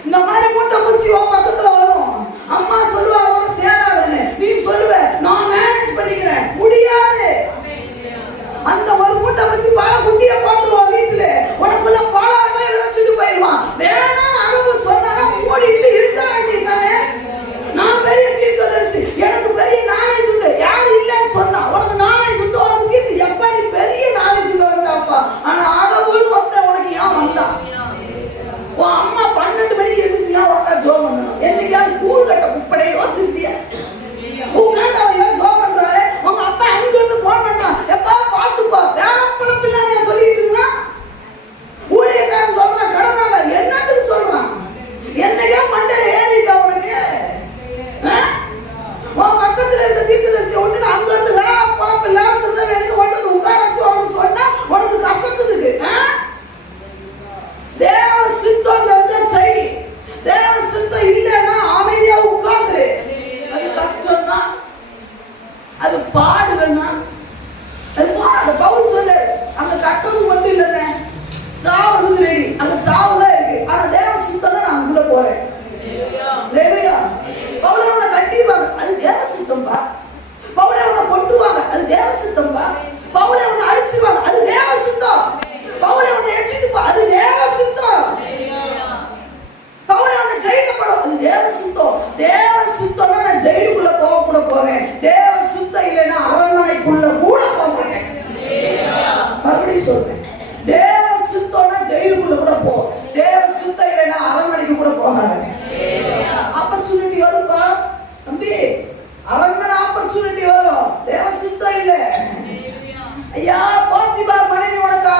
இந்த மாதிரி மூட்டை பூச்சி உன் பக்கத்துல வரும். அம்மா சொல்லுவா அவனோட சேராதுன்னு, நீ சொல்லுவ நான் மேனேஜ் பண்ணிக்கிறேன். முடியாது. அந்த ஒரு மூட்டை பூச்சி பாலை குட்டிய போட்டுருவான் வீட்டுல. உனக்குள்ள பாலாதான் விதைச்சிட்டு போயிடுவான். வேணாம் அகவு சொன்னா மூடிட்டு இருக்க வேண்டியதானே. நான் பெரிய தீர்க்கதரிசி, எனக்கு பெரிய நாலேஜ் உண்டு. யாரு இல்லைன்னு சொன்னா உனக்கு நாலேஜ் உண்டு, உனக்கு கீர்த்தி. எப்ப நீ பெரிய நாலேஜ் உள்ள வந்தாப்பா. ஆனா அகவுன்னு வந்த உனக்கு ஏன் வந்தா? உன் அம்மா 12 மணிக்கு இருந்துச்சுன்னா உனக்கா ஜோம் பண்ணணும். என்னைக்காவது கூறு கட்ட குப்படையை யோசிச்சிருப்பியா? உங்க ஜோம் பண்றாரு, உங்க அப்பா சொல்றேன். தேவ சித்தம்னா ஜெயிலுக்குள்ள கூட போ, தேவ சித்தம் இல்லைன்னா அரண்மனைக்கு கூட போகாத. ஆப்பர்ச்சுனிட்டி வரும்பா தம்பி, அரண்மனை ஆப்பர்ச்சுனிட்டி வரும், தேவ சித்தம் இல்ல. ஐயா போத்திபார் மனைவி உனக்கு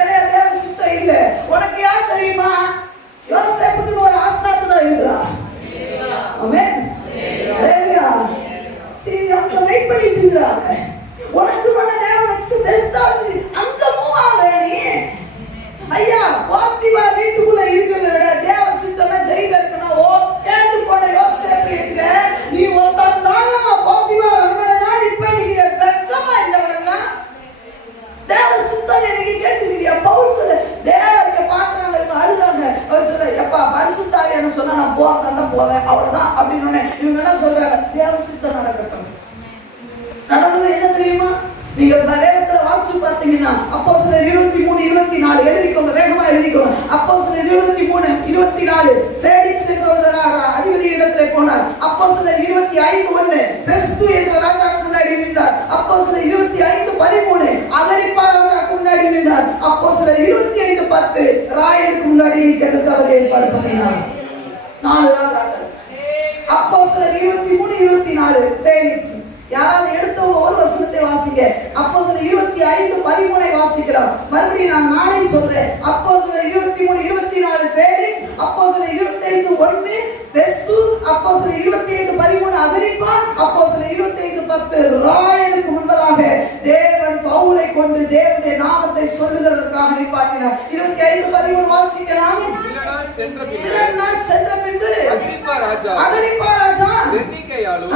கிடையாது, தேவ சித்தம் இல்ல. உனக்கு யார் தெரியுமா? யோசேப்புக்கு ஒரு ஆஸ்தாத்து தான் இருக்கிறா. ஆமென். ஹalleluya. சரி அங்க வெயிட் பண்ணிட்டு இருக்காங்க. உனக்கு பண்ண தேவன் நெக்ஸ்ட் பெஸ்ட் ஆச்சு, அங்க மூவ் ஆவே நீ. ஐயா போத்திபார் வீட்டுக்குள்ள இருக்கிறத விட தேவ சித்தம்னா ஜெயில இருக்கணும். ஓ கேட்டு போன யோசேப்பு எங்க நீ ஒருத்த காலம் போத்திபார் அரண்மனை தான் இப்ப நீங்க வெக்கமா இல்ல உனக்கு தேவ சித்தம் எனக்கு கேட்டுக்கிறியா? பவுல் சொல்ல தேவருக்கு பாக்குறாங்க, அழுதாங்க. அவர் சொல்ல எப்பா பரிசுத்தாவியான்னு சொன்னா நான் போறதா போவேன் அவ்வளவுதான் அப்படின்னு இவங்க என்ன சொல்றாங்க? தேவ சித்தம் நடக்கட்டும். நடந்தது என்ன தெரியுமா? நீங்க வேதத்துல வாசிச்சு பார்த்தீங்கன்னா அப்போஸ்தலர் 23:24 எழுதிக்கோங்க, வேகமா எழுதிக்கோங்க. அப்போஸ்தலர் 23:24 ஃபேலிக்ஸ் என்ற ஒரு அதிபதி இடத்திலே போனார். அப்போஸ்தலர் 25:1 பெஸ்து என்ற ராஜாவுக்கு முன்னாடி நின்றார். அப்போஸ்தலர் 25:13 அகிரிப்பா ராஜாவுக்கு முன்னாடி நின்றார். அப்போஸ்தலர் 25:10 ராயலுக்கு முன்னாடி நிற்கிறதுக்கு அவர் ஏற்பாடு பண்ணினார். 4 ராஜாக்கள். அப்போஸ்தலர் 23:24 ஃபேலிக்ஸ். யாராவது எடுத்தவங்க ஒரு வசனத்தை வாசிங்க. அப்போஸ்தலர் 25:13 வாசிக்கலாம். மறுபடியும் நான் நாளை சொல்றேன். அப்போஸ்தலர் 23:24 ஃபேலிக்ஸ், அப்போஸ்தலர் 25:1 பெஸ்து, அப்போஸ்தலர் 27:13 அகிரிப்பா, அப்போஸ்தலர் 25:10 ராயலுக்கு முன்பதாக தேவன் பவுலை கொண்டு தேவனுடைய நாமத்தை சொல்லுவதற்காக நிப்பாட்டினார். 25:13 வாசிக்கலாம். சில நாள் சென்ற பின்பு அகிரிப்பா ராஜா பெர்னிக்கேயாலும்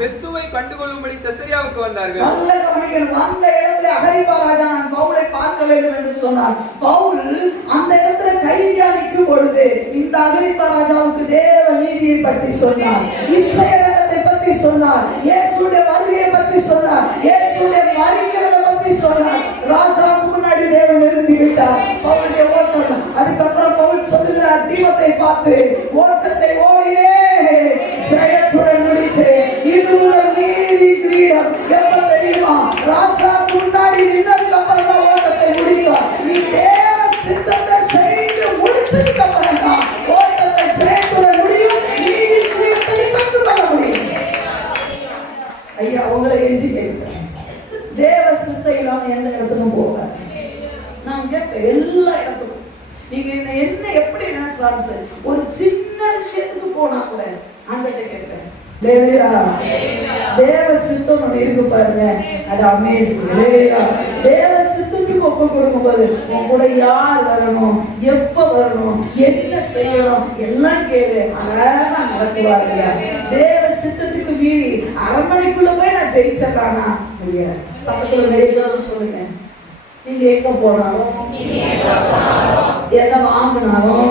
பெஸ்துவை கண்டுகொள்ளும்படி செசரியாவுக்கு வந்தார்கள். நல்ல கவனிக்கணும். அந்த இடத்துல அகிரிப்பா ராஜா நான் பவுலை பார்க்க வேண்டும் என்று சொன்னார். பவுல் அந்த இடத்துல கைதியா நிற்கும் பொழுது இந்த அகிரிப்பா ராஜாவுக்கு தேவ நீதியை பற்றி சொன்னார், இச்சையடக்கத்தை பற்றி சொன்னார், இயேசுடைய வருகையை பற்றி சொன்னார், இயேசுடைய மரிக்கிறதை பற்றி சொன்னார். ராஜாவுக்கு முன்னாடி தேவன் நிறுத்தி விட்டார் பவுலுடைய ஓட்டம். அதுக்கப்புறம் பவுல் சொல்லுகிறார் தீமத்தை பார்த்து, ஓட்டத்தை ஓடினேன், ஜெயத்துடன் முடித்தேன், இது முதல் நீதி கிரீடம். எப்ப தெரியுமா? ராஜாவுக்கு முன்னாடி நின்றதுக்கு அப்புறம் தான் ஓட்டத்தை முடித்தார். நீ தேவ சித்தத்தை செய்து முடித்ததுக்கு அப்புறம் தான் ஓட்டத்தை ஜெயத்துடன் முடியும், நீதி கிரீடத்தை பெற்றுக் கொள்ள முடியும். ஐயா உங்களை எழுதி கேட்கிறேன், தேவ சித்தம் இல்லாம எந்த இடத்துக்கும் போகாது. நான் கேட்பேன் எல்லா இடத்துக்கும். நீங்க என்ன எப்படி நினைச்சாலும் சரி, ஒரு சின்ன விஷயத்துக்கு போனா கூட ஆண்டவர்கிட்ட கேட்கிறேன், தேவ சித்தம் ஒண்ணு இருக்கு பாருங்க, அது அமேசிங். தேவ சித்தத்துக்கு ஒப்பு கொடுக்கும் போது உன் கூட யார் வரணும், எப்ப வரணும், என்ன செய்யணும் எல்லாம் கேளு, அழகா நடத்துவாங்க. தேவ சித்தத்துக்கு மீறி அரண்மனைக்குள்ள போய் நான் ஜெயிச்சக்கானா முடியாது. பக்கத்துல நெருங்க சொல்லுங்க, நீங்க எங்க போனாலும் எதை வாங்கினாலும்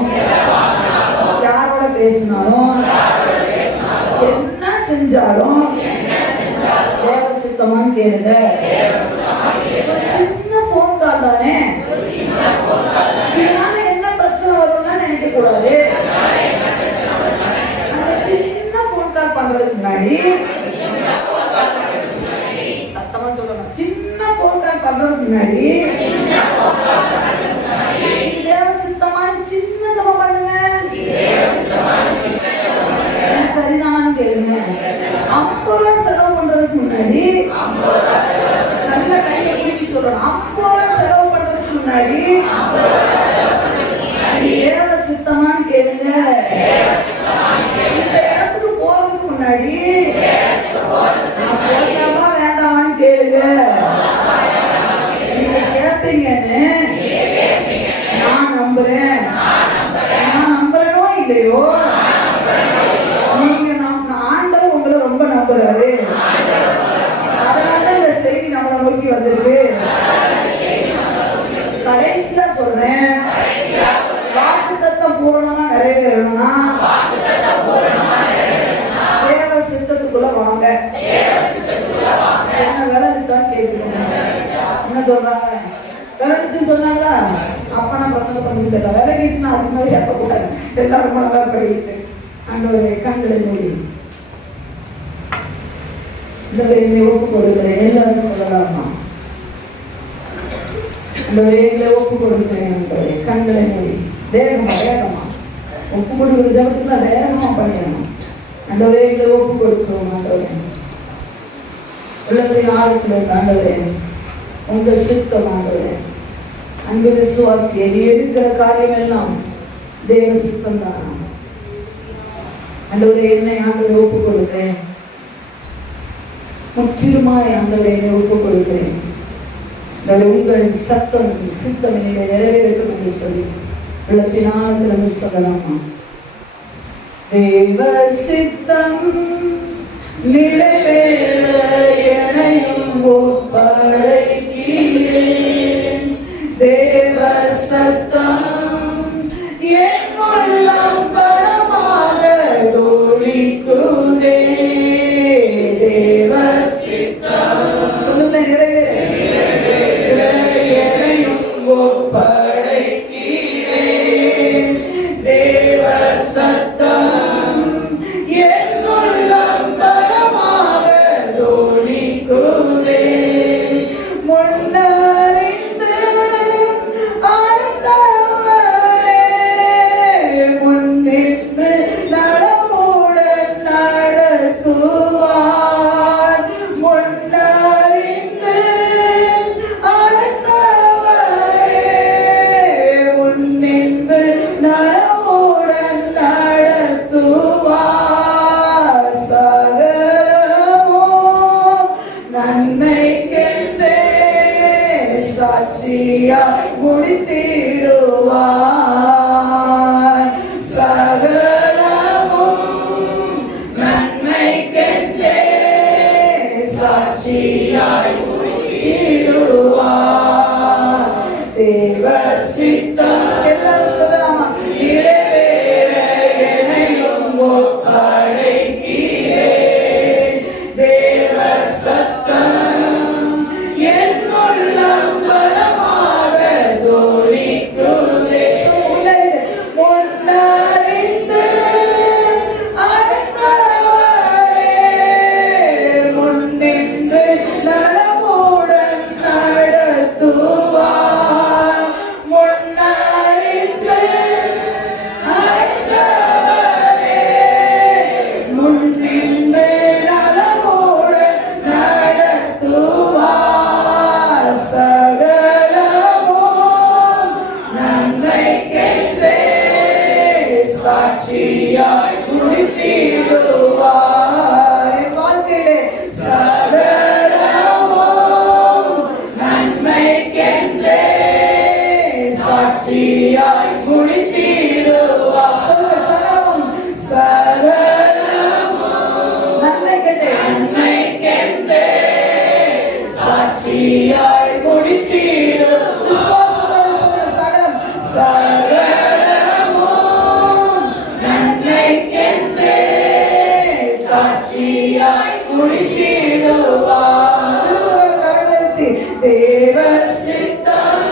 யாரோட பேசினாலும் என்ன செஞ்சாலும் தேவ சித்தமான்னு கேளுங்க. சின்ன போன் கால் தானே, இதனால என்ன பிரச்சனை வரும்னா நினைக்க கூடாது. அந்த சின்ன போன் கால் பண்றதுக்கு முன்னாடி சத்தமா சொல்லணும், சின்ன போன் கால் பண்றதுக்கு முன்னாடி தேவ சித்தமான சின்ன ஜெபம் பண்ணுங்க. சரிதானு கேளுங்க. 50 ரூபாய் செலவு பண்றதுக்கு முன்னாடி நல்ல கையை பிடிச்சி சொல்லணும். 50 ரூபாய் செலவு பண்றதுக்கு முன்னாடி தேவ சித்தமான்னு கேளுங்க. இந்த இடத்துக்கு போறதுக்கு முன்னாடி நான் போகலாமா வேண்டாமான்னு கேளுங்க. நீங்க கேட்பீங்கன்னு நான் நம்புறேன். நான் நம்புறேனோ இல்லையோ, நீங்க ஆண்டவர் உங்களை ரொம்ப நம்புறாரு. அதனால இந்த செய்தி நம்மளை நோக்கி வந்திருக்கு. கடைசியா சொல்றேன், வாக்குத்தத்தம் பூரணமா நிறைவேறணும்னா தேவ சித்தத்துக்குள்ள வாங்க. என்ன விளைவிச்சான்னு கேட்கணும். என்ன சொல்றாங்க? விளைவிச்சுன்னு சொன்னாங்களா? அப்பனா பசங்க முடிச்சல விளைவிச்சுன்னா அதுக்கு மேலே ஏற்கக்கூடாது. எல்லாரும் நல்லா படிக்கிட்டு ஆண்டவரே கண்களை மூடி இந்த ஒப்பு கொடுக்கிறேன். எல்லாரும் சொல்லலாமா? ஆண்டவரே எங்களை ஒப்பு கொடுக்கிறேன் ஆண்டவரே. கண்களை மூடி வேகமா ஒப்பு கொடுக்கிற ஜபத்துக்குள்ள வேகமா பண்ணிடணும். ஆண்டவரே எங்களை ஒப்பு கொடுக்கிறோம் ஆண்டவரே. உள்ளத்தின் ஆழத்துல ஆண்டவரே உங்க சித்தம் ஆண்டவரே. அன்பு விசுவாசியை நீ எடுக்கிற காரியம் எல்லாம் தேவ சித்தம் தான் ஆண்டவரே. என்னை ஆண்டவரை ஒப்பு கொடுக்கிறேன், முற்றிலுமாய் ஆண்டவரை என்னை ஒப்பு கொடுக்கிறேன். உங்கள் சத்தம் சித்தம் நீங்கள் நிறைவேறட்டும் என்று சொல்லி உள்ளத்தினாலத்தில் சொல்லலாமா? தேவ சித்தம் நிறைவேற எனையும் ஒப்படைக்கிறேன். தேவ சத்தம் என் உள்ளம் பலமாக தோழிக்குதே. தேவ சித்தம் சொல்லுங்க நிறைவேற எனையும் ஒப்படைக்கிறேன். தேவ சத்தம் என் உள்ளம் பலமாக தோழிக்குதே. முன்னறிந்து அழைத்தவரே முன்னின்று நலமுடன் நடத்துவார். முன்னறிந்து அழைத்தவரே முன்னின்று நலமுடன் நடத்துவார். சகலமும் நன்மைக்கென்றே சாட்சியாய் முடித்திடுவார். சகலமும் நன்மைக்கென்றே சாட்சியாய் முடித்திடுவார். தேவ சித்தம் எல்லாரும் சொல்லலாமா? நிறைவேற எனையும் ஒப்படைக்கிறேன். தேவ சத்தம் என் உள்ளம் பலமாக தோழிக்குதே. முன்னறிந்து அழைத்தவரே முன்னின்று நலமுடன் நடத்துவார். முன்னறிந்து அழைத்தவரே முன்னின்று நலமுடன் நடத்துவார். சகலமும் நன்மைக்கென்றே சாட்சியாய் முடித்திடுவார். என் வாழ்க்கையிலே சகலமும் நன்மைக்கென்றே சாட்சியாய் முடித்திடுவார். சொல்லுங்க, சகலமும் சகலமும் நன்மைக்கென்றே சாட்சியாய் முடித்திடும். விசுவாசத்தோட சொல்லுங்க, சகலம் சகலமும் நன்மைக்கென்றே சாட்சியாய் முடித்திடுவார். கருணை தேவ சித்தம்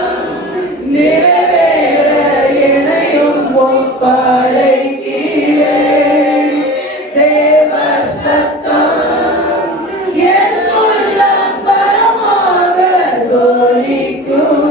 நிறைவேற எனையும் ஒப்படைக்கிறேன். தேவ சத்தம் என் உள்ளம் பலமாக தோழிக்குதே.